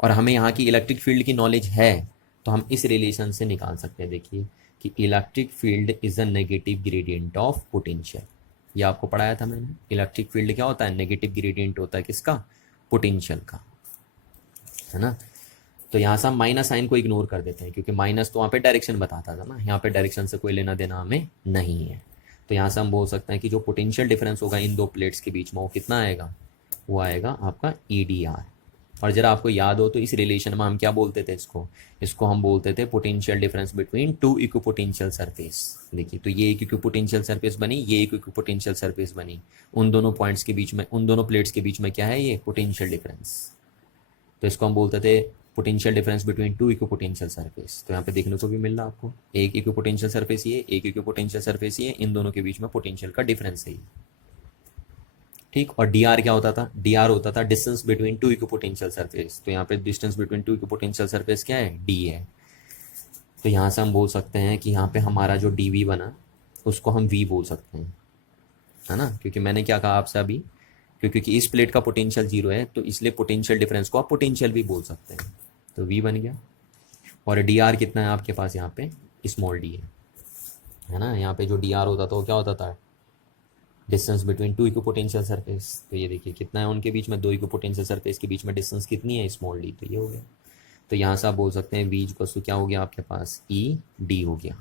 और हमें यहाँ की इलेक्ट्रिक फील्ड की नॉलेज है, तो हम इस रिलेशन से निकाल सकते हैं। देखिए कि electric field is a negative gradient of potential, ये आपको पढ़ाया था मैंने। इलेक्ट्रिक फील्ड क्या होता है, नेगेटिव ग्रेडियंट होता है किसका, पोटेंशियल का, है ना। तो यहाँ से हम माइनस साइन को इग्नोर कर देते हैं, क्योंकि माइनस तो वहाँ पे डायरेक्शन बताता था ना, यहाँ पे डायरेक्शन से कोई लेना देना हमें नहीं है। तो यहाँ से हम बोल सकते हैं कि जो पोटेंशियल डिफरेंस होगा इन दो प्लेट्स के बीच में, वो कितना आएगा, वो आएगा आपका EDR। और जरा आपको याद हो तो इस रिलेशन में हम क्या बोलते थे, इसको हम बोलते थे potential difference between two equipotential surface. देखिए, तो ये एक इक्विपोटेंशियल सरफेस बनी, ये एक इक्विपोटेंशियल सरफेस बनी, उन दोनों पॉइंट्स के बीच में, उन दोनों प्लेट्स के बीच में क्या है, ये पोटेंशियल डिफरेंस। तो इसको हम बोलते थे potential difference between two equipotential surface. तो यहाँ पे देखने को भी मिल रहा है आपको, एक इक्विपोटेंशियल सरफेस ये, एक इक्विपोटेंशियल सरफेस ये, इन दोनों के बीच में पोटेंशियल का डिफरेंस है ये। ठीक, और DR क्या होता था, DR होता था distance between two equipotential surface. तो यहाँ पे distance between two equipotential surface क्या है, D है। तो यहाँ से हम बोल सकते हैं कि यहाँ पे हमारा जो DV बना उसको हम V बोल सकते हैं, है ना, क्योंकि मैंने क्या कहा आपसे अभी, क्योंकि इस प्लेट का पोटेंशियल 0 है, तो इसलिए पोटेंशियल डिफरेंस को आप पोटेंशियल भी बोल सकते हैं। तो V बन गया, और DR कितना है आपके पास, यहाँ पे स्मॉल d है ना। यहाँ पे जो DR होता था वो क्या होता था, distance between two equipotential surface. तो ये देखिए कितना है उनके बीच में, दो इक्विपोटेंशियल सरफेस के बीच में डिस्टेंस कितनी है, स्मॉल d। तो ये हो गया। तो यहाँ से आप बोल सकते हैं V इक्वल्स टू क्या हो गया आपके पास, ED हो गया,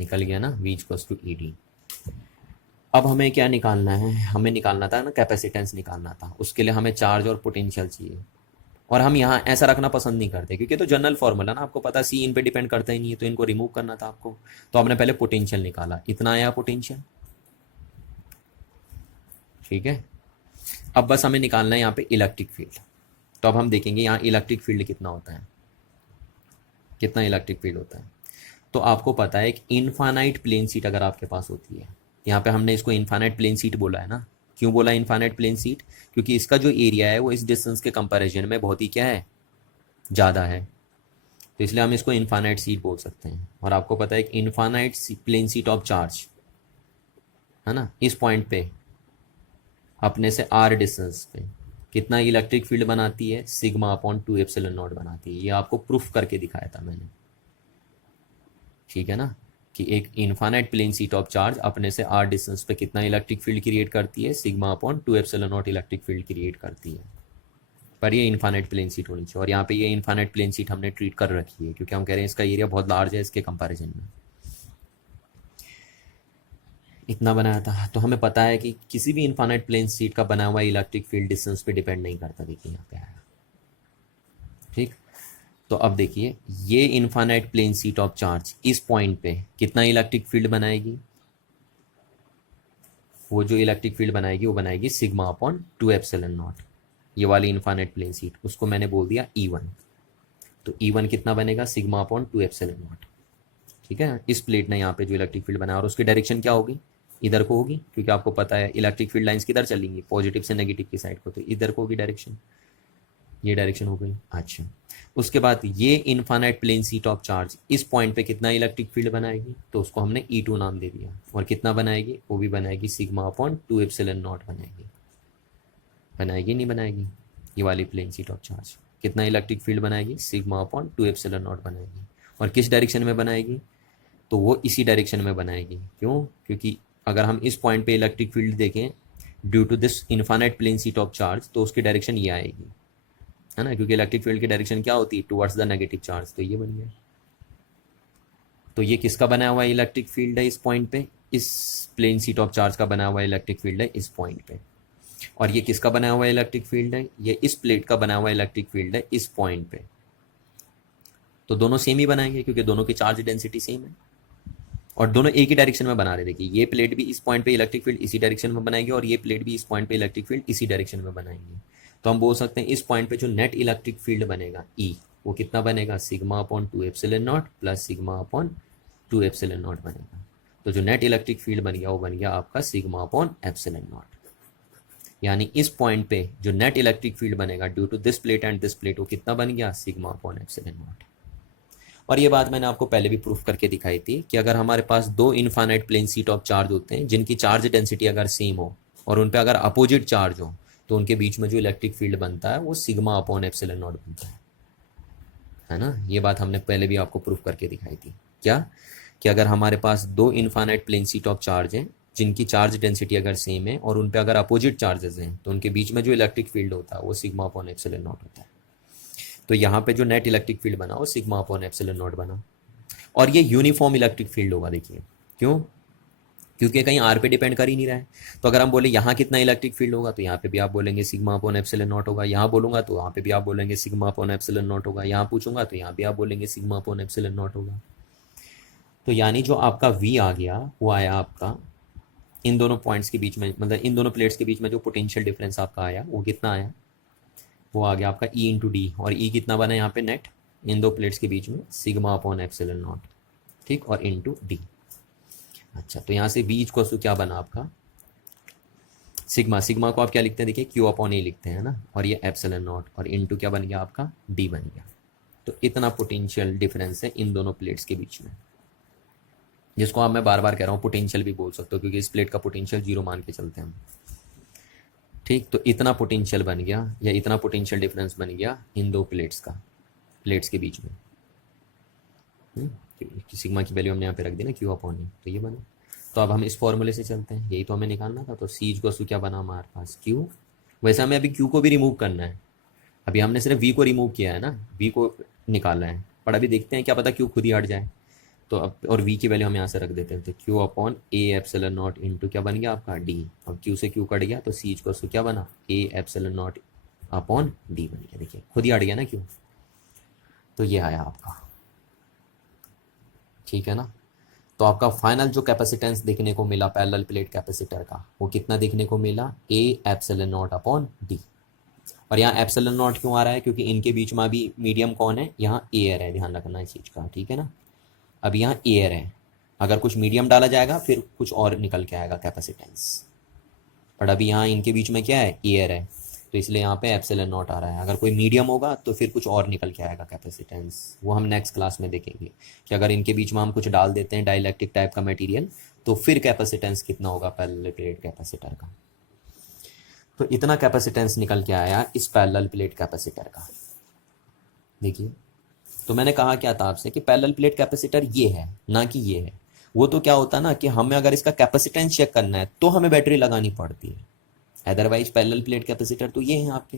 निकल गया ना, V इक्वल्स टू ED। अब हमें क्या निकालना है, हमें निकालना था ना कैपेसिटेंस निकालना था, उसके लिए हमें चार्ज और पोटेंशियल चाहिए। और हम यहाँ ऐसा रखना पसंद नहीं करते, क्योंकि तो जनरल फॉर्मूला ना, आपको पता C इन पे डिपेंड करता ही नहीं है, तो इनको रिमूव करना था आपको। तो आपने पहले पोटेंशियल निकाला, इतना आया पोटेंशियल। ठीक है, अब बस हमें निकालना है यहाँ पे इलेक्ट्रिक फील्ड। तो अब हम देखेंगे यहाँ इलेक्ट्रिक फील्ड कितना होता है, कितना इलेक्ट्रिक फील्ड होता है। तो आपको पता है एक इनफाइनाइट प्लेन सीट अगर आपके पास होती है, यहाँ पे हमने इसको इनफाइनाइट प्लेन सीट बोला है ना। क्यों बोला इनफाइनाइट प्लेन सीट, क्योंकि इसका जो एरिया है वो इस डिस्टेंस के कंपैरिजन में बहुत ही क्या है, ज़्यादा है, तो इसलिए हम इसको इनफाइनाइट सीट बोल सकते हैं। और आपको पता है एक infinite plane sheet of charge, है ना, इस पॉइंट पे अपने से R डिस्टेंस पे कितना इलेक्ट्रिक फील्ड बनाती है, सिग्मा अपॉन 2 एप्सिलॉन नॉट बनाती है। ये आपको प्रूफ करके दिखाया था मैंने, ठीक है ना, कि एक infinite plane sheet of charge अपने से R डिस्टेंस पे कितना इलेक्ट्रिक फील्ड क्रिएट करती है, sigma upon 2 epsilon not electric field create करती है। पर ये इनफाइनाइट प्लेन सीट होनी चाहिए, और यहाँ पे ये इनफाइनाइट प्लेन सीट हमने ट्रीट कर रखी है, क्योंकि हम कह रहे हैं इसका एरिया बहुत लार्ज है इसके कंपैरिजन में, इतना बनाया था। तो हमें पता है कि किसी भी इनफाइनाइट प्लेन सीट का बना हुआ इलेक्ट्रिक फील्ड डिस्टेंस पे डिपेंड नहीं करता। देखिए यहाँ पे आया, ठीक। तो अब देखिए ये infinite plane sheet of charge इस पॉइंट पे कितना इलेक्ट्रिक फील्ड बनाएगी, वो जो इलेक्ट्रिक फील्ड बनाएगी वो बनाएगी सिग्मा अपॉन 2 एप्सिलॉन नॉट। ये वाली इनफाइनाइट प्लेन सीट, उसको मैंने बोल दिया E1। तो E1 कितना बनेगा, सिग्मा अपॉन 2 एप्सिलॉन नॉट। ठीक है, इस प्लेट ने यहाँ पे जो इलेक्ट्रिक फील्ड बनाया, और उसकी डायरेक्शन क्या होगी, इधर को होगी, क्योंकि आपको पता है इलेक्ट्रिक फील्ड लाइंस किधर चलेंगी, पॉजिटिव से नेगेटिव की साइड को, तो इधर को होगी डायरेक्शन, ये डायरेक्शन हो गई। अच्छा, उसके बाद ये infinite plane sheet of charge इस पॉइंट पे कितना इलेक्ट्रिक फील्ड बनाएगी, तो उसको हमने E2 नाम दे दिया। और कितना बनाएगी, वो भी बनाएगी सिग्मा अपॉन 2 एप्सिलॉन नॉट बनाएगी। बनाएगी नहीं बनाएगी, ये वाली प्लेन शीट ऑफ चार्ज कितना इलेक्ट्रिक फील्ड बनाएगी, सिग्मा अपॉन 2 एप्सिलॉन नॉट बनाएगी। और किस डायरेक्शन में बनाएगी, तो वो इसी डायरेक्शन में बनाएगी। क्यों, क्योंकि अगर हम इस पॉइंट पे इलेक्ट्रिक फील्ड देखें due to this infinite plane sheet of charge, तो उसकी डायरेक्शन ये आएगी, है ना, क्योंकि इलेक्ट्रिक फील्ड की डायरेक्शन क्या होती है, टुवर्ड्स द नेगेटिव चार्ज, तो ये बन गया। तो ये किसका बनाया हुआ इलेक्ट्रिक फील्ड है इस पॉइंट पे, इस प्लेन शीट ऑफ चार्ज का बनाया हुआ इलेक्ट्रिक फील्ड है इस पॉइंट पे। और ये किसका बनाया हुआ इलेक्ट्रिक फील्ड है, ये इस प्लेट का बनाया हुआ इलेक्ट्रिक फील्ड है इस पॉइंट पे। तो दोनों सेम ही बनाएंगे क्योंकि दोनों की चार्ज डेंसिटी सेम है और दोनों एक ही डायरेक्शन में बना रहे। देखिए ये प्लेट भी इस पॉइंट पे इलेक्ट्रिक फील्ड इसी डायरेक्शन में बनाएगी और ये प्लेट भी इस पॉइंट पे इलेक्ट्रिक फील्ड इसी डायरेक्शन में बनाएंगे। तो हम बोल सकते हैं इस पॉइंट पे जो नेट इलेक्ट्रिक फील्ड बनेगा ई, वो कितना बनेगा, sigma upon 2 epsilon not plus sigma upon 2 epsilon not बनेगा। तो जो नेट इलेक्ट्रिक फील्ड बन गया वो बन गया आपका सिग्मा अपॉन एप्सिलॉन नॉट। यानी इस पॉइंट पे जो नेट इलेक्ट्रिक फील्ड बनेगा due to this plate and this plate, वो कितना बन गया, सिग्मा अपॉन एप्सिलॉन नॉट। और ये बात मैंने आपको पहले भी प्रूफ करके दिखाई थी कि अगर हमारे पास दो infinite plane sheet of charge होते हैं जिनकी चार्ज डेंसिटी अगर सेम हो और उन पे अगर अपोजिट चार्ज हो, तो उनके बीच में जो इलेक्ट्रिक फील्ड बनता है वो सिग्मा अपॉन एप्सिलॉन नॉट बनता है ना। ये बात हमने पहले भी आपको प्रूफ करके दिखाई थी, क्या, कि अगर हमारे पास दो infinite plane sheet of charge हैं जिनकी चार्ज डेंसिटी अगर सेम है और उन पे अगर अपोजिट चार्जेस हैं, तो उनके बीच में जो इलेक्ट्रिक फील्ड होता है वो सिग्मा अपॉन एप्सिलॉन नॉट होता है। तो यहाँ पे जो नेट इलेक्ट्रिक फील्ड बना वो सिग्मा अपॉन एप्सिलॉन नॉट बना। और ये यूनिफॉर्म इलेक्ट्रिक फील्ड होगा। देखिए क्यों, क्योंकि कहीं आर पे डिपेंड कर ही नहीं रहा है। तो अगर हम बोले यहाँ कितना इलेक्ट्रिक फील्ड होगा, तो यहाँ पे भी आप बोलेंगे सिग्मा अपॉन एप्सिलॉन नॉट होगा। यहाँ बोलूंगा तो यहाँ पे भी आप बोलेंगे सिग्मा अपॉन एप्सिलॉन नॉट होगा। यहाँ पूछूंगा तो यहाँ भी आप बोलेंगे सिग्मा अपॉन एप्सिलॉन नॉट होगा। तो यानी जो आपका वी आ गया वो आया आपका इन दोनों पॉइंट्स के बीच में, मतलब इन दोनों प्लेट्स के बीच में जो पोटेंशियल डिफरेंस आपका आया वो कितना आया, वो आ गया आपका ई इंटू डी। और ई कितना बना यहाँ पे नेट इन दो प्लेट्स के बीच में, सिग्मा अपॉन एप्सिलॉन नॉट, ठीक, और इंटू डी। अच्छा, तो यहाँ से वी इक्वल टू क्या बना आपका सिग्मा। सिग्मा को आप क्या लिखते हैं, देखिए क्यू अपॉन ए लिखते हैं ना, और ये एप्सिलॉन नॉट, और इंटू क्या बन गया आपका, डी बन गया। तो इतना पोटेंशियल डिफरेंस है इन दोनों प्लेट्स के बीच में, जिसको आप मैं बार बार कह रहा हूँ पोटेंशियल भी बोल सकते हो क्योंकि इस प्लेट का पोटेंशियल 0 मान के चलते हैं हम, ठीक। तो इतना पोटेंशियल बन गया या इतना पोटेंशियल डिफरेंस बन गया इन दो प्लेट्स का, प्लेट्स के बीच में। सिग्मा की वैल्यू हमने यहाँ पे रख दी ना क्यू अपॉन ए, तो ये बना। तो अब हम इस फॉर्मूले से चलते हैं, यही तो हमें निकालना था। तो सी इक्वल टू क्या बना हमारे पास, क्यू। वैसे हमें अभी क्यू को भी रिमूव करना है, अभी हमने सिर्फ वी को रिमूव किया है ना, वी को निकालना है, पर अभी देखते हैं क्या पता क्यू खुद ही हट जाए। तो अब और वी की वैल्यू हम यहाँ से रख देते हैं, तो Q upon A epsilon not into क्या बन गया आपका डी। अब क्यू से क्यू कट गया तो सी इक्वल टू क्या बना, ए एप्सिलॉन नॉट अपॉन डी बन गया। देखिए खुद ही हट गया ना क्यू, तो ये आया आपका, ठीक है ना। तो आपका फाइनल जो कैपेसिटेंस देखने को मिला पैरेलल प्लेट कैपेसिटर का, वो कितना देखने को मिला, ए एप्सिलॉन नॉट अपॉन डी। और यहाँ एप्सिलॉन नॉट क्यों आ रहा है, क्योंकि इनके बीच में अभी मीडियम कौन है, यहाँ एयर है, ध्यान रखना इस चीज़ का, ठीक है ना। अब यहाँ एयर है, अगर कुछ मीडियम डाला जाएगा फिर कुछ और निकल के आएगा कैपेसिटेंस, बट अभी यहाँ इनके बीच में क्या है, एयर है, तो इसलिए यहाँ पे एप्सिलॉन नॉट आ रहा है। अगर कोई मीडियम होगा तो फिर कुछ और निकल के आएगा कैपेसिटेंस, वो हम नेक्स्ट क्लास में देखेंगे कि अगर इनके बीच में हम कुछ डाल देते हैं डाइलेक्ट्रिक टाइप का मटेरियल तो फिर कैपेसिटेंस कितना होगा पैरेलल प्लेट कैपेसिटर का। तो इतना कैपेसिटेंस निकल के आया इस पैरेलल प्लेट कैपेसिटर का। देखिए, तो मैंने कहा क्या था आपसे कि पैरेलल प्लेट कैपेसिटर ये है ना कि ये है। वो तो क्या होता है ना कि हमें अगर इसका कैपेसिटेंस चेक करना है तो हमें बैटरी लगानी पड़ती है, अदरवाइज पैरेलल प्लेट कैपेसिटर तो ये हैं आपके,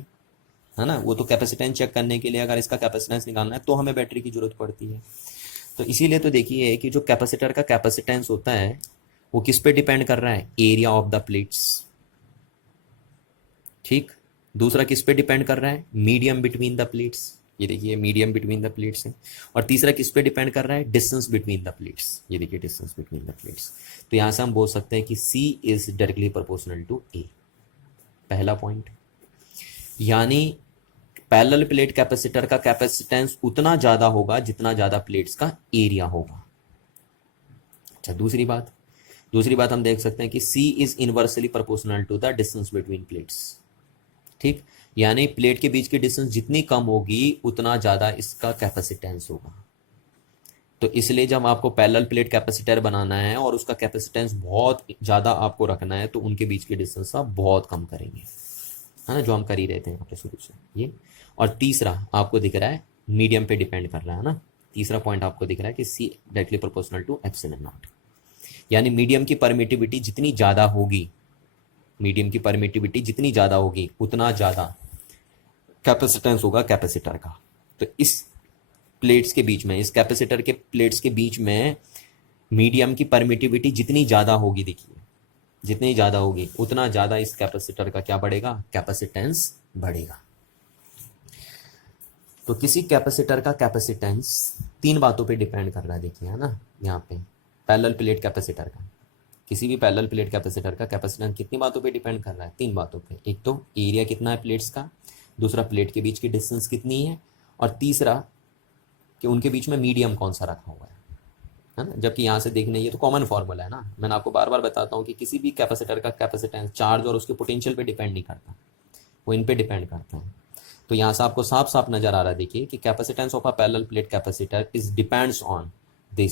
है ना। वो तो कैपेसिटेंस चेक करने के लिए अगर इसका कैपेसिटेंस निकालना है तो हमें बैटरी की जरूरत पड़ती है। तो इसीलिए तो देखिए कि जो कैपेसिटर का कैपेसिटेंस होता है वो किस पे डिपेंड कर रहा है, एरिया ऑफ द प्लेट्स, ठीक। दूसरा किस पे डिपेंड कर रहा है, मीडियम बिटवीन द प्लेट्स, ये देखिए मीडियम बिटवीन द प्लेट्स है। और तीसरा किस पे डिपेंड कर रहा है, डिस्टेंस बिटवीन द प्लेट्स, ये देखिए डिस्टेंस बिटवीन द प्लेट्स। तो यहां से हम बोल सकते हैं कि C is directly proportional to A, पहला पॉइंट। यानी पैरेलल प्लेट कैपेसिटर का कैपेसिटेंस उतना ज्यादा होगा जितना ज्यादा प्लेट्स का एरिया होगा। अच्छा, दूसरी बात हम देख सकते हैं कि C is inversely proportional to the distance between plates, ठीक। यानी प्लेट के बीच की डिस्टेंस जितनी कम होगी उतना ज्यादा इसका कैपेसिटेंस होगा। तो इसलिए जब आपको पैरेलल प्लेट कैपेसिटर बनाना है और उसका कैपेसिटेंस बहुत ज्यादा आपको रखना है तो उनके बीच की डिस्टेंस आप बहुत कम करेंगे, है ना, जो हम कर ही रहे थे यहाँ पे शुरू से ये। और तीसरा आपको दिख रहा है मीडियम पे डिपेंड कर रहा है ना, तीसरा पॉइंट आपको दिख रहा है कि C directly proportional to epsilon naught, यानी मीडियम की परमिटिविटी जितनी ज़्यादा होगी, मीडियम की परमिटिविटी जितनी ज़्यादा होगी उतना ज़्यादा कैपेसिटेंस होगा कैपेसिटर का। तो इस प्लेट्स के बीच में, इस कैपेसिटर के प्लेट्स के बीच में मीडियम की परमिटिविटी जितनी ज़्यादा होगी, देखिए जितनी ज़्यादा होगी उतना ज़्यादा इस कैपेसिटर का क्या बढ़ेगा, कैपेसिटेंस बढ़ेगा। तो किसी कैपेसिटर का कैपेसिटेंस तीन बातों पे डिपेंड कर रहा है, देखिए है ना यहाँ पे, पैरेलल प्लेट कैपेसिटर का, किसी भी पैरेलल प्लेट कैपेसिटर का कैपेसिटेंस कितनी बातों पे डिपेंड कर रहा है, तीन बातों पे। एक तो एरिया कितना है प्लेट्स का, दूसरा प्लेट के बीच की डिस्टेंस कितनी है, और तीसरा कि उनके बीच में मीडियम कौन सा रखा हुआ है ना। जबकि यहाँ से देखने, ये तो कॉमन फॉर्मूला है ना, मैंने आपको बार बार बताता हूँ कि किसी भी कैपेसिटर का कैपेसिटेंस चार्ज और उसके पोटेंशियल पे डिपेंड नहीं करता, वो इन पे डिपेंड करता है। तो यहाँ से आपको साफ साफ नजर आ रहा है, देखिए कि capacitance of a parallel plate capacitor is depends on the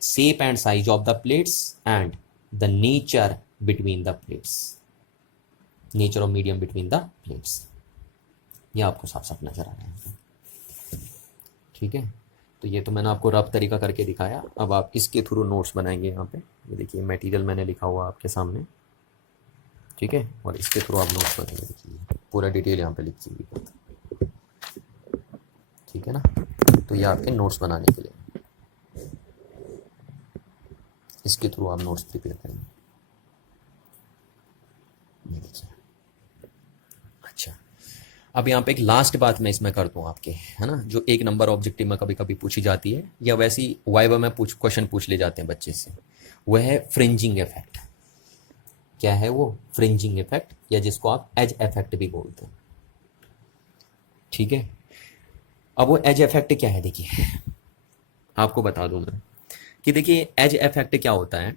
shape and size of the plates and the nature between the plates, nature of medium between the plates। ये आपको साफ साफ नजर आ रहा है, ठीक है। तो ये तो मैंने आपको रफ तरीका करके दिखाया, अब आप इसके थ्रू नोट्स बनाएंगे। यहाँ पे ये देखिए मटेरियल मैंने लिखा हुआ आपके सामने, ठीक है, और इसके थ्रू आप नोट्स बनाएंगे, देखिए पूरा डिटेल यहाँ पे लिखी हुई है, ठीक है ना। तो ये आपके नोट्स बनाने के लिए, इसके थ्रू आप नोट्स प्रिपेयर करेंगे, ये देखिए। अच्छा, अब यहाँ पे एक लास्ट बात मैं इसमें कर दूँ आपके, है ना, जो एक नंबर ऑब्जेक्टिव में कभी कभी पूछी जाती है या वैसी वाइवा में क्वेश्चन पूछ ले जाते हैं बच्चे से, वह है फ्रिंजिंग इफेक्ट। क्या है वो? फ्रिंजिंग इफेक्ट, या जिसको आप एज इफेक्ट भी बोलते हैं, ठीक है। अब वो एज इफेक्ट क्या है, देखिए आपको बता दूं मैं कि देखिए एज इफेक्ट क्या होता है,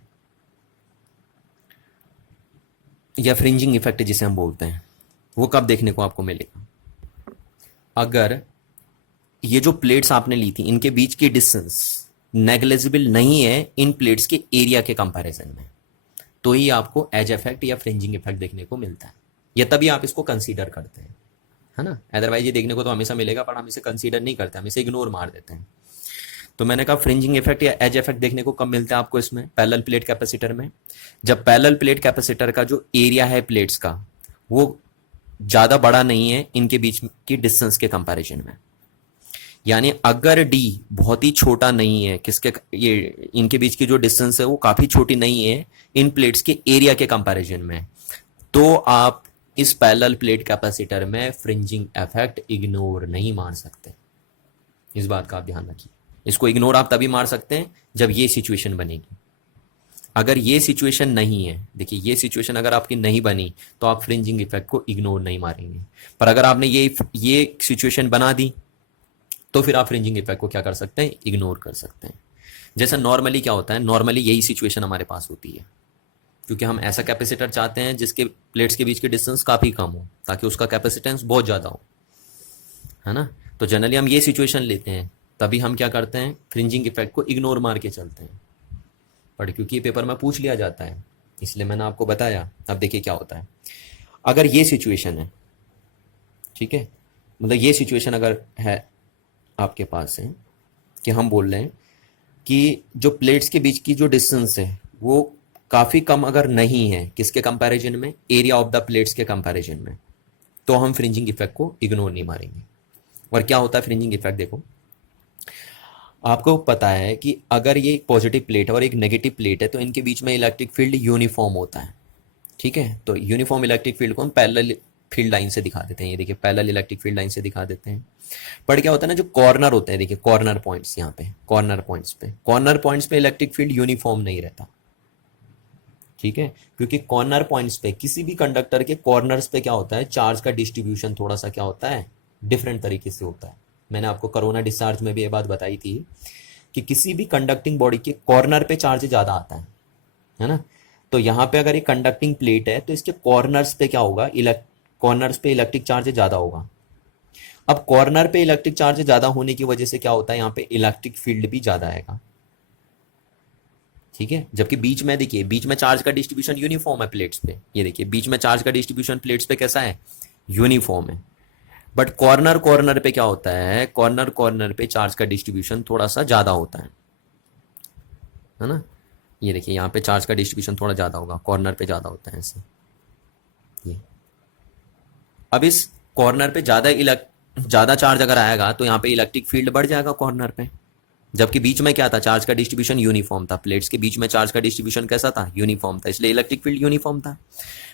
या फ्रिंजिंग इफेक्ट जिसे हम बोलते हैं, वो कब देखने को आपको मिलेगा, अगर ये जो प्लेट्स आपने ली थी इनके बीच की डिस्टेंस नेग्लिजिबल नहीं है इन प्लेट्स के एरिया के कंपैरिजन में, तो ही आपको एज इफेक्ट या फ्रिंजिंग इफेक्ट देखने को मिलता है, या तभी आप इसको कंसीडर करते हैं, है ना। अदरवाइज ये देखने को तो हमेशा मिलेगा, पर हम इसे कंसीडर नहीं करते, हम इसे इग्नोर मार देते हैं। तो मैंने कहा फ्रिंजिंग इफेक्ट या एज इफेक्ट देखने को कब मिलता है आपको इसमें, पैरेलल प्लेट कैपेसिटर में, जब पैरेलल प्लेट कैपेसिटर का जो एरिया है प्लेट्स का वो ज़्यादा बड़ा नहीं है इनके बीच की डिस्टेंस के कंपैरिजन में। यानी अगर डी बहुत ही छोटा नहीं है, किसके, ये इनके बीच की जो डिस्टेंस है वो काफ़ी छोटी नहीं है इन प्लेट्स के एरिया के कंपैरिजन में, तो आप इस पैरेलल प्लेट कैपेसिटर में फ्रिंजिंग इफेक्ट इग्नोर नहीं मार सकते। इस बात का आप ध्यान रखिए, इसको इग्नोर आप तभी मार सकते हैं जब ये सिचुएशन बनेगी। अगर ये सिचुएशन नहीं है, देखिए ये सिचुएशन अगर आपकी नहीं बनी तो आप फ्रिंजिंग इफेक्ट को इग्नोर नहीं मारेंगे, पर अगर आपने ये सिचुएशन बना दी तो फिर आप फ्रिंजिंग इफेक्ट को क्या कर सकते हैं, इग्नोर कर सकते हैं। जैसा नॉर्मली क्या होता है, नॉर्मली यही सिचुएशन हमारे पास होती है, क्योंकि हम ऐसा कैपेसिटर चाहते हैं जिसके प्लेट्स के बीच की डिस्टेंस काफ़ी कम हो ताकि उसका कैपेसिटेंस बहुत ज़्यादा हो, है ना। तो जनरली हम ये सिचुएशन लेते हैं, तभी हम क्या करते हैं, फ्रिंजिंग इफेक्ट को इग्नोर मार के चलते हैं। बट क्योंकि ये पेपर में पूछ लिया जाता है इसलिए मैंने आपको बताया। अब देखिए क्या होता है, अगर ये सिचुएशन है, ठीक है, मतलब ये सिचुएशन अगर है आपके पास है कि हम बोल रहे हैं कि जो प्लेट्स के बीच की जो डिस्टेंस है वो काफ़ी कम अगर नहीं है किसके कंपैरिजन में, एरिया ऑफ द प्लेट्स के कंपैरिजन में, तो हम फ्रिंजिंग इफेक्ट को इग्नोर नहीं मारेंगे। और क्या होता है फ्रिंजिंग इफेक्ट, देखो आपको पता है कि अगर ये एक पॉजिटिव प्लेट है और एक नेगेटिव प्लेट है तो इनके बीच में इलेक्ट्रिक फील्ड यूनिफॉर्म होता है, ठीक है। तो यूनिफॉर्म इलेक्ट्रिक फील्ड को हम पैरेलल फील्ड लाइन से दिखा देते हैं, ये देखिए पैरेलल इलेक्ट्रिक फील्ड लाइन से दिखा देते हैं। पर क्या होता है ना, जो कॉर्नर होते हैं, देखिए कॉर्नर पॉइंट्स, यहाँ पे कॉर्नर पॉइंट्स पे इलेक्ट्रिक फील्ड यूनिफॉर्म नहीं रहता, ठीक है, क्योंकि कॉर्नर पॉइंट्स पे किसी भी कंडक्टर के कॉर्नर्स पे क्या होता है, चार्ज का डिस्ट्रीब्यूशन थोड़ा सा क्या होता है, डिफरेंट तरीके से होता है। मैंने आपको कोरोना डिस्चार्ज में भी ये बात बताई थी कि किसी भी कंडक्टिंग बॉडी के कॉर्नर पे चार्ज ज़्यादा आता है ना। तो यहाँ पे अगर एक कंडक्टिंग प्लेट है तो इसके कॉर्नर्स पे क्या होगा, कॉर्नर्स पे इलेक्ट्रिक चार्ज ज़्यादा होगा। अब कॉर्नर पे इलेक्ट्रिक चार्ज ज़्यादा होने की वजह से क्या होता है, यहाँ पे इलेक्ट्रिक फील्ड भी ज़्यादा आएगा, ठीक है। जबकि बीच में देखिए, बीच में चार्ज का डिस्ट्रीब्यूशन यूनिफॉर्म है प्लेट्स पे, ये देखिए बीच में चार्ज का डिस्ट्रीब्यूशन प्लेट्स पे कैसा है, यूनिफॉर्म है। बट कॉर्नर कॉर्नर पे क्या होता है, कॉर्नर कॉर्नर पे चार्ज का डिस्ट्रीब्यूशन थोड़ा सा ज्यादा होता है ना। ये देखिए यहाँ पे चार्ज का डिस्ट्रीब्यूशन थोड़ा ज्यादा होगा, कॉर्नर पे ज्यादा होता है ऐसे। ये अब इस कॉर्नर पे ज्यादा चार्ज अगर आएगा तो यहाँ पे इलेक्ट्रिक फील्ड बढ़ जाएगा कॉर्नर पे, जबकि बीच में क्या था, चार्ज का डिस्ट्रीब्यूशन यूनिफॉर्म था। प्लेट्स के बीच में चार्ज का डिस्ट्रीब्यूशन कैसा था, यूनिफॉर्म था, इसलिए इलेक्ट्रिक फील्ड यूनिफॉर्म था।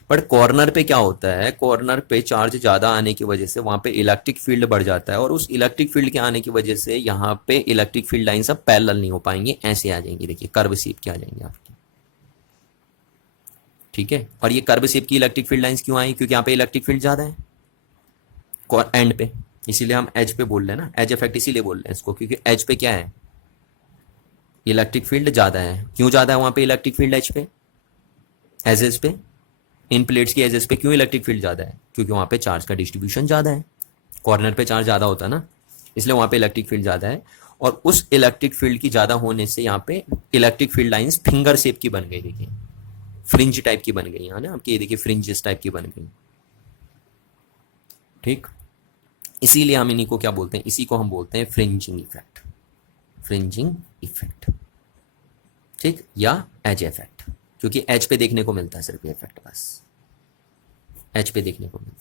बट कॉर्नर पे क्या होता है, कॉर्नर पे चार्ज ज्यादा आने की वजह से वहां पे इलेक्ट्रिक फील्ड बढ़ जाता है, और उस इलेक्ट्रिक फील्ड के आने की वजह से यहाँ पे इलेक्ट्रिक फील्ड लाइन सब पैरेलल नहीं हो पाएंगे, ऐसे आ जाएंगी, देखिए कर्व शेप के आ जाएंगे आपकी। ठीक है, और ये कर्व शेप की इलेक्ट्रिक फील्ड लाइंस क्यों आई, क्योंकि यहाँ पे इलेक्ट्रिक फील्ड ज्यादा है एंड पे, इसीलिए हम एज पे बोल रहे हैं ना, एज इफेक्ट इसीलिए बोल रहे हैं इसको, क्योंकि एज पे क्या है, इलेक्ट्रिक फील्ड ज्यादा है। क्यों ज्यादा है वहां पे इलेक्ट्रिक फील्ड एज पे, एजेस पे, इन प्लेट्स की एजेस पे क्यों इलेक्ट्रिक फील्ड ज्यादा है, क्योंकि वहां पे चार्ज का डिस्ट्रीब्यूशन ज्यादा है। कॉर्नर पे चार्ज ज्यादा होता है ना, इसलिए वहां पे इलेक्ट्रिक फील्ड ज्यादा है। और उस इलेक्ट्रिक फील्ड की ज्यादा होने से यहाँ पे electric field lines finger shape की बन गई, देखिए फ्रिंज टाइप की बन गई है ना आपकी, ये देखिए फ्रिंज टाइप की बन गई। ठीक, इसीलिए हम इन्हीं को क्या बोलते हैं, इसी को हम बोलते हैं फ्रिंजिंग इफेक्ट, फ्रिंजिंग इफेक्ट। ठीक, या एज इफेक्ट, क्योंकि एज पे देखने को मिलता है सिर्फ ये इफेक्ट, बस एज पे देखने को मिलता है।